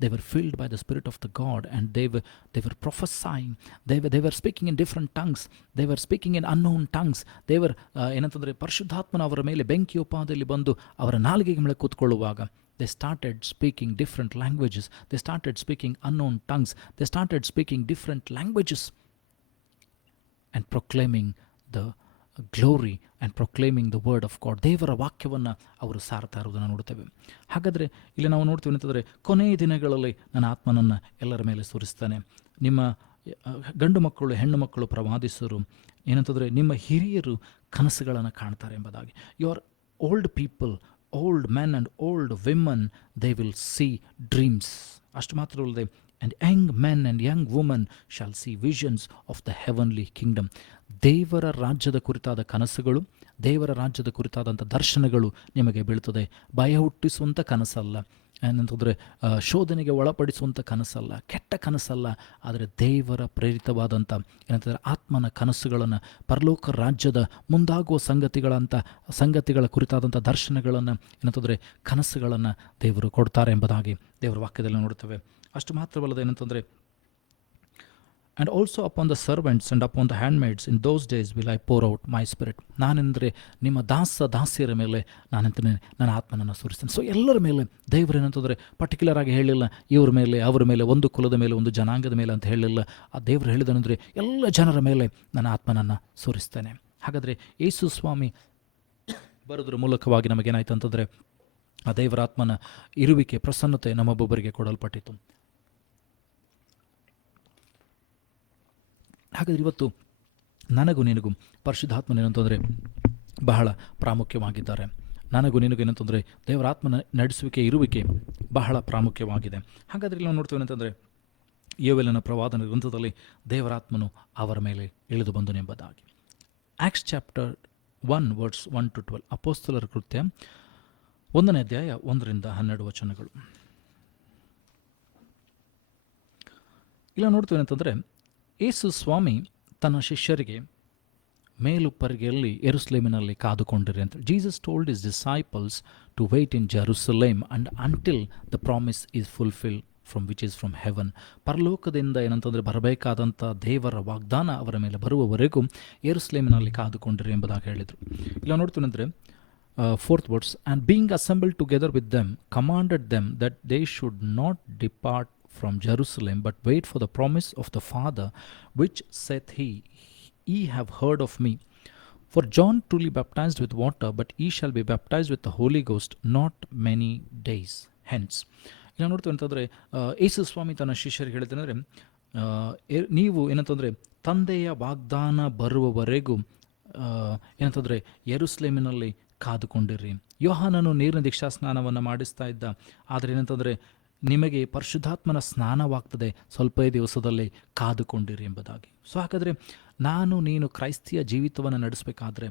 they were filled by the Spirit of the God, and they were prophesying, they were speaking in different tongues, they were speaking in unknown tongues, they were ಏನಂತಂದರೆ ಪರಿಶುದ್ಧಾತ್ಮನ ಅವರ ಮೇಲೆ ಬೆಂಕಿಯೋಪಾದಿಯಲ್ಲಿ ಬಂದು ಅವರ ನಾಲಿಗೆಗೆ ಮೇಲೆ ಕೂತ್ಕೊಳ್ಳುವಾಗ they started speaking different languages, they started speaking unknown tongues, they started speaking different languages and proclaiming the glory and proclaiming the word of God. ದೇವರ ವಾಕ್ಯವನ್ನು ಅವರು ಸಾರ್ತಾ ಇರೋದನ್ನು ನೋಡ್ತೇವೆ. ಹಾಗಾದರೆ ಇಲ್ಲಿ ನಾವು ನೋಡ್ತೀವಿ ಅಂತಂದರೆ ಕೊನೆಯ ದಿನಗಳಲ್ಲಿ ನನ್ನ ಆತ್ಮನನ್ನು ಎಲ್ಲರ ಮೇಲೆ ಸುರಿಸ್ತಾನೆ. ನಿಮ್ಮ ಗಂಡು ಮಕ್ಕಳು, ಹೆಣ್ಣು ಮಕ್ಕಳು ಪ್ರವಾದಿಸರು, ಏನಂತಂದರೆ ನಿಮ್ಮ ಹಿರಿಯರು ಕನಸುಗಳನ್ನು ಕಾಣ್ತಾರೆ ಎಂಬುದಾಗಿ. Your old people, old men and old women, they will see dreams. ಅಷ್ಟು ಮಾತ್ರವಲ್ಲದೆ and young men and young women shall see visions of the heavenly kingdom. ದೇವರ ರಾಜ್ಯದ ಕುರಿತಾದ ಕನಸುಗಳು, ದೇವರ ರಾಜ್ಯದ ಕುರಿತಾದಂಥ ದರ್ಶನಗಳು ನಿಮಗೆ ಬೀಳ್ತದೆ. ಭಯ ಹುಟ್ಟಿಸುವಂಥ ಕನಸಲ್ಲ, ಏನಂತಂದರೆ ಶೋಧನೆಗೆ ಒಳಪಡಿಸುವಂಥ ಕನಸಲ್ಲ, ಕೆಟ್ಟ ಕನಸಲ್ಲ, ಆದರೆ ದೇವರ ಪ್ರೇರಿತವಾದಂಥ ಏನಂತಂದರೆ ಆತ್ಮನ ಕನಸುಗಳನ್ನು, ಪರಲೋಕ ರಾಜ್ಯದ ಮುಂದಾಗುವ ಸಂಗತಿಗಳ ಕುರಿತಾದಂಥ ದರ್ಶನಗಳನ್ನು, ಏನಂತಂದರೆ ಕನಸುಗಳನ್ನು ದೇವರು ಕೊಡ್ತಾರೆ ಎಂಬುದಾಗಿ ದೇವರ ವಾಕ್ಯದಲ್ಲಿ ನೋಡ್ತೇವೆ. ಅಷ್ಟು ಮಾತ್ರವಲ್ಲದೆ ಏನಂತಂದರೆ and also upon the servants and upon the handmaids in those days will I pour out my spirit. ನಾನೆಂದರೆ ನಿಮ್ಮ ದಾಸಿಯರ ಮೇಲೆ ನಾನಂತನೇ ನನ್ನ ಆತ್ಮನನ್ನು ಸುರಿಸ್ತೇನೆ. ಸೊ ಎಲ್ಲರ ಮೇಲೆ ದೇವರು ಏನಂತಂದರೆ ಪರ್ಟಿಕ್ಯುಲರ್ ಆಗಿ ಹೇಳಿಲ್ಲ, ಇವ್ರ ಮೇಲೆ ಅವರ ಮೇಲೆ, ಒಂದು ಕುಲದ ಮೇಲೆ, ಒಂದು ಜನಾಂಗದ ಮೇಲೆ ಅಂತ ಹೇಳಿಲ್ಲ. ಆ ದೇವರು ಹೇಳಿದನೆಂದರೆ ಎಲ್ಲ ಜನರ ಮೇಲೆ ನನ್ನ ಆತ್ಮನನ್ನು ಸುರಿಸ್ತೇನೆ. ಹಾಗಾದರೆ ಯೇಸು ಸ್ವಾಮಿ ಬರೋದ್ರ ಮೂಲಕವಾಗಿ ನಮಗೇನಾಯ್ತು ಅಂತಂದರೆ ಆ ದೇವರಾತ್ಮನ ಇರುವಿಕೆ, ಪ್ರಸನ್ನತೆ ನಮ್ಮೊಬ್ಬೊಬ್ಬರಿಗೆ ಕೊಡಲ್ಪಟ್ಟಿತು. ಹಾಗಾದರೆ ಇವತ್ತು ನನಗೂ ನಿನಗೂ ಪರಿಶುದ್ಧಾತ್ಮನೇನಂತಂದರೆ ಬಹಳ ಪ್ರಾಮುಖ್ಯವಾಗಿದ್ದಾರೆ. ನನಗೂ ನಿನಗೂ ಏನಂತಂದರೆ ದೇವರಾತ್ಮನ ನಡೆಸುವಿಕೆ, ಇರುವಿಕೆ ಬಹಳ ಪ್ರಾಮುಖ್ಯವಾಗಿದೆ. ಹಾಗಾದರೆ ಇಲ್ಲಿ ನಾವು ನೋಡ್ತೇವೆ ಏನಂತಂದರೆ ಯೋವೇಲನ ಪ್ರವಾದನ ಗ್ರಂಥದಲ್ಲಿ ದೇವರಾತ್ಮನು ಅವರ ಮೇಲೆ ಇಳಿದು ಬಂದನು ಎಂಬುದಾಗಿ. ಆಕ್ಟ್ಸ್ ಚಾಪ್ಟರ್ 1 ವರ್ಸ್ 1 to 12, ಅಪೊಸ್ತಲರ ಕೃತ್ಯ 1ನೇ ಅಧ್ಯಾಯ 1-12 ವಚನಗಳು. ಇಲ್ಲ ನೋಡ್ತೇವೆ ಅಂತಂದರೆ ಯೇಸು ಸ್ವಾಮಿ ತನ್ನ ಶಿಷ್ಯರಿಗೆ ಮೇಲುಪ್ಪರಿಗೆಯಲ್ಲಿ ಯೆರೂಸಲೇಮಿನಲ್ಲಿ ಕಾದುಕೊಂಡಿರಿ ಅಂತ. Jesus told his disciples to wait in Jerusalem and until the promise is fulfil from which is from heaven. ಪರಲೋಕದಿಂದ ಏನಂತಂದರೆ ಬರಬೇಕಾದಂಥ ದೇವರ ವಾಗ್ದಾನ ಅವರ ಮೇಲೆ ಬರುವವರೆಗೂ ಯೆರೂಸಲೇಮಿನಲ್ಲಿ ಕಾದುಕೊಂಡಿರಿ ಎಂಬುದಾಗಿ ಹೇಳಿದರು. ಇಲ್ಲ ನೋಡ್ತೀನಿ ಅಂದರೆ 4th verse, and being assembled together with them, commanded them that they should not depart from Jerusalem, but wait for the promise of the Father, which saith he, ye have heard of me. For John truly baptized with water, but ye shall be baptized with the Holy Ghost not many days hence. ಇಲ್ಲ ನೋಡ್ತೀವಿ ಅಂತಂದರೆ ಯೇಸು ಸ್ವಾಮಿ ತನ್ನ ಶಿಷ್ಯರಿಗೆ ಹೇಳಿದ್ರೆ, ನೀವು ಏನಂತಂದರೆ ತಂದೆಯ ವಾಗ್ದಾನ ಬರುವವರೆಗೂ ಏನಂತಂದರೆ ಯೆರೂಸಲೇಮಿನಲ್ಲಿ ಕಾದುಕೊಂಡಿರ್ರಿ. ಯೋಹಾನನು ನೀರಿನ ದೀಕ್ಷಾ ಸ್ನಾನವನ್ನು ಮಾಡಿಸ್ತಾ ಇದ್ದ, ಆದರೆ ಏನಂತಂದರೆ ನಿಮಗೆ ಪರಿಶುದ್ಧಾತ್ಮನ ಸ್ನಾನವಾಗ್ತದೆ ಸ್ವಲ್ಪ ದಿವಸದಲ್ಲಿ, ಕಾದುಕೊಂಡಿರಿ ಎಂಬುದಾಗಿ. ಸೊ ಹಾಗಾದರೆ ನೀನು ಕ್ರೈಸ್ತಿಯ ಜೀವಿತವನ್ನು ನಡೆಸಬೇಕಾದ್ರೆ,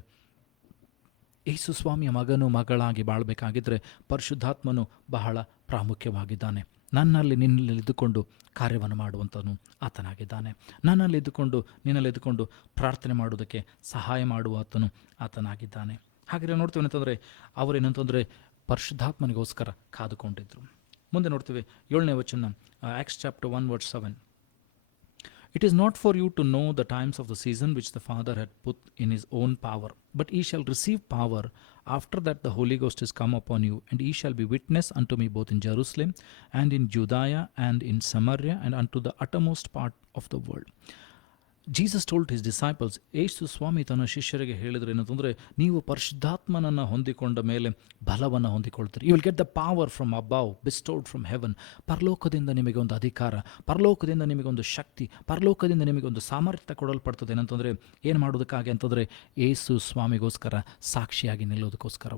ಯೇಸು ಸ್ವಾಮಿಯ ಮಗನು ಮಗಳಾಗಿ ಬಾಳಬೇಕಾಗಿದ್ದರೆ ಪರಿಶುದ್ಧಾತ್ಮನು ಬಹಳ ಪ್ರಾಮುಖ್ಯವಾಗಿದ್ದಾನೆ. ನಿನ್ನಲ್ಲಿ ಇದ್ದುಕೊಂಡು ಕಾರ್ಯವನ್ನು ಮಾಡುವಂಥನು ಆತನಾಗಿದ್ದಾನೆ. ನಿನ್ನಲ್ಲಿದ್ದುಕೊಂಡು ಪ್ರಾರ್ಥನೆ ಮಾಡುವುದಕ್ಕೆ ಸಹಾಯ ಮಾಡುವಾತನು ಆತನಾಗಿದ್ದಾನೆ. ಹಾಗೆ ನೋಡ್ತೀವಿ ಅಂತಂದರೆ ಅವರೇನಂತಂದರೆ ಪರಿಶುದ್ಧಾತ್ಮನಿಗೋಸ್ಕರ ಕಾದುಕೊಂಡಿದ್ರು. ಮುಂದೆ ನೋಡ್ತೀವಿ 7ನೇ ವಚನ, acts chapter 1 verse 7. It is not for you to know the times of the season which the Father had put in his own power, but ye shall receive power after that the Holy Ghost is come upon you, and ye shall be witness unto me both in Jerusalem and in Judea and in Samaria and unto the uttermost part of the world. Jesus told his disciples, ಯೇಸು ಸ್ವಾಮಿ ತನ್ನ ಶಿಷ್ಯರಿಗೆ ಹೇಳಿದ್ರೆ ಏನಂತಂದರೆ, ನೀವು ಪರಿಶುದ್ಧಾತ್ಮನನ್ನು ಹೊಂದಿಕೊಂಡ ಮೇಲೆ ಬಲವನ್ನು ಹೊಂದಿಕೊಳ್ತೀರಿ. You will get the power from above bestowed from heaven. ಪರಲೋಕದಿಂದ ನಿಮಗೆ ಒಂದು ಅಧಿಕಾರ, ಪರಲೋಕದಿಂದ ನಿಮಗೊಂದು ಶಕ್ತಿ, ಪರಲೋಕದಿಂದ ನಿಮಗೊಂದು ಸಾಮರ್ಥ್ಯ ಕೊಡಲ್ಪಡ್ತದೆ. ಏನಂತಂದರೆ ಏನು ಮಾಡೋದಕ್ಕಾಗಿ ಅಂತಂದರೆ, ಯೇಸು ಸ್ವಾಮಿಗೋಸ್ಕರ ಸಾಕ್ಷಿಯಾಗಿ ನಿಲ್ಲೋದಕ್ಕೋಸ್ಕರ.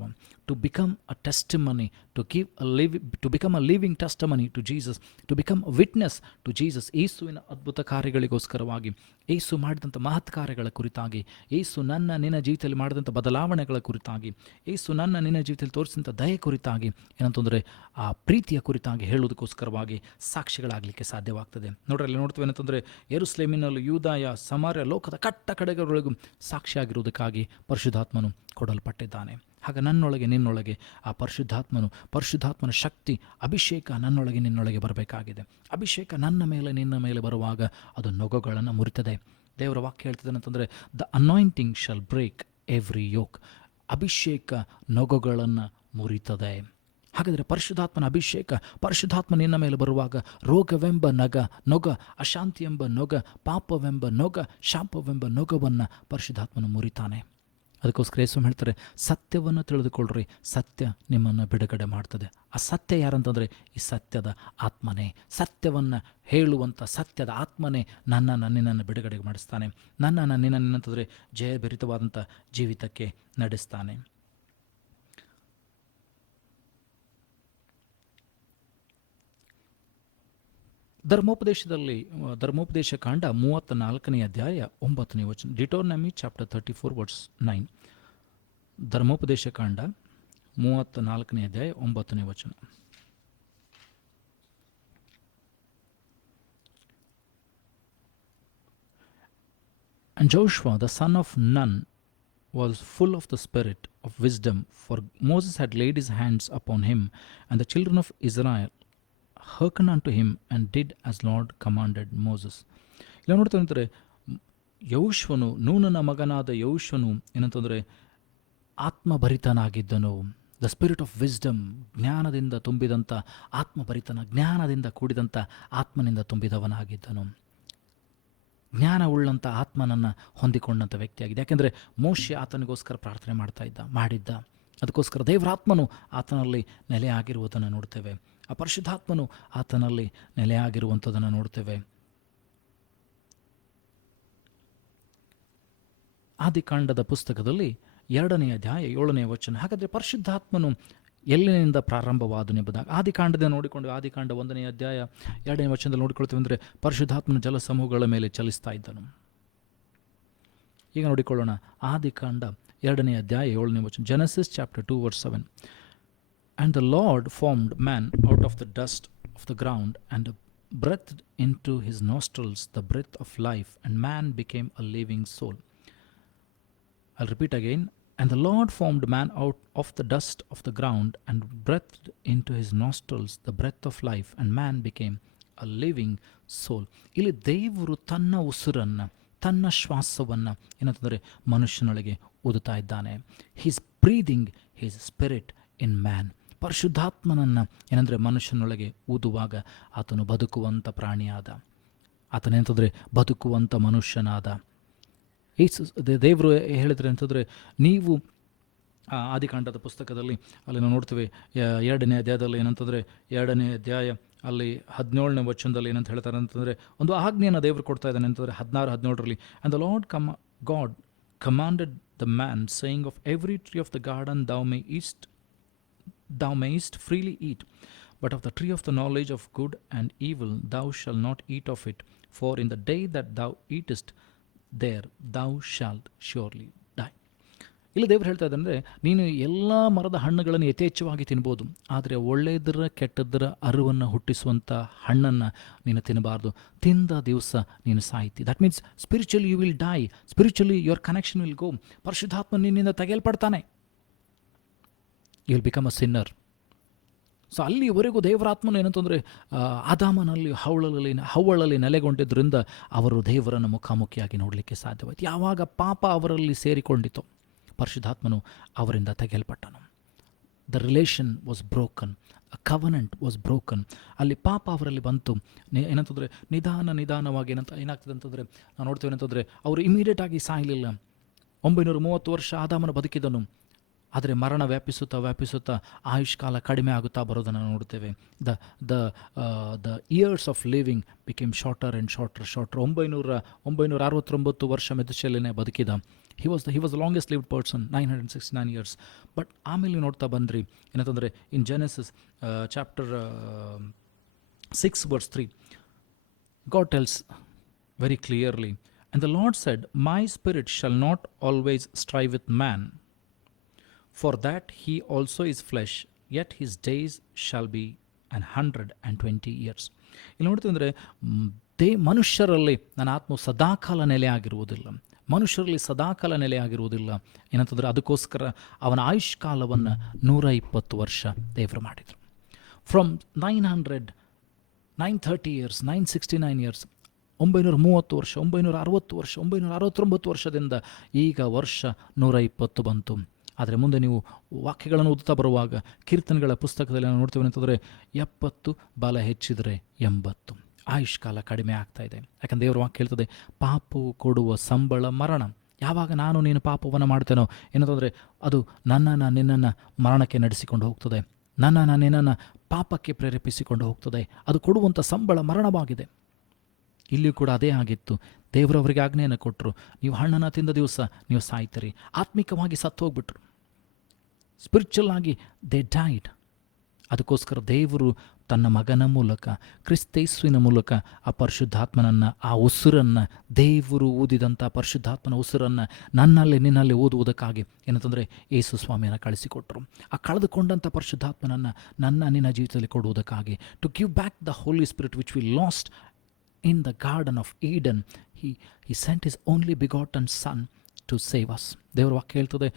To become a testimony, to become a living testimony to Jesus, to become a witness to Jesus. ಯೇಸುವಿನ ಅದ್ಭುತ ಕಾರ್ಯಗಳಿಗೋಸ್ಕರವಾಗಿ, ಯೇಸು ಮಾಡಿದಂಥ ಮಹತ್ ಕಾರ್ಯಗಳ ಕುರಿತಾಗಿ, ಯೇಸು ನಿನ್ನ ಜೀವಿತದಲ್ಲಿ ಮಾಡಿದಂಥ ಬದಲಾವಣೆಗಳ ಕುರಿತಾಗಿ, ಯೇಸು ನಿನ್ನ ಜೀವಿತದಲ್ಲಿ ತೋರಿಸಿದಂಥ ದಯೆ ಕುರಿತಾಗಿ, ಏನಂತಂದರೆ ಆ ಪ್ರೀತಿಯ ಕುರಿತಾಗಿ ಹೇಳೋದಕ್ಕೋಸ್ಕರವಾಗಿ ಸಾಕ್ಷಿಗಳಾಗಲಿಕ್ಕೆ ಸಾಧ್ಯವಾಗ್ತದೆ. ಅಲ್ಲಿ ನೋಡ್ತೀವಿ ಏನಂತಂದರೆ, ಯೆರೂಸಲೇಮಿನಲ್ಲೂ ಯೂದಾಯ ಸಮಾರ್ಯ ಲೋಕದ ಕಟ್ಟ ಕಡೆಗಳೊಳಗೂ ಸಾಕ್ಷಿಯಾಗಿರುವುದಕ್ಕಾಗಿ ಪರಿಶುದ್ಧಾತ್ಮನು ಕೊಡಲ್ಪಟ್ಟಿದ್ದಾನೆ. ಹಾಗೆ ನನ್ನೊಳಗೆ ನಿನ್ನೊಳಗೆ ಆ ಪರಿಶುದ್ಧಾತ್ಮನ ಶಕ್ತಿ, ಅಭಿಷೇಕ ನನ್ನೊಳಗೆ ನಿನ್ನೊಳಗೆ ಬರಬೇಕಾಗಿದೆ. ಅಭಿಷೇಕ ನನ್ನ ಮೇಲೆ ನಿನ್ನ ಮೇಲೆ ಬರುವಾಗ ಅದು ನೊಗಗಳನ್ನು ಮುರಿತದೆ. ದೇವರ ವಾಕ್ಯ ಹೇಳ್ತದೆ ಅಂತಂದರೆ, the anointing shall break every yoke. ಅಭಿಷೇಕ ನೊಗಗಳನ್ನು ಮುರಿತದೆ. ಹಾಗಾದರೆ ಪರಿಶುದ್ಧಾತ್ಮನ ಅಭಿಷೇಕ, ಪರಿಶುದ್ಧಾತ್ಮ ನಿನ್ನ ಮೇಲೆ ಬರುವಾಗ ರೋಗವೆಂಬ ನೊಗ, ಅಶಾಂತಿ ಎಂಬ ನೊಗ, ಪಾಪವೆಂಬ ನೊಗ, ಶಾಪವೆಂಬ ನೊಗವನ್ನು ಪರಿಶುದ್ಧಾತ್ಮನ ಮುರಿತಾನೆ. ಅದಕ್ಕೋಸ್ಕರ ಯೇಸು ಹೇಳ್ತಾರೆ, ಸತ್ಯವನ್ನು ತಿಳಿದುಕೊಳ್ಳ್ರಿ, ಸತ್ಯ ನಿಮ್ಮನ್ನು ಬಿಡುಗಡೆ ಮಾಡ್ತದೆ. ಆ ಸತ್ಯ ಯಾರಂತಂದರೆ ಈ ಸತ್ಯದ ಆತ್ಮನೇ. ಸತ್ಯವನ್ನು ಹೇಳುವಂಥ ಸತ್ಯದ ಆತ್ಮನೇ ನಿನ್ನನ್ನು ಬಿಡುಗಡೆ ಮಾಡಿಸ್ತಾನೆ. ನಿನ್ನಂತಂದರೆ ಜಯಭರಿತವಾದಂಥ ಜೀವಿತಕ್ಕೆ ನಡೆಸ್ತಾನೆ. ಧರ್ಮೋಪದೇಶ ಕಾಂಡ 34ನೇ ಅಧ್ಯಾಯ 9ನೇ ವಚನ. ಡಿಟೋರ್ನಮಿ ಚಾಪ್ಟರ್ 34 ವರ್ಸ್ 9. ಧರ್ಮೋಪದೇಶ ಕಾಂಡ 34ನೇ ಅಧ್ಯಾಯ 9ನೇ ವಚನ. And Joshua the son of Nun was full of the spirit of wisdom, for Moses had laid his hands upon him, and the children of Israel hearkened unto him and did as Lord commanded Moses. ಇಲ್ಲ ನೋಡ್ತಾ ಅಂತಾರೆ, ಯೌಶ್ವನು, ನೂನನ ಮಗನಾದ ಯೌಶ್ವನು ಏನಂತಂದರೆ ಆತ್ಮಭರಿತನಾಗಿದ್ದನು. The spirit of wisdom, ಜ್ಞಾನದಿಂದ ತುಂಬಿದಂಥ ಆತ್ಮಭರಿತನ, ಜ್ಞಾನದಿಂದ ಕೂಡಿದಂಥ ಆತ್ಮನಿಂದ ತುಂಬಿದವನಾಗಿದ್ದನು. ಜ್ಞಾನವುಳ್ಳಂಥ ಆತ್ಮನನ್ನು ಹೊಂದಿಕೊಂಡಂಥ ವ್ಯಕ್ತಿಯಾಗಿದೆ. ಯಾಕೆಂದರೆ ಮೋಶೆ ಆತನಿಗೋಸ್ಕರ ಪ್ರಾರ್ಥನೆ ಮಾಡಿದ್ದ. ಅದಕ್ಕೋಸ್ಕರ ದೇವರಾತ್ಮನು ಆತನಲ್ಲಿ ನೆಲೆಯಾಗಿರುವುದನ್ನು ನೋಡ್ತೇವೆ. ಆ ಪರಿಶುದ್ಧಾತ್ಮನು ಆತನಲ್ಲಿ ನೆಲೆಯಾಗಿರುವಂಥದ್ದನ್ನು ನೋಡ್ತೇವೆ. ಆದಿಕಾಂಡದ ಪುಸ್ತಕದಲ್ಲಿ 2ನೇ ಅಧ್ಯಾಯ 7ನೇ ವಚನ. ಹಾಗಾದರೆ ಪರಿಶುದ್ಧಾತ್ಮನು ಎಲ್ಲಿನಿಂದ ಪ್ರಾರಂಭವಾದನೆಂಬುದಾಗ ಆದಿಕಾಂಡದ ನೋಡಿಕೊಂಡು, ಆದಿಕಾಂಡ 1ನೇ ಅಧ್ಯಾಯ 2ನೇ ವಚನದಲ್ಲಿ ನೋಡಿಕೊಳ್ತೇವೆ ಅಂದರೆ ಪರಿಶುದ್ಧಾತ್ಮನ ಜಲಸಮೂಹಗಳ ಮೇಲೆ ಚಲಿಸ್ತಾ ಇದ್ದನು. ಈಗ ನೋಡಿಕೊಳ್ಳೋಣ ಆದಿಕಾಂಡ 2ನೇ ಅಧ್ಯಾಯ 7ನೇ ವಚನ. Genesis chapter 2 verse 7. And the Lord formed man out of the dust of the ground and breathed into his nostrils the breath of life, and man became a living soul. I'll repeat again. And the Lord formed man out of the dust of the ground and breathed into his nostrils the breath of life, and man became a living soul. ಇಲ್ಲಿ ದೇವರು ತನ್ನ ಉಸಿರನ್ನು, ತನ್ನ ಶ್ವಾಸವನ್ನು ಏನಂತಂದರೆ ಮನುಷ್ಯನೊಳಗೆ ಊದುತ್ತಾ ಇದ್ದಾನೆ. He's breathing his spirit in man. ಪರಿಶುದ್ಧಾತ್ಮನನ್ನು ಏನಂದರೆ ಮನುಷ್ಯನೊಳಗೆ ಊದುವಾಗ ಆತನು ಬದುಕುವಂಥ ಪ್ರಾಣಿಯಾದ, ಆತನೆಂತಂದರೆ ಬದುಕುವಂಥ ಮನುಷ್ಯನಾದ. ದೇವರು ಹೇಳಿದ್ರೆ ಅಂತಂದರೆ, ನೀವು ಆದಿಕಾಂಡದ ಪುಸ್ತಕದಲ್ಲಿ ಅಲ್ಲಿ ನಾವು ನೋಡ್ತೇವೆ 2ನೇ ಅಧ್ಯಾಯದಲ್ಲಿ ಏನಂತಂದರೆ 2ನೇ ಅಧ್ಯಾಯ ಅಲ್ಲಿ 17ನೇ ವಚನದಲ್ಲಿ ಏನಂತ ಹೇಳ್ತಾರೆ ಅಂತಂದರೆ, ಒಂದು ಆಜ್ಞೆಯನ್ನು ದೇವರು ಕೊಡ್ತಾ ಇದ್ದಾನೆ ಅಂತಂದರೆ 16-17ರಲ್ಲಿ. And the Lord God commanded the man, saying, of every tree of the garden thou mayest freely eat, but of the tree of the knowledge of good and evil thou shalt not eat of it, for in the day that thou eatest there thou shalt surely die. ಇಲ್ಲಿ ದೇವರು ಹೇಳ್ತಾ ಇದ್ದಾರೆ, ನೀನು ಎಲ್ಲ ಮರದ ಹಣ್ಣುಗಳನ್ನು ಯಥೇಚ್ಛವಾಗಿ ತಿನ್ಬೋದು, ಆದರೆ ಒಳ್ಳೆಯದರ ಕೆಟ್ಟದ್ದರ ಅರಿವನ್ನು ಹುಟ್ಟಿಸುವಂಥ ಹಣ್ಣನ್ನು ನೀನು ತಿನ್ನಬಾರ್ದು. ತಿಂದ ದಿವಸ ನೀನು ಸಾಯ್ತಿ. That means spiritually you will die, spiritually your connection will go. ಪರಿಶುದ್ಧಾತ್ಮ ನಿನ್ನಿಂದ ತೆಗೆಯಲ್ಪಡ್ತಾನೆ. You will become a sinner. So ಅಲ್ಲಿವರೆಗೂ ದೇವರಾತ್ಮನು ಏನಂತಂದರೆ ಆದಾಮನಲ್ಲಿ ಹವ್ವಳಲ್ಲಿ ನೆಲೆಗೊಂಡಿದ್ದರಿಂದ ಅವರು ದೇವರನ್ನು ಮುಖಾಮುಖಿಯಾಗಿ ನೋಡಲಿಕ್ಕೆ ಸಾಧ್ಯವಾಯಿತು. ಯಾವಾಗ ಪಾಪ ಅವರಲ್ಲಿ ಸೇರಿಕೊಂಡಿತು, ಪರಿಶುದ್ಧಾತ್ಮನು ಅವರಿಂದ ತೆಗೆಯಲ್ಪಟ್ಟನು. The relation was broken, a covenant was broken. ಅಲ್ಲಿ ಪಾಪ ಅವರಲ್ಲಿ ಬಂತು. ಏನಂತಂದರೆ ನಿಧಾನವಾಗಿ ಏನಾಗ್ತದೆ ಅಂತಂದರೆ ನಾವು ನೋಡ್ತೇವೆ ಏನಂತಂದರೆ ಅವರು ಇಮಿಡಿಯೇಟಾಗಿ ಸಾಯಲಿಲ್ಲ. 930 ವರ್ಷ ಆದಾಮನ ಬದುಕಿದನು. ಆದರೆ ಮರಣ ವ್ಯಾಪಿಸುತ್ತಾ ಆಯುಷ್ಕಾಲ ಕಡಿಮೆ ಆಗುತ್ತಾ ಬರೋದನ್ನು ನೋಡ್ತೇವೆ. The years of living became shorter and shorter. 969 ವರ್ಷ ಮೆದುಶೆಲೆನೇ ಬದುಕಿದ. He was the longest lived person, 969 years. But ಆಮೇಲೆ ನೋಡ್ತಾ ಬಂದ್ರಿ ಏನಂತಂದರೆ in Genesis chapter 6 verse 3 God tells very clearly, and the Lord said, my spirit shall not always strive with man, for that he also is flesh, yet his days shall be 120 years. ಇಲ್ಲಿ ನೋಡ್ತೀವಿ ಅಂದರೆ ಮನುಷ್ಯರಲ್ಲಿ ನನ್ನ ಆತ್ಮ ಸದಾಕಾಲ ನೆಲೆಯಾಗಿರುವುದಿಲ್ಲ. ಏನಂತಂದರೆ ಅದಕ್ಕೋಸ್ಕರ ಅವನ ಆಯುಷ್ಕಾಲವನ್ನು 120 ವರ್ಷ ದೇವರು ಮಾಡಿದರು. ಫ್ರಮ್ 930 ಇಯರ್ಸ್, 969 ಇಯರ್ಸ್, 930 ವರ್ಷ, 960 ವರ್ಷ, 969 ವರ್ಷದಿಂದ ಈಗ ವರ್ಷ 120 ಬಂತು. ಆದರೆ ಮುಂದೆ ನೀವು ವಾಕ್ಯಗಳನ್ನು ಓದುತ್ತಾ ಬರುವಾಗ ಕೀರ್ತನೆಗಳ ಪುಸ್ತಕದಲ್ಲಿ ನಾವು ನೋಡ್ತೇವೆ ಅಂತಂದರೆ 70 ಬಲ ಹೆಚ್ಚಿದರೆ 80 ಆಯುಷ್ಕಾಲ ಕಡಿಮೆ ಆಗ್ತಾ ಇದೆ. ಯಾಕಂದರೆ ದೇವರ ವಾಕ್ಯ ಹೇಳ್ತದೆ, ಪಾಪವು ಕೊಡುವ ಸಂಬಳ ಮರಣ. ಯಾವಾಗ ನಾನು ನೀನು ಪಾಪವನ್ನು ಮಾಡ್ತೇನೋ ಏನಂತಂದರೆ ಅದು ನಿನ್ನನ್ನು ಮರಣಕ್ಕೆ ನಡೆಸಿಕೊಂಡು ಹೋಗ್ತದೆ, ನಿನ್ನನ್ನು ಪಾಪಕ್ಕೆ ಪ್ರೇರೇಪಿಸಿಕೊಂಡು ಹೋಗ್ತದೆ. ಅದು ಕೊಡುವಂಥ ಸಂಬಳ ಮರಣವಾಗಿದೆ. ಇಲ್ಲಿಯೂ ಕೂಡ ಅದೇ ಆಗಿತ್ತು. ದೇವರವರಿಗೆ ಆಜ್ಞೆಯನ್ನು ಕೊಟ್ಟರು, ನೀವು ಹಣ್ಣನ್ನು ತಿಂದ ದಿವಸ ನೀವು ಸಾಯ್ತೀರಿ. ಆತ್ಮಿಕವಾಗಿ ಸತ್ತು ಹೋಗ್ಬಿಟ್ರು. ಸ್ಪಿರಿಚುವಲ್ ಆಗಿ ದೇ ಡೈಡ್. ಅದಕ್ಕೋಸ್ಕರ ದೇವರು ತನ್ನ ಮಗನ ಮೂಲಕ, ಕ್ರಿಸ್ತೇಸುವಿನ ಮೂಲಕ ಆ ಪರಿಶುದ್ಧಾತ್ಮನನ್ನು, ಆ ಉಸಿರನ್ನು, ದೇವರು ಊದಿದಂಥ ಪರಿಶುದ್ಧಾತ್ಮನ ಉಸಿರನ್ನು ನಿನ್ನಲ್ಲಿ ಓದುವುದಕ್ಕಾಗಿ ಏನಂತಂದರೆ ಯೇಸು ಸ್ವಾಮಿಯನ್ನು ಕಳಿಸಿಕೊಟ್ಟರು. ಆ ಕಳೆದುಕೊಂಡಂಥ ಪರಿಶುದ್ಧಾತ್ಮನನ್ನು ನಿನ್ನ ಜೀವಿತದಲ್ಲಿ ಕೊಡುವುದಕ್ಕಾಗಿ, to give back the Holy Spirit which we lost in the garden of Eden. he sent his only begotten son to save us. ದೇವರ ವಾಕ್ಯ ಹೇಳ್ತದೆ,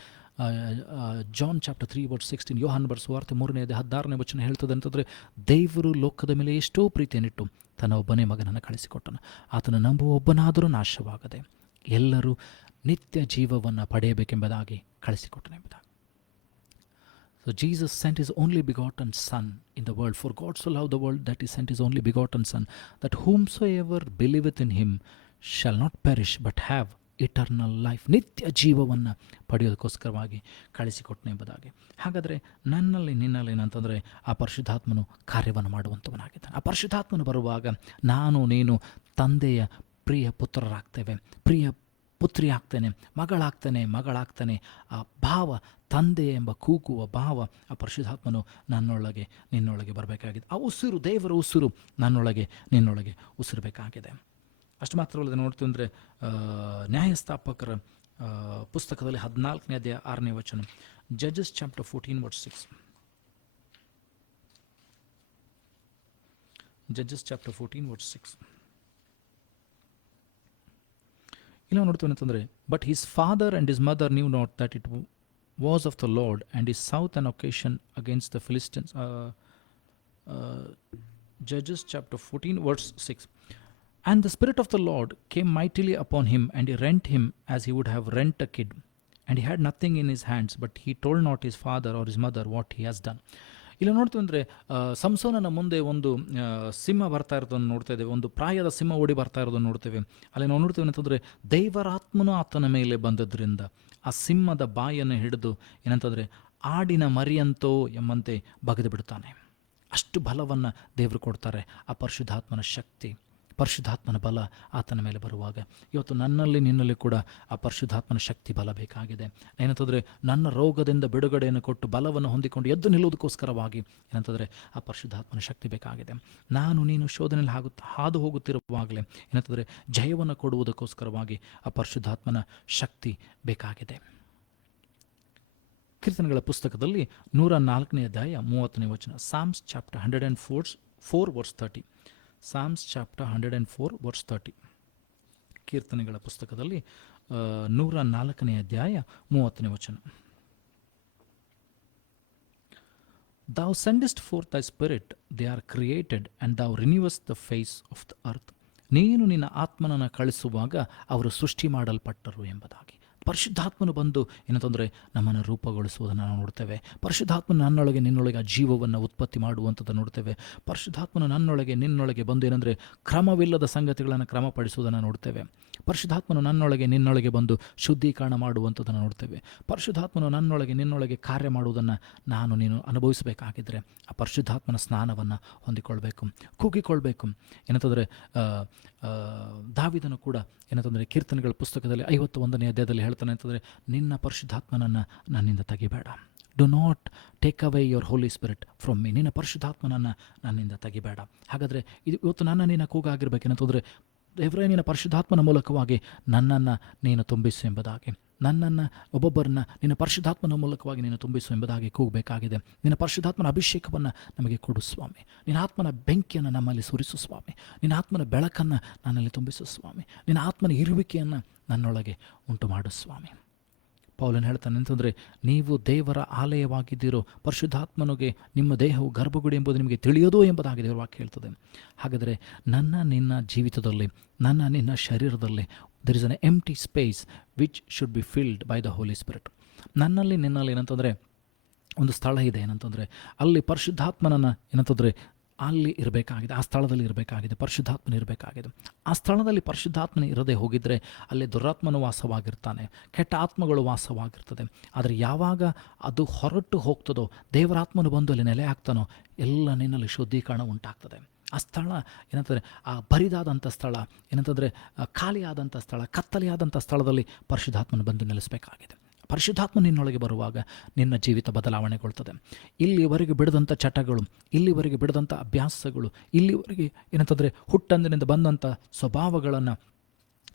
ಜಾನ್ ಚಾಪ್ಟರ್ 3 verse 16, ಯೋಹಾನ ಬರೆದ ಸುವಾರ್ತೆ 3:16 ವಚನ ಹೇಳ್ತದೆ ಅಂತಂದರೆ, ದೇವರು ಲೋಕದ ಮೇಲೆ ಎಷ್ಟೋ ಪ್ರೀತಿಯನ್ನಿಟ್ಟು ತನ್ನ ಒಬ್ಬನೇ ಮಗನನ್ನು ಕಳಿಸಿಕೊಟ್ಟನು. ಆತನ ನಂಬುವ ಒಬ್ಬನಾದರೂ ನಾಶವಾಗದೆ ಎಲ್ಲರೂ ನಿತ್ಯ ಜೀವವನ್ನು ಪಡೆಯಬೇಕೆಂಬುದಾಗಿ ಕಳಿಸಿಕೊಟ್ಟನೆಂಬುದಾಗಿ. So Jesus sent his only begotten Son in the world. For God so loved the world that he sent his only begotten Son, that whomsoever believeth in him shall not perish but have eternal life. ನಿತ್ಯ ಜೀವವನ್ನು ಪಡೆಯೋದಕ್ಕೋಸ್ಕರವಾಗಿ ಕಳಿಸಿಕೊಟ್ಟನೆಂಬುದಾಗಿ. ಹಾಗಾದರೆ ನಿನ್ನಲ್ಲಿ ಏನಂತಂದರೆ ಆ ಪರಿಶುದ್ಧಾತ್ಮನು ಕಾರ್ಯವನ್ನು ಮಾಡುವಂಥವನಾಗಿದ್ದಾನೆ. ಆ ಪರಿಶುದ್ಧಾತ್ಮನು ಬರುವಾಗ ನೀನು ತಂದೆಯ ಪ್ರಿಯ ಪುತ್ರರಾಗ್ತೇವೆ, ಪ್ರಿಯ ಪುತ್ರಿ ಆಗ್ತೇನೆ, ಮಗಳಾಗ್ತಾನೆ. ಆ ಭಾವ, ತಂದೆ ಎಂಬ ಕೂಗುವ ಭಾವ, ಆ ಪರಿಶುದ್ಧಾತ್ಮನು ನಿನ್ನೊಳಗೆ ಬರಬೇಕಾಗಿದೆ. ಆ ಉಸಿರು, ದೇವರ ಉಸಿರು ನಿನ್ನೊಳಗೆ ಉಸಿರಬೇಕಾಗಿದೆ. ಅಷ್ಟು ಮಾತ್ರವಲ್ಲದೆ ನೋಡ್ತೀವಿ ಅಂದರೆ ನ್ಯಾಯಸ್ಥಾಪಕರ ಪುಸ್ತಕದಲ್ಲಿ 14ನೇ ಅಧ್ಯಾಯ 6ನೇ ವಚನ, Judges chapter 14 verse 6. Judges chapter 14 verse 6. ಇಲ್ಲ ನೋಡ್ತೀವಿ ಅಂತಂದರೆ, but his father and his mother knew not that it was of the Lord and his sought an occasion against the Philistines. Judges chapter 14 verse 6. And the Spirit of the Lord came mightily upon him, and he rent him as he would have rent a kid. And he had nothing in his hands, but he told not his father or his mother what he has done. ಇಲ್ಲಿ ನೋಡ್ತೀವಿ ಅಂದರೆ ಸಂಸೋನನ ಮುಂದೆ ಒಂದು ಸಿಂಹ ಬರ್ತಾ ಇರೋದನ್ನು ನೋಡ್ತಾ ಇದ್ದೇವೆ, ಒಂದು ಪ್ರಾಯದ ಸಿಂಹ ಓಡಿ ಬರ್ತಾ ಇರೋದನ್ನು ನೋಡ್ತೇವೆ. ಅಲ್ಲಿ ನಾವು ನೋಡ್ತೇವೆ ಅಂತಂದರೆ ದೇವರಾತ್ಮನು ಆತನ ಮೇಲೆ ಬಂದದ್ರಿಂದ ಆ ಸಿಂಹದ ಬಾಯನ್ನು ಹಿಡಿದು ಏನಂತಂದರೆ ಆಡಿನ ಮರಿಯಂತೋ ಎಂಬಂತೆ ಬಗೆದು ಬಿಡ್ತಾನೆ. ಅಷ್ಟು ಬಲವನ್ನು ದೇವರು ಕೊಡ್ತಾರೆ. ಆ ಪರಿಶುದ್ಧಾತ್ಮನ ಶಕ್ತಿ, ಪರಿಶುದ್ಧಾತ್ಮನ ಬಲ ಆತನ ಮೇಲೆ ಬರುವಾಗ ಇವತ್ತು ನಿನ್ನಲ್ಲಿ ಕೂಡ ಆ ಪರಿಶುದ್ಧಾತ್ಮನ ಶಕ್ತಿ ಬಲ ಬೇಕಾಗಿದೆ. ಏನಂತಂದರೆ ನನ್ನ ರೋಗದಿಂದ ಬಿಡುಗಡೆಯನ್ನು ಕೊಟ್ಟು ಬಲವನ್ನು ಹೊಂದಿಕೊಂಡು ಎದ್ದು ನಿಲ್ಲುವುದಕ್ಕೋಸ್ಕರವಾಗಿ ಏನಂತಂದರೆ ಆ ಪರಿಶುದ್ಧಾತ್ಮನ ಶಕ್ತಿ ಬೇಕಾಗಿದೆ. ನೀನು ಶೋಧನೆಯಲ್ಲಿ ಹಾದು ಹೋಗುತ್ತಿರುವಾಗಲೇ ಏನಂತಂದರೆ ಜಯವನ್ನು ಕೊಡುವುದಕ್ಕೋಸ್ಕರವಾಗಿ ಆ ಪರಿಶುದ್ಧಾತ್ಮನ ಶಕ್ತಿ ಬೇಕಾಗಿದೆ. ಕೀರ್ತನೆಗಳ ಪುಸ್ತಕದಲ್ಲಿ 104ನೇ ಅಧ್ಯಾಯ 30ನೇ ವಚನ, Psalms chapter 104 verse 30. Psalms chapter 104 verse 30. ಕೀರ್ತನೆಗಳ ಪುಸ್ತಕದಲ್ಲಿ 104ನೇ ಅಧ್ಯಾಯ 30ನೇ ವಚನ. Thou sendest forth thy spirit, they are created, and thou renewest the face of the earth. ನೀನು ನಿನ್ನ ಆತ್ಮನನ್ನು ಕಳಿಸುವಾಗ ಅವರು ಸೃಷ್ಟಿ ಮಾಡಲ್ಪಟ್ಟರು ಎಂಬುದಾಗಿ. ಪರಿಶುದ್ಧಾತ್ಮನು ಬಂದು ಏನಂತಂದರೆ ನಮ್ಮನ್ನು ರೂಪುಗೊಳಿಸುವುದನ್ನು ನಾವು ನೋಡ್ತೇವೆ. ಪರಿಶುದ್ಧಾತ್ಮನು ನನ್ನೊಳಗೆ ನಿನ್ನೊಳಗೆ ಆ ಜೀವವನ್ನು ಉತ್ಪತ್ತಿ ಮಾಡುವಂಥದ್ದು ನೋಡ್ತೇವೆ. ಪರಿಶುದ್ಧಾತ್ಮನು ನನ್ನೊಳಗೆ ನಿನ್ನೊಳಗೆ ಬಂದು ಏನಂದರೆ ಕ್ರಮವಿಲ್ಲದ ಸಂಗತಿಗಳನ್ನು ಕ್ರಮಪಡಿಸುವುದನ್ನು ನೋಡ್ತೇವೆ. ಪರಿಶುದ್ಧಾತ್ಮನು ನನ್ನೊಳಗೆ ನಿನ್ನೊಳಗೆ ಬಂದು ಶುದ್ಧೀಕರಣ ಮಾಡುವಂಥದ್ದನ್ನು ನೋಡ್ತೇವೆ. ಪರಿಶುದ್ಧಾತ್ಮನು ನನ್ನೊಳಗೆ ನಿನ್ನೊಳಗೆ ಕಾರ್ಯ ಮಾಡುವುದನ್ನು ನೀನು ಅನುಭವಿಸಬೇಕಾಗಿದ್ದರೆ ಆ ಪರಿಶುದ್ಧಾತ್ಮನ ಸ್ನಾನವನ್ನು ಹೊಂದಿಕೊಳ್ಬೇಕು, ಕೂಗಿಕೊಳ್ಬೇಕು. ಏನಂತಂದರೆ ದಾವಿದನು ಕೂಡ ಏನಂತಂದರೆ ಕೀರ್ತನೆಗಳ ಪುಸ್ತಕದಲ್ಲಿ 51ನೇ ಅಧ್ಯಾಯದಲ್ಲಿ ಹೇಳ್ತಾನೆ ಅಂತಂದರೆ, ನಿನ್ನ ಪರಿಶುದ್ಧಾತ್ಮನನ್ನು ನನ್ನಿಂದ ತೆಗಿಬೇಡ. Do not take away your Holy Spirit from me. ನಿನ್ನ ಪರಿಶುದ್ಧಾತ್ಮನನ್ನು ನನ್ನಿಂದ ತೆಗಿಬೇಡ. ಹಾಗಾದರೆ ಇದು ಇವತ್ತು ನಿನ್ನ ಕೂಗಾಗಿರ್ಬೇಕೇನಂತಂದರೆ, ದೇವರೇ ನಿನ್ನ ಪರಿಶುದ್ಧಾತ್ಮನ ಮೂಲಕವಾಗಿ ನನ್ನನ್ನು ನೀನು ತುಂಬಿಸು ಎಂಬುದಾಗಿ, ನನ್ನನ್ನು ಒಬ್ಬೊಬ್ಬರನ್ನ ನಿನ್ನ ಪರಿಶುದ್ಧಾತ್ಮನ ಮೂಲಕವಾಗಿ ನೀನು ತುಂಬಿಸು ಎಂಬುದಾಗಿ ಕೂಗಬೇಕಾಗಿದೆ. ನಿನ್ನ ಪರಿಶುದ್ಧಾತ್ಮನ ಅಭಿಷೇಕವನ್ನು ನಮಗೆ ಕೊಡು ಸ್ವಾಮಿ. ನಿನ್ನ ಆತ್ಮನ ಬೆಂಕಿಯನ್ನು ನಮ್ಮಲ್ಲಿ ಸುರಿಸು ಸ್ವಾಮಿ. ನಿನ್ನ ಆತ್ಮನ ಬೆಳಕನ್ನು ನನ್ನಲ್ಲಿ ತುಂಬಿಸು ಸ್ವಾಮಿ. ನಿನ್ನ ಆತ್ಮನ ಇರುವಿಕೆಯನ್ನು ನನ್ನೊಳಗೆ ಉಂಟು ಮಾಡು ಸ್ವಾಮಿ. ಪೌಲನು ಹೇಳ್ತಾನೆ ಅಂತಂದರೆ, ನೀವು ದೇವರ ಆಲಯವಾಗಿದ್ದೀರೋ, ಪರಿಶುದ್ಧಾತ್ಮನಿಗೆ ನಿಮ್ಮ ದೇಹವು ಗರ್ಭಗುಡಿ ಎಂಬುದು ನಿಮಗೆ ತಿಳಿಯೋದು ಎಂಬುದಾಗಿ ದೇವರ ವಾಕ್ಯ ಹೇಳ್ತದೆ. ಹಾಗಾದರೆ ನಿನ್ನ ಜೀವಿತದಲ್ಲಿ, ನಿನ್ನ ಶರೀರದಲ್ಲಿ there is an empty space which should be filled by the Holy Spirit. ನಿನ್ನಲ್ಲಿ ಏನಂತಂದರೆ ಒಂದು ಸ್ಥಳ ಇದೆ ಏನಂತಂದರೆ, ಅಲ್ಲಿ ಪರಿಶುದ್ಧಾತ್ಮನನ್ನು ಏನಂತಂದರೆ ಅಲ್ಲಿ ಇರಬೇಕಾಗಿದೆ, ಆ ಸ್ಥಳದಲ್ಲಿ ಇರಬೇಕಾಗಿದೆ, ಪರಿಶುದ್ಧಾತ್ಮನ ಇರಬೇಕಾಗಿದೆ. ಆ ಸ್ಥಳದಲ್ಲಿ ಪರಿಶುದ್ಧಾತ್ಮನ ಇರದೇ ಹೋಗಿದ್ದರೆ ಅಲ್ಲಿ ದುರಾತ್ಮನು ವಾಸವಾಗಿರ್ತಾನೆ, ಕೆಟ್ಟ ಆತ್ಮಗಳು ವಾಸವಾಗಿರ್ತದೆ. ಆದರೆ ಯಾವಾಗ ಅದು ಹೊರಟು ಹೋಗ್ತದೋ, ದೇವರಾತ್ಮನು ಬಂದು ಅಲ್ಲಿ ನೆಲೆ ಆಗ್ತಾನೋ, ಎಲ್ಲ ನಿನ್ನಲ್ಲಿ ಶುದ್ಧೀಕರಣ ಉಂಟಾಗ್ತದೆ. ಆ ಸ್ಥಳ ಏನಂತಂದರೆ ಆ ಬರಿದಾದಂಥ ಸ್ಥಳ, ಏನಂತಂದರೆ ಖಾಲಿಯಾದಂಥ ಸ್ಥಳ, ಕತ್ತಲೆಯಾದಂಥ ಸ್ಥಳದಲ್ಲಿ ಪರಿಶುದ್ಧಾತ್ಮನ ಬಂದು ನೆಲೆಸಬೇಕಾಗಿದೆ. ಪರಿಶುದ್ಧಾತ್ಮ ನಿನ್ನೊಳಗೆ ಬರುವಾಗ ನಿನ್ನ ಜೀವಿತ ಬದಲಾವಣೆಗೊಳ್ತದೆ. ಇಲ್ಲಿವರೆಗೆ ಬಿಡದಂಥ ಚಟಗಳು, ಇಲ್ಲಿವರೆಗೆ ಬಿಡದಂಥ ಅಭ್ಯಾಸಗಳು, ಇಲ್ಲಿವರೆಗೆ ಏನಂತಂದರೆ ಹುಟ್ಟಂದಿನಿಂದ ಬಂದಂಥ ಸ್ವಭಾವಗಳನ್ನು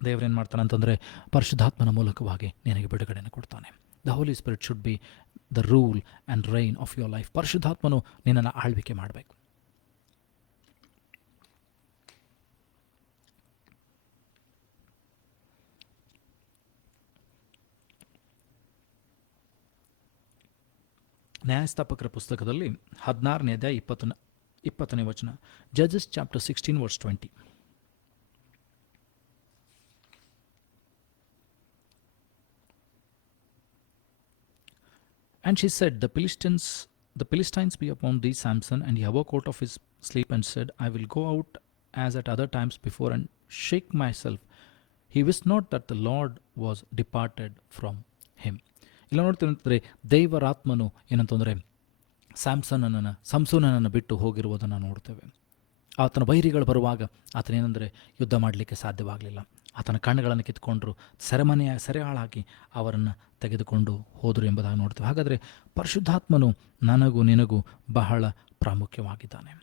ದೇವರೇನು ಮಾಡ್ತಾನೆ ಅಂತಂದರೆ ಪರಿಶುದ್ಧಾತ್ಮನ ಮೂಲಕವಾಗಿ ನಿನಗೆ ಬಿಡುಗಡೆಯನ್ನು ಕೊಡ್ತಾನೆ. The Holy Spirit should be the rule and reign of your life. ಪರಿಶುದ್ಧಾತ್ಮನು ನಿನ್ನನ್ನು ಆಳ್ವಿಕೆ ಮಾಡಬೇಕು. ನ್ಯಾಯಸ್ಥಾಪಕರ ಪುಸ್ತಕದಲ್ಲಿ 16ನೇ ಅಧ್ಯಾಯ 20ನೇ ವಚನ. ಜಜಸ್ chapter 16 verse 20. And she said, the Philistines be upon thee, Samson. And he awoke out of his sleep and said, I will go out as at other times before and shake myself. He wist not that the Lord was departed from him. ಇಲ್ಲ ನೋಡ್ತೀರಂತಂದರೆ ದೇವರಾತ್ಮನು ಏನಂತಂದರೆ ಸಂಸೋನನನ್ನು ಬಿಟ್ಟು ಹೋಗಿರುವುದನ್ನು ನೋಡ್ತೇವೆ. ಆತನ ವೈರಿಗಳು ಬರುವಾಗ ಆತನೇನೆಂದರೆ ಯುದ್ಧ ಮಾಡಲಿಕ್ಕೆ ಸಾಧ್ಯವಾಗಲಿಲ್ಲ. ಆತನ ಕಣ್ಣುಗಳನ್ನು ಕಿತ್ಕೊಂಡ್ರು, ಸೆರೆಯಾಳಾಗಿ ಅವರನ್ನು ತೆಗೆದುಕೊಂಡು ಹೋದರು ಎಂಬುದಾಗಿ ನೋಡ್ತೇವೆ. ಹಾಗಾದರೆ ಪರಿಶುದ್ಧಾತ್ಮನು ನನಗೂ ನಿನಗೂ ಬಹಳ ಪ್ರಾಮುಖ್ಯವಾಗಿದ್ದಾನೆ.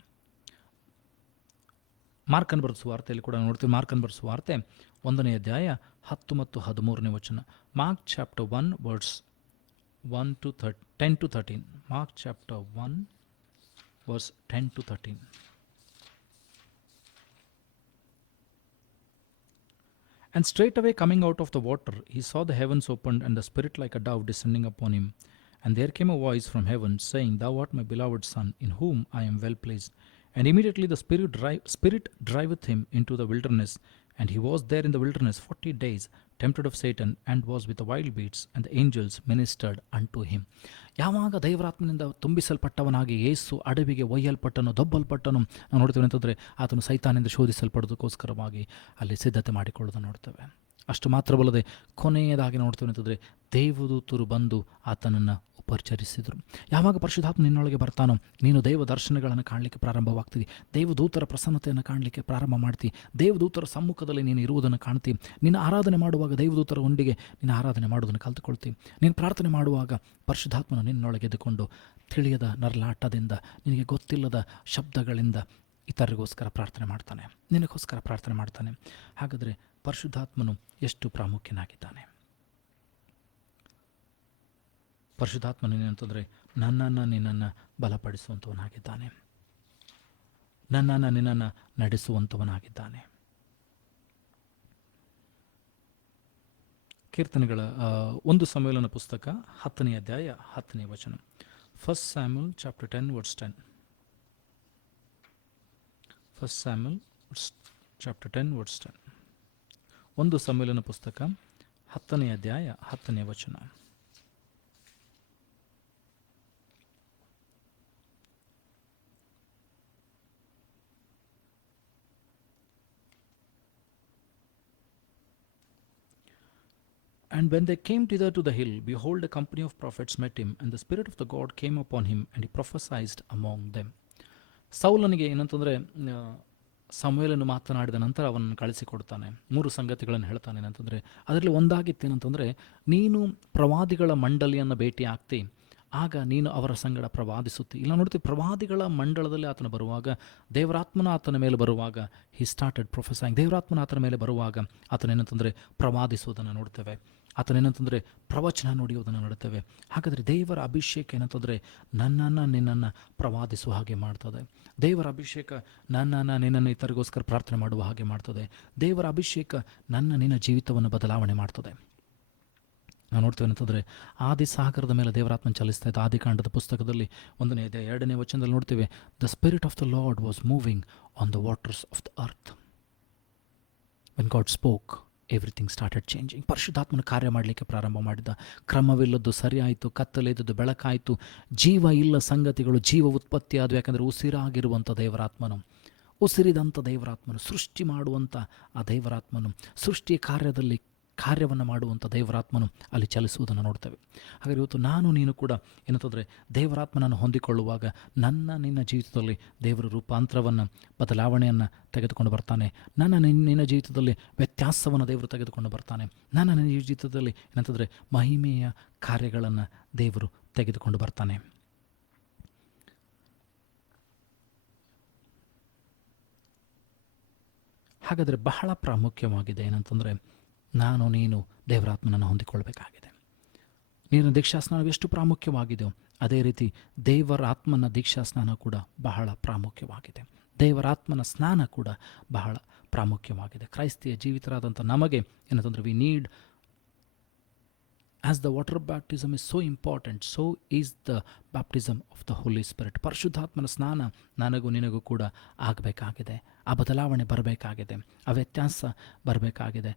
ಮಾರ್ಕನ್ ಬರೆದ ಸುವಾರ್ತೆಯಲ್ಲಿ ಕೂಡ ನೋಡ್ತೀವಿ. ಮಾರ್ಕನ್ ಬರೆದ ಸುವಾರ್ತೆ 1ನೇ ಅಧ್ಯಾಯ 10 ಮತ್ತು 13ನೇ ವಚನ. Mark chapter 1 verse 10 to 13. Mark chapter 1 verse 10 to 13. And straightway coming out of the water, he saw the heavens opened and the Spirit like a dove descending upon him. And there came a voice from heaven saying, Thou art my beloved Son, in whom I am well pleased. And immediately the Spirit driveth him into the wilderness. And he was there in the wilderness 40 days, tempted of Satan, and was with the wild beasts, and the angels ministered unto him. ಯಾವಾಗ ದೇವರಾತ್ಮನಿಂದ ತುಂಬಿಸಲ್ಪಟ್ಟವನಾಗಿ ಯೇಸು ಅಡವಿಗೆ ಒಯ್ಯಲ್ಪಟ್ಟನು, ದೊಬ್ಬಲ್ಪಟ್ಟನು ನಾವು ನೋಡ್ತೇವೆ ಅಂತಂದರೆ ಆತನು ಸೈತಾನಿಂದ ಶೋಧಿಸಲ್ಪಡೋದಕ್ಕೋಸ್ಕರವಾಗಿ ಅಲ್ಲಿ ಸಿದ್ಧತೆ ಮಾಡಿಕೊಳ್ಳೋದನ್ನು ನೋಡ್ತೇವೆ. ಅಷ್ಟು ಮಾತ್ರವಲ್ಲದೆ ಕೊನೆಯದಾಗಿ ನೋಡ್ತೇವೆ ಅಂತಂದರೆ ದೇವದೂತರು ಬಂದು ಆತನನ್ನು ಉಪಚರಿಸಿದರು. ಯಾವಾಗ ಪರಿಶುದ್ಧಾತ್ಮ ನಿನ್ನೊಳಗೆ ಬರ್ತಾನೋ ನೀನು ದೇವ ದರ್ಶನಗಳನ್ನು ಕಾಣಲಿಕ್ಕೆ ಪ್ರಾರಂಭವಾಗ್ತೀವಿ, ದೇವದೂತರ ಪ್ರಸನ್ನತೆಯನ್ನು ಕಾಣಲಿಕ್ಕೆ ಪ್ರಾರಂಭ ಮಾಡ್ತೀವಿ, ದೇವದೂತರ ಸಮ್ಮುಖದಲ್ಲಿ ನೀನು ಇರುವುದನ್ನು ಕಾಣ್ತೀವಿ. ನಿನ್ನ ಆರಾಧನೆ ಮಾಡುವಾಗ ದೇವದೂತರ ಉಂಡಿಗೆ ನಿನ್ನ ಆರಾಧನೆ ಮಾಡುವುದನ್ನು ಕಲಿತುಕೊಳ್ತೀವಿ. ನೀನು ಪ್ರಾರ್ಥನೆ ಮಾಡುವಾಗ ಪರಿಶುದ್ಧಾತ್ಮನ ನಿನ್ನೊಳಗೆ ಎದ್ದುಕೊಂಡು ತಿಳಿಯದ ನರಳಾಟದಿಂದ, ನಿನಗೆ ಗೊತ್ತಿಲ್ಲದ ಶಬ್ದಗಳಿಂದ ಇತರರಿಗೋಸ್ಕರ ಪ್ರಾರ್ಥನೆ ಮಾಡ್ತಾನೆ, ನಿನಗೋಸ್ಕರ ಪ್ರಾರ್ಥನೆ ಮಾಡ್ತಾನೆ. ಹಾಗಾದರೆ ಪರಿಶುದ್ಧಾತ್ಮನು ಎಷ್ಟು ಪ್ರಾಮುಖ್ಯನಾಗಿದ್ದಾನೆ. ಪರಿಶುದ್ಧಾತ್ಮನು ಏನಂತಂದರೆ ನಿನ್ನನ್ನು ಬಲಪಡಿಸುವಂಥವನಾಗಿದ್ದಾನೆ, ನಿನ್ನನ್ನು ನಡೆಸುವಂಥವನಾಗಿದ್ದಾನೆ. ಕೀರ್ತನೆಗಳ 1 ಸಮುವೇಲನ ಪುಸ್ತಕ 10ನೇ ಅಧ್ಯಾಯ 10ನೇ ವಚನ. 1 Samuel chapter 10 verse 10. 1 Samuel chapter 10 verse 10. ಒಂದು ಸಮುವೇಲನ ಪುಸ್ತಕ 10ನೇ ಅಧ್ಯಾಯ 10ನೇ ವಚನ. And when they came thither to the hill, behold, a company of prophets met him, and the Spirit of the God came upon him, and he prophesied among them. ಸೌಲನಿಗೆ ಏನಂತಂದರೆ ಸಮುವೇಲನು ಮಾತನಾಡಿದ ನಂತರ ಅವನನ್ನು ಕಳಿಸಿಕೊಡ್ತಾನೆ. 3 ಸಂಗತಿಗಳನ್ನು ಹೇಳ್ತಾನೆ ಏನಂತಂದರೆ, ಅದರಲ್ಲಿ ಒಂದಾಗಿತ್ತೇನಂತಂದರೆ, ನೀನು ಪ್ರವಾದಿಗಳ ಮಂಡಳಿಯನ್ನು ಭೇಟಿ ಆಗ್ತಿ, ಆಗ ನೀನು ಅವರ ಸಂಗಡ ಪ್ರವಾದಿಸುತ್ತಿ. ಇಲ್ಲ ನೋಡ್ತೀವಿ, ಪ್ರವಾದಿಗಳ ಮಂಡಳದಲ್ಲಿ ಆತನ ಬರುವಾಗ, ದೇವರಾತ್ಮನ ಆತನ ಮೇಲೆ ಬರುವಾಗ, ಹಿ ಸ್ಟಾರ್ಟೆಡ್ ಪ್ರೊಫೆಸೈಂಗ್. ದೇವರಾತ್ಮನ ಆತನ ಮೇಲೆ ಬರುವಾಗ ಆತನೇನಂತಂದರೆ ಪ್ರವಾದಿಸುವುದನ್ನು ನೋಡ್ತೇವೆ. ಆತನೇನಂತಂದರೆ ಪ್ರವಚನ ನುಡಿಯುವುದನ್ನು ನೋಡ್ತೇವೆ. ಹಾಗಾದರೆ ದೇವರ ಅಭಿಷೇಕ ಏನಂತಂದರೆ ನಿನ್ನನ್ನು ಪ್ರವಾದಿಸುವ ಹಾಗೆ ಮಾಡ್ತದೆ. ದೇವರ ಅಭಿಷೇಕ ನಿನ್ನನ್ನು ಇತರಿಗೋಸ್ಕರ ಪ್ರಾರ್ಥನೆ ಮಾಡುವ ಹಾಗೆ ಮಾಡ್ತದೆ. ದೇವರ ಅಭಿಷೇಕ ನಿನ್ನ ಜೀವಿತವನ್ನು ಬದಲಾವಣೆ ಮಾಡ್ತದೆ. ನಾವು ನೋಡ್ತೇವೆ ಅಂತಂದರೆ ಆದಿಸಾಗರದ ಮೇಲೆ ದೇವರಾತ್ಮ ಚಲಿಸ್ತಾ ಇದ್ದ ಆದಿಕಾಂಡದ ಪುಸ್ತಕದಲ್ಲಿ 1ನೇ ಅಧ್ಯಾಯ 2ನೇ ವಚನದಲ್ಲಿ ನೋಡ್ತೇವೆ, the spirit of the Lord was moving on the waters of the earth. When God spoke, everything started changing. ಪರಿಶುದ್ಧಾತ್ಮನ ಕಾರ್ಯ ಮಾಡಲಿಕ್ಕೆ ಪ್ರಾರಂಭ ಮಾಡಿದ. ಕ್ರಮವಿಲ್ಲದ್ದು ಸರಿಯಾಯಿತು, ಕತ್ತಲಿದ್ದದ್ದು ಬೆಳಕಾಯಿತು, ಜೀವ ಇಲ್ಲ ಸಂಗತಿಗಳು ಜೀವ ಉತ್ಪತ್ತಿ ಆದವು. ಯಾಕಂದರೆ ಉಸಿರಾಗಿರುವಂಥ ದೇವರಾತ್ಮನು, ಉಸಿರಿದಂಥ ದೇವರಾತ್ಮನು, ಸೃಷ್ಟಿ ಮಾಡುವಂಥ ಆ ದೇವರಾತ್ಮನು, ಸೃಷ್ಟಿಯ ಕಾರ್ಯವನ್ನು ಮಾಡುವಂಥ ದೇವರಾತ್ಮನು ಅಲ್ಲಿ ಚಲಿಸುವುದನ್ನು ನೋಡ್ತೇವೆ. ಹಾಗಾಗಿ ಇವತ್ತು ನಾನು ನೀನು ಕೂಡ ಏನಂತಂದರೆ ದೇವರಾತ್ಮನನ್ನು ಹೊಂದಿಕೊಳ್ಳುವಾಗ ನಿನ್ನ ಜೀವಿತದಲ್ಲಿ ದೇವರ ರೂಪಾಂತರವನ್ನು, ಬದಲಾವಣೆಯನ್ನು ತೆಗೆದುಕೊಂಡು ಬರ್ತಾನೆ. ನಿನ್ನ ಜೀವಿತದಲ್ಲಿ ವ್ಯತ್ಯಾಸವನ್ನು ದೇವರು ತೆಗೆದುಕೊಂಡು ಬರ್ತಾನೆ. ನಿನ್ನ ಜೀವಿತದಲ್ಲಿ ಏನಂತಂದರೆ ಮಹಿಮೆಯ ಕಾರ್ಯಗಳನ್ನು ದೇವರು ತೆಗೆದುಕೊಂಡು ಬರ್ತಾನೆ. ಹಾಗಾದರೆ ಬಹಳ ಪ್ರಾಮುಖ್ಯವಾಗಿದೆ ಏನಂತಂದರೆ, ನೀನು ದೇವರಾತ್ಮನನ್ನು ಹೊಂದಿಕೊಳ್ಬೇಕಾಗಿದೆ. ನೀರಿನ ದೀಕ್ಷಾಸ್ನಾನ ಎಷ್ಟು ಪ್ರಾಮುಖ್ಯವಾಗಿದೆಯೋ ಅದೇ ರೀತಿ ದೇವರಾತ್ಮನ ದೀಕ್ಷಾಸ್ನಾನ ಕೂಡ ಬಹಳ ಪ್ರಾಮುಖ್ಯವಾಗಿದೆ. ದೇವರಾತ್ಮನ ಸ್ನಾನ ಕೂಡ ಬಹಳ ಪ್ರಾಮುಖ್ಯವಾಗಿದೆ. ಕ್ರೈಸ್ತಿಯ ಜೀವಿತರಾದಂಥ ನಮಗೆ ಏನಂತಂದರೆ, we need, as the water baptism is so important, so is the baptism of the Holy Spirit. ಪರಿಶುದ್ಧಾತ್ಮನ ಸ್ನಾನ ನನಗೂ ನಿನಗೂ ಕೂಡ ಆಗಬೇಕಾಗಿದೆ. ಆ ಬದಲಾವಣೆ ಬರಬೇಕಾಗಿದೆ, ಆ ವ್ಯತ್ಯಾಸ ಬರಬೇಕಾಗಿದೆ.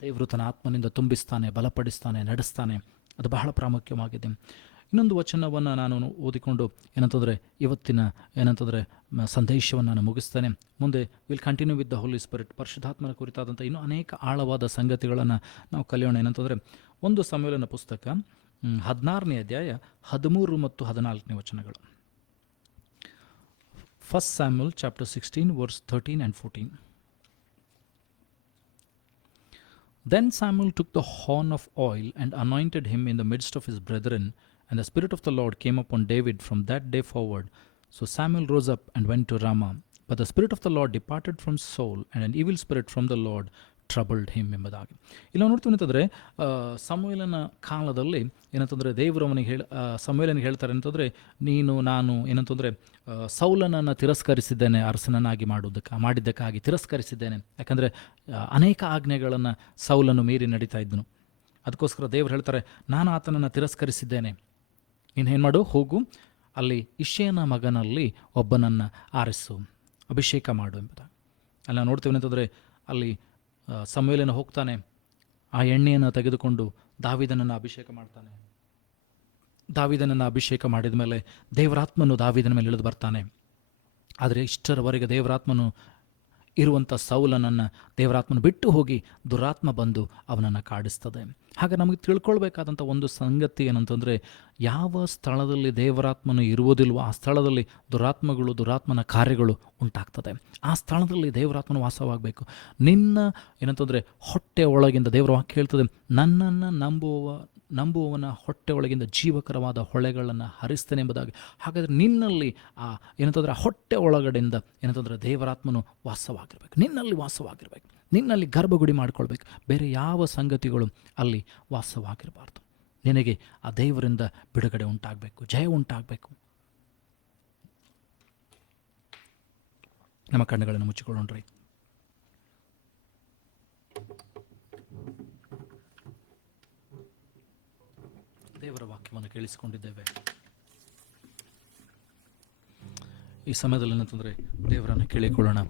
ದೇವರು ತನ್ನ ಆತ್ಮನಿಂದ ತುಂಬಿಸ್ತಾನೆ, ಬಲಪಡಿಸ್ತಾನೆ, ನಡೆಸ್ತಾನೆ. ಅದು ಬಹಳ ಪ್ರಾಮುಖ್ಯವಾಗಿದೆ. ಇನ್ನೊಂದು ವಚನವನ್ನು ನಾನು ಓದಿಕೊಂಡು ಏನಂತಂದರೆ ಇವತ್ತಿನ ಸಂದೇಶವನ್ನು ನಾನು ಮುಗಿಸ್ತೇನೆ. ಮುಂದೆ will continue with the Holy Spirit. ಪರಿಶುದ್ಧಾತ್ಮನ ಕುರಿತಾದಂಥ ಇನ್ನೂ ಅನೇಕ ಆಳವಾದ ಸಂಗತಿಗಳನ್ನು ನಾವು ಕಲಿಯೋಣ. ಏನಂತಂದರೆ 1 ಸಮುವೇಲನ ಪುಸ್ತಕ 16ನೇ ಅಧ್ಯಾಯ 13 ಮತ್ತು 14ನೇ ವಚನಗಳು. 1 Samuel chapter 16 verse 13 and 14. Then Samuel took the horn of oil and anointed him in the midst of his brethren, and the Spirit of the Lord came upon David from that day forward. So Samuel rose up and went to Ramah. But the Spirit of the Lord departed from Saul, and an evil spirit from the Lord troubled him ಎಂಬುದಾಗಿ. ಇಲ್ಲ ನೋಡ್ತೀವಿ ಅಂತಂದರೆ, ಸಮುವೇಲನ ಕಾಲದಲ್ಲಿ ಏನಂತಂದರೆ ದೇವರವನಿಗೆ ಸಮುವೇಲನಿಗೆ ಹೇಳ್ತಾರೆ ಅಂತಂದರೆ, ನಾನು ಏನಂತಂದರೆ ಸೌಲನನ್ನು ತಿರಸ್ಕರಿಸಿದ್ದೇನೆ, ಅರಸನನ್ನಾಗಿ ಮಾಡಿದ್ದಕ್ಕಾಗಿ ತಿರಸ್ಕರಿಸಿದ್ದೇನೆ. ಯಾಕಂದರೆ ಅನೇಕ ಆಜ್ಞೆಗಳನ್ನು ಸೌಲನು ಮೀರಿ ನಡೀತಾ ಇದ್ದನು. ಅದಕ್ಕೋಸ್ಕರ ದೇವರು ಹೇಳ್ತಾರೆ, ನಾನು ಆತನನ್ನು ತಿರಸ್ಕರಿಸಿದ್ದೇನೆ, ನೀನು ಏನು ಮಾಡು, ಹೋಗು, ಅಲ್ಲಿ ಇಷಯನ ಮಗನಲ್ಲಿ ಒಬ್ಬನನ್ನು ಆರಿಸು, ಅಭಿಷೇಕ ಮಾಡು ಎಂಬುದಾಗಿ. ಅಲ್ಲಿ ನಾವು ನೋಡ್ತೀವಿ ಅಂತಂದರೆ, ಅಲ್ಲಿ ಸಮುವೇಲನು ಹೋಗ್ತಾನೆ, ಆ ಎಣ್ಣೆಯನ್ನು ತೆಗೆದುಕೊಂಡು ದಾವೀದನನ್ನು ಅಭಿಷೇಕ ಮಾಡ್ತಾನೆ. ದಾವೀದನನ್ನು ಅಭಿಷೇಕ ಮಾಡಿದ ಮೇಲೆ ದೇವರಾತ್ಮನು ದಾವೀದನ ಮೇಲೆ ಇಳಿದು ಬರ್ತಾನೆ. ಆದರೆ ಇಷ್ಟರವರೆಗೆ ದೇವರಾತ್ಮನು ಇರುವಂಥ ಸೌಲನನ್ನು ದೇವರಾತ್ಮನ ಬಿಟ್ಟು ಹೋಗಿ ದುರಾತ್ಮ ಬಂದು ಅವನನ್ನು ಕಾಡಿಸ್ತದೆ. ಹಾಗೆ ನಮಗೆ ತಿಳ್ಕೊಳ್ಬೇಕಾದಂಥ ಒಂದು ಸಂಗತಿ ಏನಂತಂದರೆ, ಯಾವ ಸ್ಥಳದಲ್ಲಿ ದೇವರಾತ್ಮನು ಇರುವುದಿಲ್ವೋ ಆ ಸ್ಥಳದಲ್ಲಿ ದುರಾತ್ಮನ ಕಾರ್ಯಗಳು ಉಂಟಾಗ್ತದೆ. ಆ ಸ್ಥಳದಲ್ಲಿ ದೇವರಾತ್ಮನ ವಾಸವಾಗಬೇಕು. ಏನಂತಂದರೆ ಹೊಟ್ಟೆ ಒಳಗಿಂದ ದೇವರ ವಾಕ್ಯ ಹೇಳ್ತದೆ, ನನ್ನನ್ನು ನಂಬುವವನ ಹೊಟ್ಟೆ ಒಳಗಿಂದ ಜೀವಕರವಾದ ಹೊಳೆಗಳನ್ನು ಹರಿಸ್ತೇನೆ ಎಂಬುದಾಗಿ. ಹಾಗಾದರೆ ನಿನ್ನಲ್ಲಿ ಏನಂತಂದರೆ ಹೊಟ್ಟೆ ಒಳಗಡೆಯಿಂದ ಏನಂತಂದರೆ ದೇವರಾತ್ಮನು ವಾಸವಾಗಿರಬೇಕು, ನಿನ್ನಲ್ಲಿ ವಾಸವಾಗಿರಬೇಕು, ನಿನ್ನಲ್ಲಿ ಗರ್ಭಗುಡಿ ಮಾಡಿಕೊಳ್ಬೇಕು. ಬೇರೆ ಯಾವ ಸಂಗತಿಗಳು ಅಲ್ಲಿ ವಾಸವಾಗಿರಬಾರ್ದು. ನಿನಗೆ ಆ ದೇವರಿಂದ ಬಿಡುಗಡೆ ಉಂಟಾಗಬೇಕು, ಜಯ ಉಂಟಾಗಬೇಕು. ನಮ್ಮ ಕಣ್ಣುಗಳನ್ನು ಮುಚ್ಚಿಕೊಳ್ಳೋಣ್ರಿ. ದೇವರ ವಾಕ್ಯ ವಾಕ್ಯವನ್ನು ಕೇಳಿಸಿಕೊಂಡಿದ್ದೇವೆ. ಈ ಸಮಯದಲ್ಲಿ ಏನಂತಂದರೆ ದೇವರನ್ನು ಕೇಳಿಕೊಳ್ಳೋಣ.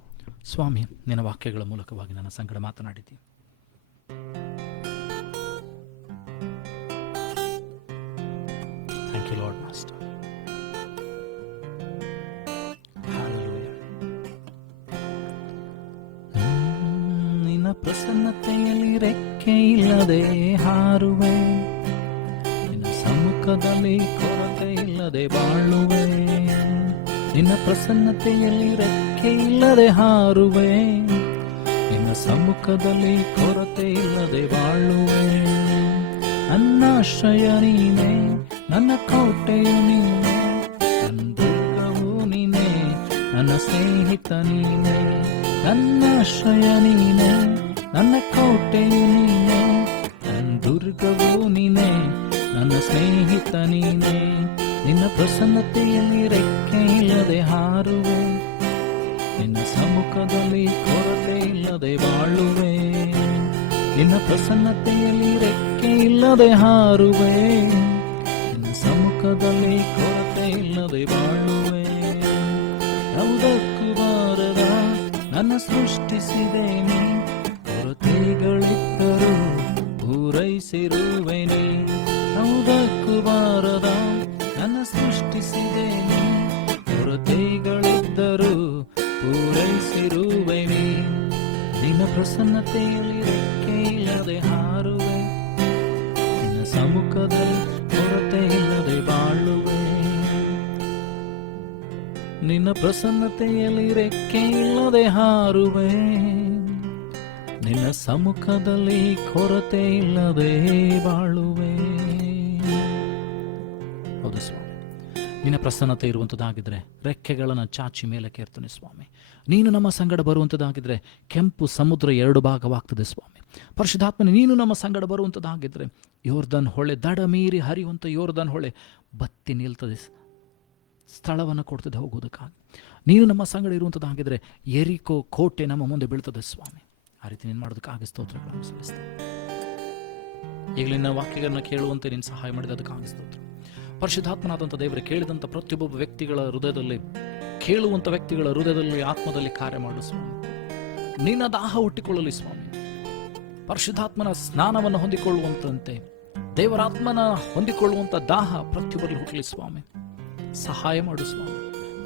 ಸ್ವಾಮಿ, ನಿನ್ನ ವಾಕ್ಯಗಳ ಮೂಲಕವಾಗಿ ನನ್ನ ಸಂಗಡ ಮಾತನಾಡಿದ್ದಿ. Thank you lord master. ನಿನ್ನ ಪ್ರಸನ್ನತೆಯಲ್ಲಿ ರೆಕ್ಕೆ ಇಲ್ಲದೆ ಹಾರುವೆ, ನಿನ್ನ ಸಮ್ಮುಖದಲ್ಲಿ ಕೊರತೆ ಇಲ್ಲದೆ ಬಾಳುವೆ. ನಿನ್ನ ಪ್ರಸನ್ನತೆಯಲ್ಲಿ ರೆಕ್ಕೆ ಇಲ್ಲದೆ ಹಾರುವೆ, ನಿನ್ನ ಸಮ್ಮುಖದಲ್ಲಿ ಕೊರತೆ ಇಲ್ಲದೆ ಬಾಳುವೆ. ನನ್ನ ಆಶ್ರಯ ನೀನೆ, ನನ್ನ ಕೋಟೆಯು ನೀನೆ, ನನ್ನ ದುರ್ಗವು ನೀನೆ, ನನ್ನ ಸ್ನೇಹಿತ ನೀನೆ. ನನ್ನ ಆಶ್ರಯ ನೀನೆ, ನನ್ನ ಕೋಟೆಯು ನೀನೆ, ನನ್ನ ದುರ್ಗವು ನೀನೆ, ನನ್ನ ಸ್ನೇಹಿತ ನೀನೆ. ನಿನ್ನ ಪ್ರಸನ್ನತೆಯಲ್ಲಿ ರೆಕ್ಕೆ ಇಲ್ಲದೆ ಹಾರುವೆ, ನಿನ್ನ ಸಮ್ಮುಖದಲ್ಲಿ ಕೊರತೆ ಇಲ್ಲದೆ ಬಾಳುವೆ. ನಿನ್ನ ಪ್ರಸನ್ನತೆಯಲ್ಲಿ ರೆಕ್ಕೆ ಇಲ್ಲದೆ ಹಾರುವೆ, ನಿನ್ನ ಸಮ್ಮುಖದಲ್ಲಿ ಕೊರತೆ ಇಲ್ಲದೆ ಬಾಳುವೆ. ಯಾವುದಕ್ಕೂ ಬಾರದ ನನ್ನ ಸೃಷ್ಟಿಸಿದೆ ನೀ, ಕೊರತೆಗಳಿದ್ದರೂ ಪೂರೈಸಿರುವೆ ನೀ. ಯಾವುದಕ್ಕೂ ಬಾರದ ನನ್ನ ಸೃಷ್ಟಿಸಿದೆ ನೀ, ಕೊರತೆಗಳಿದ್ದರೂ ಪೂರೈಸಿರುವೆ ನೀ. ನಿನ್ನ ಪ್ರಸನ್ನತೆಯಲ್ಲಿ ರೆಕ್ಕೆ ಇಲ್ಲದೆ ಹಾರುವೆ, ನಿನ್ನ ಸಮ್ಮುಖದಲ್ಲಿ ಕೊರತೆ ಇಲ್ಲದೆ ಬಾಳುವೆ. ನಿನ್ನ ಪ್ರಸನ್ನತೆಯಲ್ಲಿ ರೆಕ್ಕೆ ಇಲ್ಲದೆ ಹಾರುವೆ, ನಿನ್ನ ಸಮ್ಮುಖದಲ್ಲಿ ಕೊರತೆ ಇಲ್ಲದೆ ಬಾಳುವೆ. ಹೌದು ಸ್ವಾಮಿ, ನಿನ್ನ ಪ್ರಸನ್ನತೆ ಇರುವಂಥದ್ದಾಗಿದ್ದರೆ ರೆಕ್ಕೆಗಳನ್ನು ಚಾಚಿ ಮೇಲೆ ಕೇರ್ತಾನೆ ಸ್ವಾಮಿ. ನೀನು ನಮ್ಮ ಸಂಗಡ ಬರುವಂಥದ್ದಾಗಿದ್ದರೆ ಕೆಂಪು ಸಮುದ್ರ 2 ಭಾಗವಾಗ್ತದೆ ಸ್ವಾಮಿ. ಪರಿಶುದ್ಧಾತ್ಮನೆ, ನೀನು ನಮ್ಮ ಸಂಗಡ ಬರುವಂಥದ್ದಾಗಿದ್ದರೆ ಯೋರ್ದನ್ ಹೊಳೆ, ದಡ ಮೀರಿ ಹರಿಯುವಂಥ ಯೋರ್ದನ್ ಹೊಳೆ ಬತ್ತಿ ನಿಲ್ತದೆ, ಸ್ಥಳವನ್ನು ಕೊಡ್ತದೆ ಹೋಗುವುದಕ್ಕಾಗಿ. ನೀನು ನಮ್ಮ ಸಂಗಡ ಇರುವಂಥದ್ದಾಗಿದ್ದರೆ ಎರಿಕೋ ಕೋಟೆ ನಮ್ಮ ಮುಂದೆ ಬೀಳ್ತದೆ ಸ್ವಾಮಿ. ಆ ರೀತಿ ನೀನು ಮಾಡೋದಕ್ಕಾಗಿ ಸ್ತೋತ್ರಗಳನ್ನು ಸಲ್ಲಿಸ್ತೇನೆ. ಈಗ ನಿನ್ನ ವಾಕ್ಯಗಳನ್ನು ಕೇಳುವಂತೆ ನೀನು ಸಹಾಯ ಮಾಡಿದದಕ್ಕಾಗಿ ಸ್ತೋತ್ರ. ಪರಿಶುದ್ಧಾತ್ಮನಾದಂಥ ದೇವರೇ, ಕೇಳಿದಂಥ ಪ್ರತಿಯೊಬ್ಬ ವ್ಯಕ್ತಿಗಳ ಹೃದಯದಲ್ಲಿ, ಕೇಳುವಂಥ ವ್ಯಕ್ತಿಗಳ ಹೃದಯದಲ್ಲಿ, ಆತ್ಮದಲ್ಲಿ ಕಾರ್ಯ ಮಾಡು ಸ್ವಾಮಿ. ನಿನ್ನ ದಾಹ ಹುಟ್ಟಿಕೊಳ್ಳಲಿ ಸ್ವಾಮಿ. ಪರಿಶುದ್ಧಾತ್ಮನ ಸ್ನಾನವನ್ನು ಹೊಂದಿಕೊಳ್ಳುವಂತೆ, ದೇವರಾತ್ಮನ ಹೊಂದಿಕೊಳ್ಳುವಂಥ ದಾಹ ಪ್ರತಿಯೊಬ್ಬರಲ್ಲಿ ಹುಟ್ಟಲಿ ಸ್ವಾಮಿ. ಸಹಾಯ ಮಾಡು ಸ್ವಾಮಿ.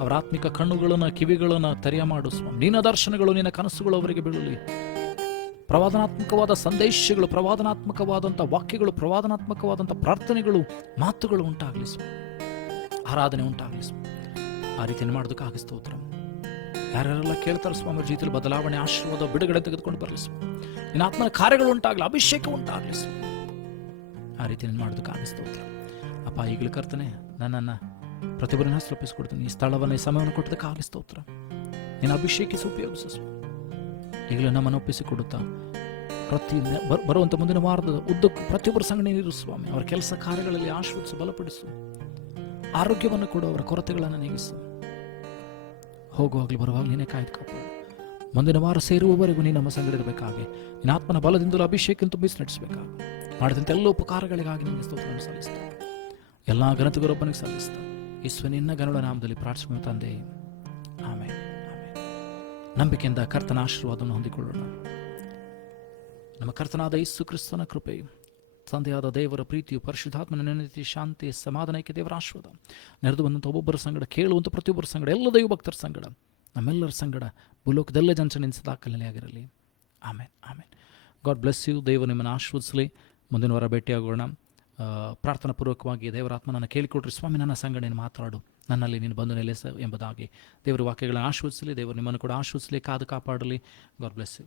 ಅವರ ಆತ್ಮಿಕ ಕಣ್ಣುಗಳನ್ನು, ಕಿವಿಗಳನ್ನು ತೆರೆಯ ಮಾಡು ಸ್ವಾಮಿ. ನಿನ್ನ ದರ್ಶನಗಳು, ನಿನ್ನ ಕನಸುಗಳು ಅವರಿಗೆ ಬೀಳಲಿ. ಪ್ರವಾದನಾತ್ಮಕವಾದ ಸಂದೇಶಗಳು, ಪ್ರವಾದನಾತ್ಮಕವಾದಂಥ ವಾಕ್ಯಗಳು, ಪ್ರವಾದನಾತ್ಮಕವಾದಂಥ ಪ್ರಾರ್ಥನೆಗಳು, ಮಾತುಗಳು ಉಂಟಾಗಲಿ ಸ್ವಾಮಿ. ಆರಾಧನೆ ಉಂಟಾಗಲಿ ಸ್ವಾಮಿ. ಆ ರೀತಿಯನ್ನು ಮಾಡೋದಕ್ಕಾಗಿ ಸ್ತೋತ್ರ. ಯಾರ್ಯಾರೆಲ್ಲ ಕೇಳ್ತಾರೆ ಸ್ವಾಮಿ, ಜೀವಿತದಲ್ಲಿ ಬದಲಾವಣೆ, ಆಶೀರ್ವಾದ, ಬಿಡುಗಡೆ ತೆಗೆದುಕೊಂಡು ಬರಲಿ ಸ್ವಾಮಿ. ನಿನ್ನ ಆತ್ಮನ ಕಾರ್ಯಗಳು ಉಂಟಾಗಲಿ, ಅಭಿಷೇಕ ಉಂಟಾಗಲಿ ಸ್ವಾಮಿ. ಆ ರೀತಿಯನ್ನು ಮಾಡೋದಕ್ಕಾಗಿ ಸ್ತೋತ್ರ. ಅಪ್ಪ, ಈಗಲೂ ಕರ್ತನೆ, ನನ್ನನ್ನು ಪ್ರತಿಭಟನೆ ಸ್ಥಾಪಿಸಿಕೊಡ್ತೀನಿ. ಈ ಸ್ಥಳವನ್ನು, ಈ ಸಮಯವನ್ನು ಕೊಟ್ಟದಕ್ಕಾಗಿ ಸ್ತೋತ್ರ. ನಿನ್ನ ಅಭಿಷೇಕಿಸಿ ಉಪಯೋಗಿಸು ಸ್ವಾಮಿ. ಈಗಲೂ ನಮ್ಮನ್ನು ಒಪ್ಪಿಸಿಕೊಡುತ್ತಾ ಬರುವಂಥ ಮುಂದಿನ ವಾರದ ಉದ್ದಕ್ಕೂ ಪ್ರತಿಯೊಬ್ಬರ ಸಂಗಡ ಇರು ಸ್ವಾಮಿ. ಅವರ ಕೆಲಸ ಕಾರ್ಯಗಳಲ್ಲಿ ಆಶೀರ್ವದಿಸು, ಬಲಪಡಿಸು, ಆರೋಗ್ಯವನ್ನು ಕೊಡು, ಅವರ ಕೊರತೆಗಳನ್ನು ನೀಗಿಸು. ಹೋಗುವಾಗಲೂ ಬರುವಾಗಲೂ ನೀನೇ ಕಾಯ್ದು ಕಾಪಾಡು. ಮುಂದಿನ ವಾರ ಸೇರುವವರೆಗೂ ನೀನು ನಮ್ಮ ಸಂಗಡ ಇರಬೇಕಾಗಿ, ನಿನ್ನ ಆತ್ಮನ ಬಲದಿಂದಲೂ ಅಭಿಷೇಕ ತುಂಬಿಸಿ ನಡೆಸಬೇಕಾಗಿ, ಮಾಡಿದಂಥ ಎಲ್ಲ ಉಪಕಾರಗಳಿಗಾಗಿ ನಿಮಗೆ ಸ್ತೋತ್ರವನ್ನು ಸಲ್ಲಿಸ್ತಾ, ಎಲ್ಲ ಘನತೆಗೊಬ್ಬನಿಗೆ ಸಲ್ಲಿಸ್ತಾ, ಯೇಸುವೆ ನಿನ್ನ ಗರುಡ ನಾಮದಲ್ಲಿ ಪ್ರಾರ್ಥಿಸುವ ತಂದೆ, ಆಮೇಲೆ. ನಂಬಿಕೆಯಿಂದ ಕರ್ತನ ಆಶೀರ್ವಾದವನ್ನು ಹೊಂದಿಕೊಳ್ಳೋಣ. ನಮ್ಮ ಕರ್ತನಾದ ಯೇಸು ಕ್ರಿಸ್ತನ ಕೃಪೆಯು, ತಂದೆಯಾದ ದೇವರ ಪ್ರೀತಿಯು, ಪರಿಶುದ್ಧಾತ್ಮನ ನೆನತಿ, ಶಾಂತಿ, ಸಮಾಧಾನಕ್ಕೆ ದೇವರ ಆಶೀರ್ವಾದ ನೆರೆದು ಬಂದಂಥ ಒಬ್ಬೊಬ್ಬರ ಸಂಗಡ, ಕೇಳುವಂಥ ಪ್ರತಿಯೊಬ್ಬರ ಸಂಗಡ, ಎಲ್ಲ ದೈವ ಭಕ್ತರ ಸಂಗಡ, ನಮ್ಮೆಲ್ಲರ ಸಂಗಡ ಭೂಲೋಕದಲ್ಲೇ ಜನಸನಿಂದ ಸದಾಕಾಲನೇ ಆಗಿರಲಿ. ಆಮೇಲೆ ಆಮೇಲೆ. God bless you. ದೇವರು ನಿಮ್ಮನ್ನು ಆಶೀರ್ವದಿಸಲಿ. ಮುಂದಿನ ವಾರ ಭೇಟಿಯಾಗೋಣ. ಪ್ರಾರ್ಥನಾ ಪೂರ್ವಕವಾಗಿ ದೇವರಾತ್ಮನನ್ನು ಕೇಳಿಕೊಡ್ರಿ. ಸ್ವಾಮಿ, ನನ್ನ ಸಂಗಡ ನೀನು ಮಾತಾಡು, ನನ್ನಲ್ಲಿ ನೀನು ಬಂದು ನೆಲೆಸ ಎಂಬುದಾಗಿ ದೇವರ ವಾಕ್ಯಗಳನ್ನು ಆಶೀರ್ವದಿಸಲಿ. ದೇವರು ನಿಮ್ಮನ್ನು ಕೂಡ ಆಶೀರ್ವದಿಸಲಿ, ಕಾದು ಕಾಪಾಡಲಿ. God bless you.